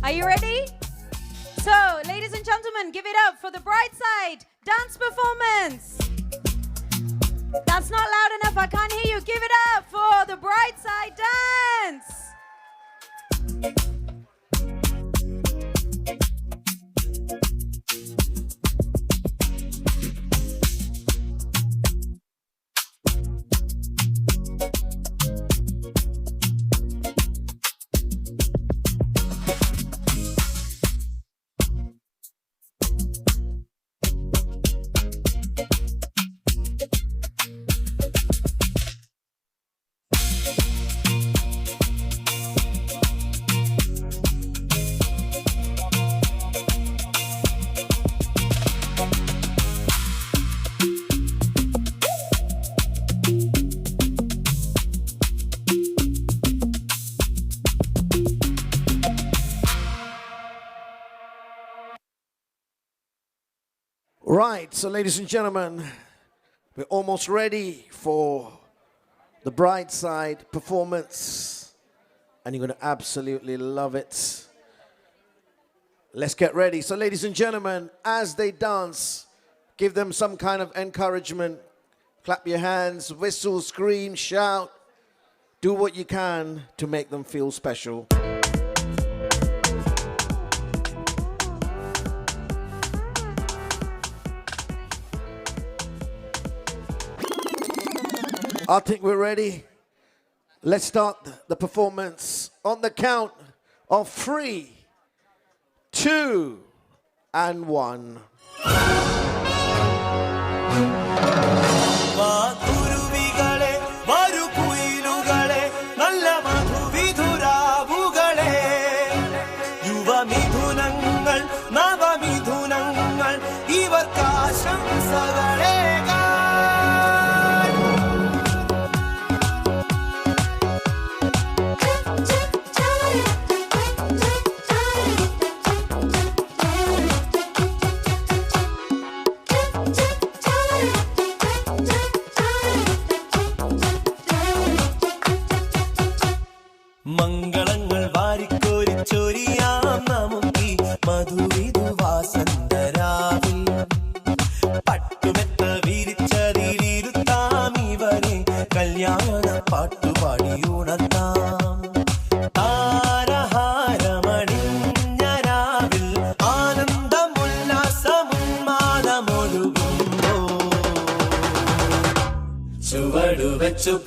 Are you ready? So, ladies and gentlemen, give it up for the bride side dance performance. That's not loud enough, I can't hear you. Give it up for the bride side dance. Right, so ladies and gentlemen, we're almost ready for the bride side performance, and you're going to absolutely love it. Let's get ready. So ladies and gentlemen, as they dance, give them some kind of encouragement. Clap your hands, whistle, scream, shout. Do what you can to make them feel special. I think we're ready. Let's start the performance on the count of 3, 2, and 1.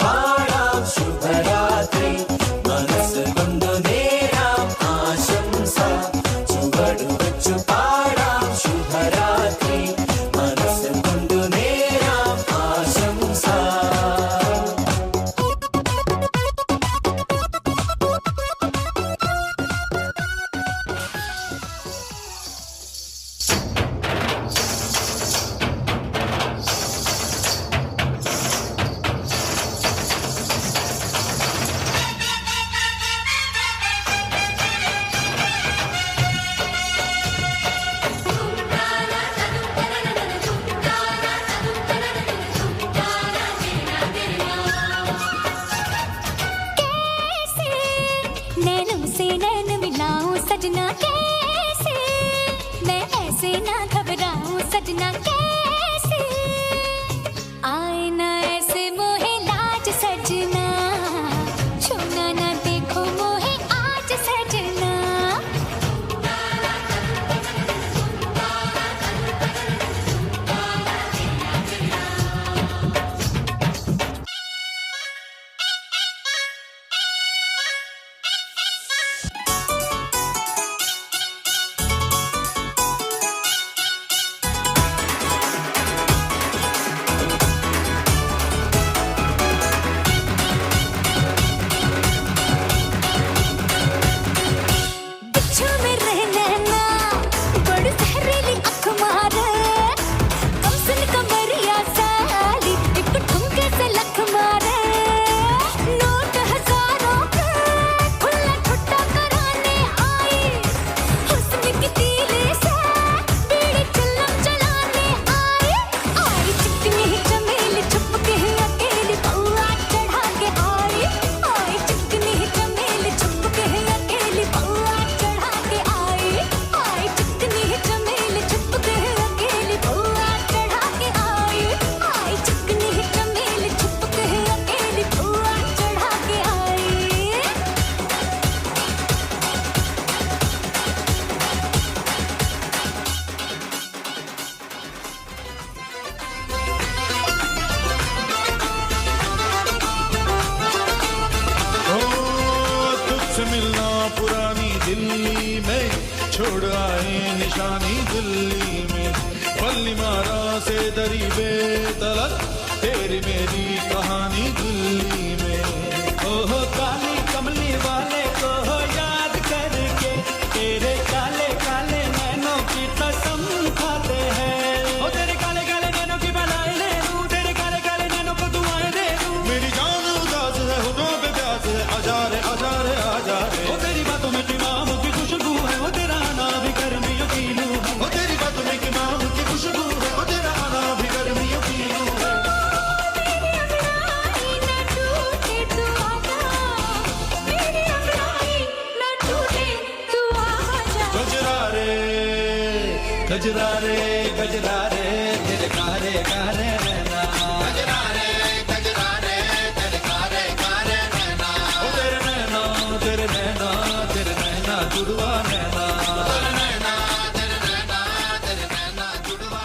പാടാം ശുഭരാത്രി മനസ്സ് കൊണ്ടു നേരാം ആശംസ ചുവടു വെച്ചു പാടാം ശുഭരാത്രി മനസ്സ് കൊണ്ടു നേരാം ആശംസ दिल्ली में पल्ली मारा से दरी बेतलक तेरी मेरी कहानी दिल्ली में ओहो काली कमली वाले को याद करके तेरे काले काले नैनों की कसम खाते हैं ओ तेरे काले काले नैनों की बलाई ले लूं तेरे काले काले नैनों को दुआएं दे दूं मेरी जान उदास है होठों पे प्यास है आजा रे आजा रे आजा रे ओ तेरी बातों में किमाम की खुशबू है ओ तेरा आना भी गर्मियों की लू है ओ तेरी बातों में किमाम की खुशबू है ओ तेरा आना भी गर्मियों की लू है गजरा रे गजरा रे तेरे कारे कारे नैना गजरा रे तेरे कारे कारे नैना ओ तेरे नैना तेरे नैना तेरे नैना जुड़वा नैना तेरे नैना तेरे नैना तेरे नैना जुड़वा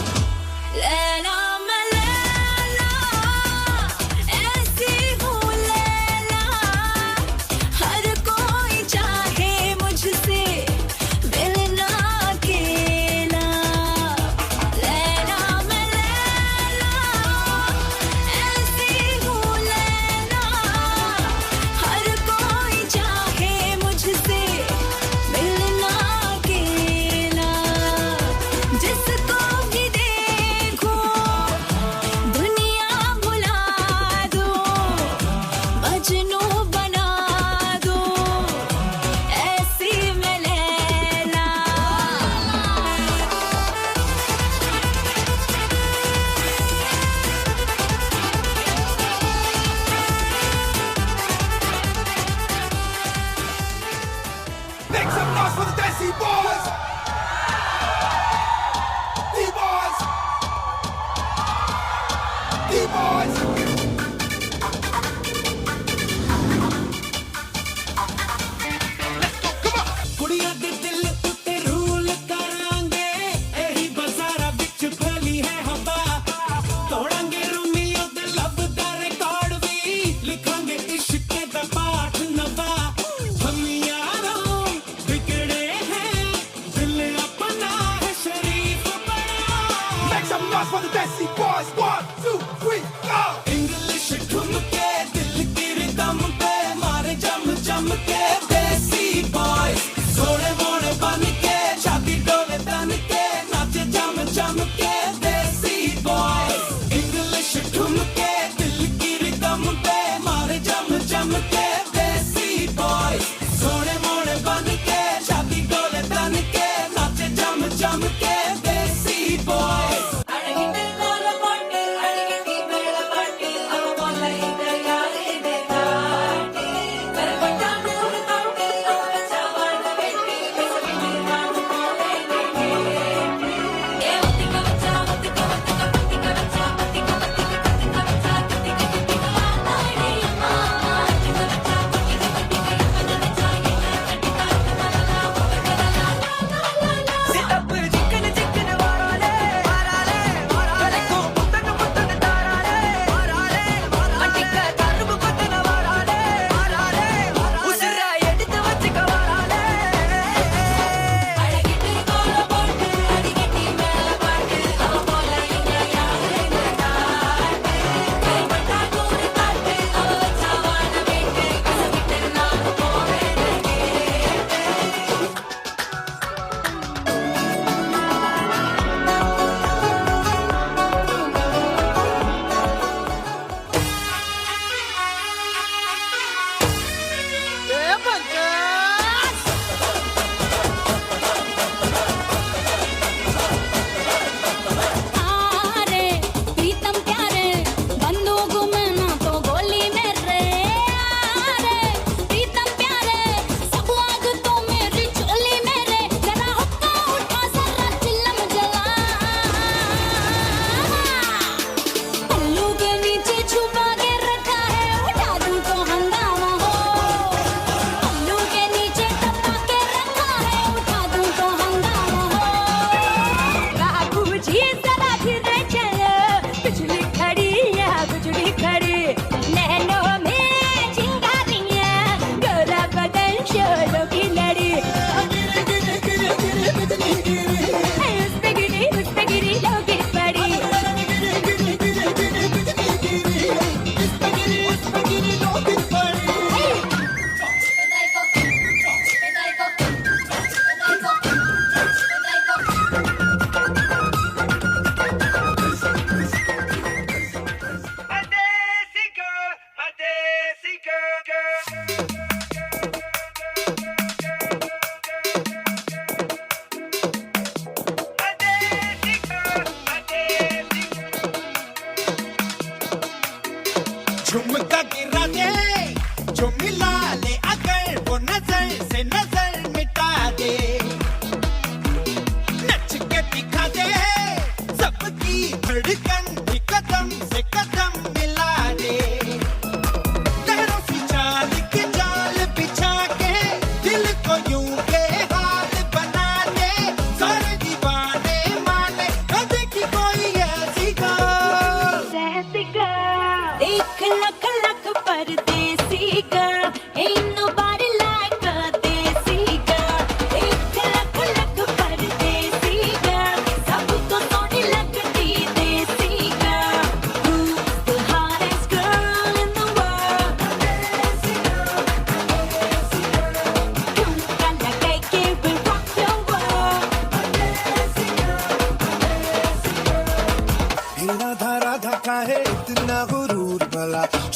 लैला मैं लैला ऐसी हूँ लैला हर कोई चाहे मुझसे मिलना अकेला लैला मैं लैला ऐसी हूँ लैला हर कोई चाहे मुझसे मिलना अकेला जिसको भी देखो दुनिया भुला दो मजनू बना दो ऐसी मैं Laila Make some noise for the Desi boys. D-boys. D-boys. ਕੁੜੀਆਂ ਦੇ ਦਿਲ ਉੱਤੇ ਰੂਲ ਕਰਾਂਗੇ ਇਹੀ ਬਾਜ਼ਾਰਾਂ ਵਿੱਚ ਫੈਲੀ ਹੈ ਹਵਾ ਤੋੜਾਂਗੇ ਰੋਮੀਓ ਦੇ ਲਵ ਦਾ ਰਿਕਾਰਡ ਵੀ ਲਿਖਾਂਗੇ ਇਸ਼ਕ ਦਾ ਪਾਠ ਨਵਾਂ ਹਮ ਯਾਰੋਂ ਵਿਗੜੇ हैं दिल अपना है शरीफ बड़ा Make some noise for the Desi boys. 1, 2, 3, go. English ठुमके दिल की रिदम पे मारे जम जम के देसी बॉयज सोने मोने बन के छाती डोले तन के नाचे जम जम के देसी बॉयज इंग्लिश ठुमके दिल की रिदम पे मारे जम जम के देसी बॉयज सोने मोने बन के छाती डोले तन के नाचे जम जम के देसी बॉयज अड़गिटे कोल पट्टी अड़गिटी मेल पट्टी अब बोले इधर यार इधर काटी कर पट्टा दूर तब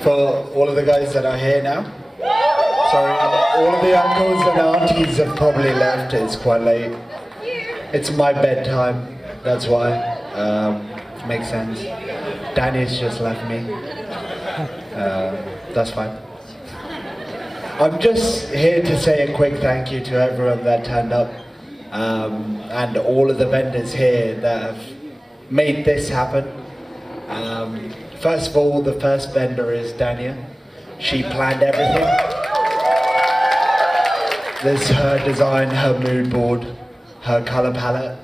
for all of the guys that are here now. Sorry, all of the uncles and aunties have probably left. It's quite late. It's my bedtime, that's why. Makes sense. Dania's just left me. That's fine. I'm just here to say a quick thank you to everyone that turned up, and all of the vendors here that have made this happen. First of all, the first vendor is Dania. She planned everything. There's her design, her mood board, her color palette.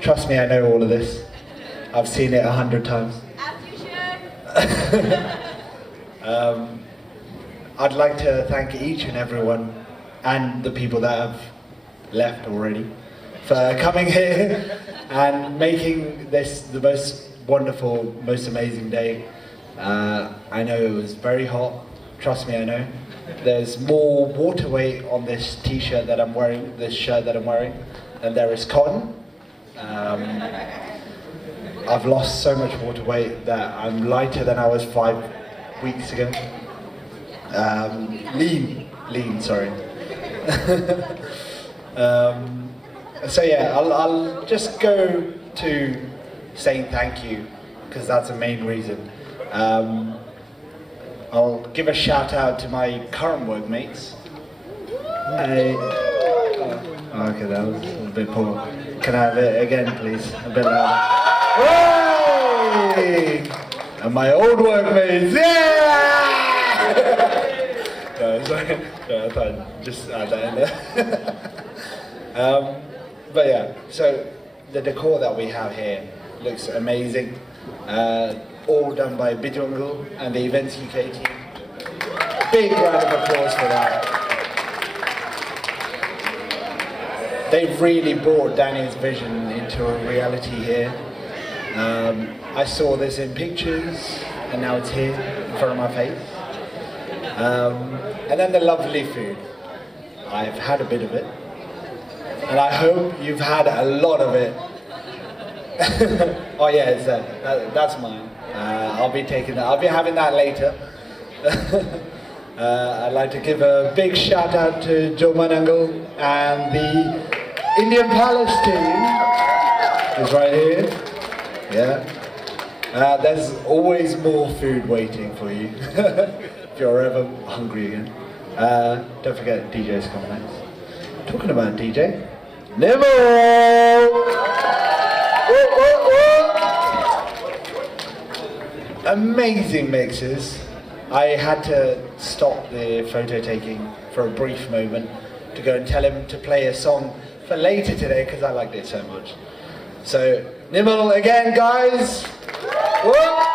Trust me, I know all of this. I've seen it 100 times. I'd like to thank each and everyone and the people that have left already for coming here and making this the most wonderful, most amazing day. I know it was very hot. Trust me, I know. There's more water weight on this t-shirt that I'm wearing, this shirt that I'm wearing, than there is cotton. I've lost so much water weight that I'm lighter than I was 5 weeks ago. Lean, sorry. So yeah, I'll just go to saying thank you, because that's the main reason. I'll give a shout out to my current workmates. Okay, that was a bit poor. Can I have it again, please? A bit louder. Hey! And my old workmates, yeah! No, sorry. No, I thought I'd just add that in there. But yeah, so the decor that we have here looks amazing. All done by Bijungle and the Events UK team. Big round of applause for that. They've really brought Dania's vision into a reality here. I saw this in pictures, and now it's here in front of my face. And then the lovely food. I've had a bit of it, and I hope you've had a lot of it. Oh yeah, it's that's mine. I'll be taking that. I'll be having that later. I'd like to give a big shout out to Joe Manangal and the Indian Palace team. It's right here. Yeah. There's always more food waiting for you if you're ever hungry again. Don't forget DJ's coming next. Talking about DJ, Nemo! Amazing mixes. I had to stop the photo taking for a brief moment to go and tell him to play a song for later today because I liked it so much. So, Nimble again, guys. Whoa.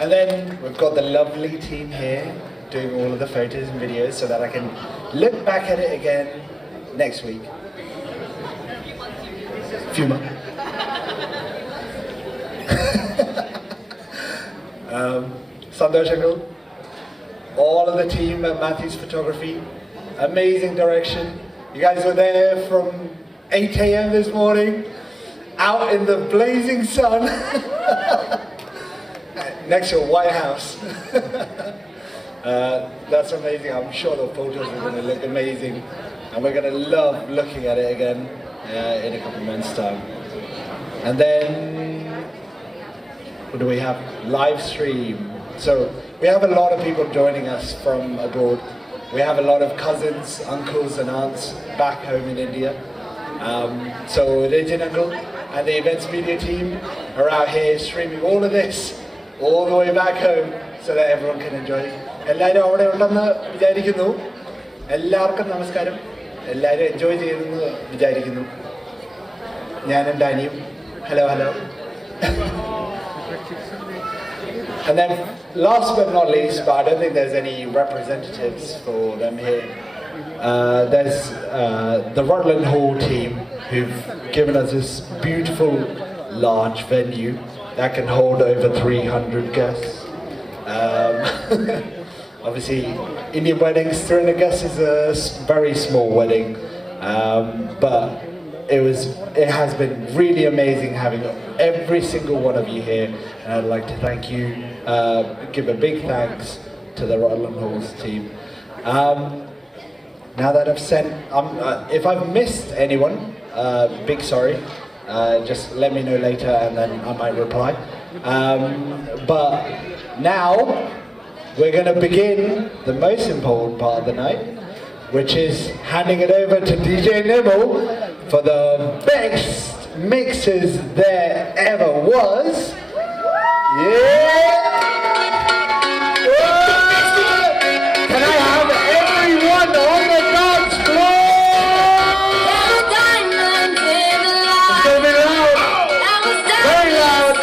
And then we've got the lovely team here doing all of the photos and videos so that I can look back at it again next week. Few months. Sandosh Uncle, all of the team at Matthews Photography, amazing direction. You guys were there from 8 a.m. this morning, out in the blazing sun, next to a White House. That's amazing. I'm sure the photos are going to look amazing, and we're going to love looking at it again in a couple of months' time. And then, what do we have? Live stream. So we have a lot of people joining us from abroad. We have a lot of cousins, uncles and aunts back home in India. So Rajin Uncle and the events media team are out here streaming all of this all the way back home so that everyone can enjoy. എല്ലാവരും അവിടെ ഉണ്ടെന്ന് വിചാരിക്കുന്നു. എല്ലാവർക്കും നമസ്കാരം. എല്ലാവരും enjoy ചെയ്യുമെന്ന് വിചാരിക്കുന്നു. ഞാനും ഡാനിയും. Hello, hello. And then, last but not least, but I don't think there's any representatives for them here. There's the Rutland Hall team who've given us this beautiful, large venue that can hold over 300 guests. Obviously, Indian weddings, 300 guests is a very small wedding, but it has been really amazing having every single one of you here, and I'd like to thank you, give a big thanks to the Rutland Halls team. Now that I've sent, if I've missed anyone, big sorry. Just let me know later and then I might reply. But now we're going to begin the most important part of the night, which is handing it over to DJ Nibble for the best mixes there ever was. Yeah! Can I have everyone on the dance floor? It's gonna be loud. Very loud.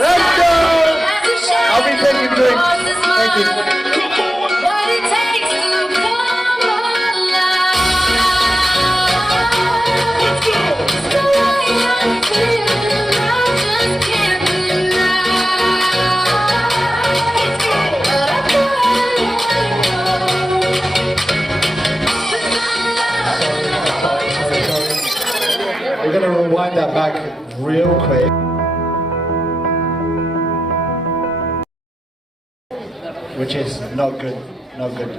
Let's go. I'll be taking drinks. Thank you. We're going to rewind that back real quick. Which is not good, not good.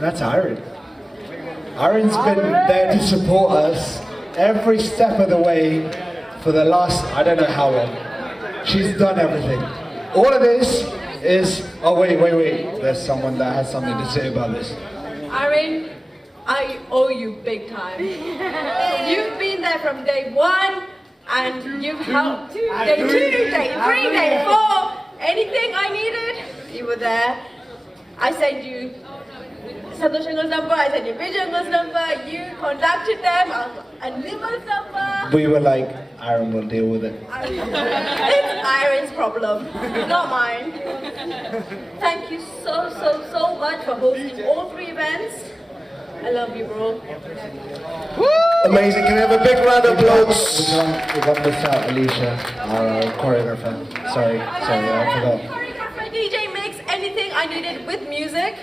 That's Irene. Irene's been there to support us every step of the way for the last, I don't know how long. She's done everything. All of this is, oh wait. There's someone that has something to say about this. Irene, I owe you big time. You've been there from day one, and you've helped day 2, day 3, day 4. Anything I needed, you were there. I sent you Santosh Shangal's number, I sent you Vijay Shangal's number, you contacted them, and Nimal's number. We were like, Iron will deal with it. It's Irene's problem, not mine. Thank you so much for hosting all 3 events. I love you, bro. Amazing. Can we have a big round of applause? We got this out, Alicia, our choreographer. Sorry, I forgot. Choreographer, DJ mix, anything I needed with music,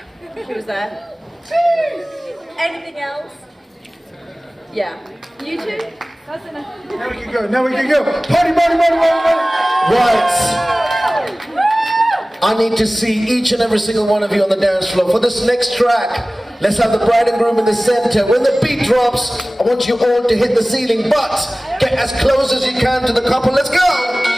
she was there. Anything else? Yeah. You too? Now we can go. Party. Right. I need to see each and every single one of you on the dance floor. For this next track, let's have the bride and groom in the center. When the beat drops, I want you all to hit the ceiling, but get as close as you can to the couple. Let's go!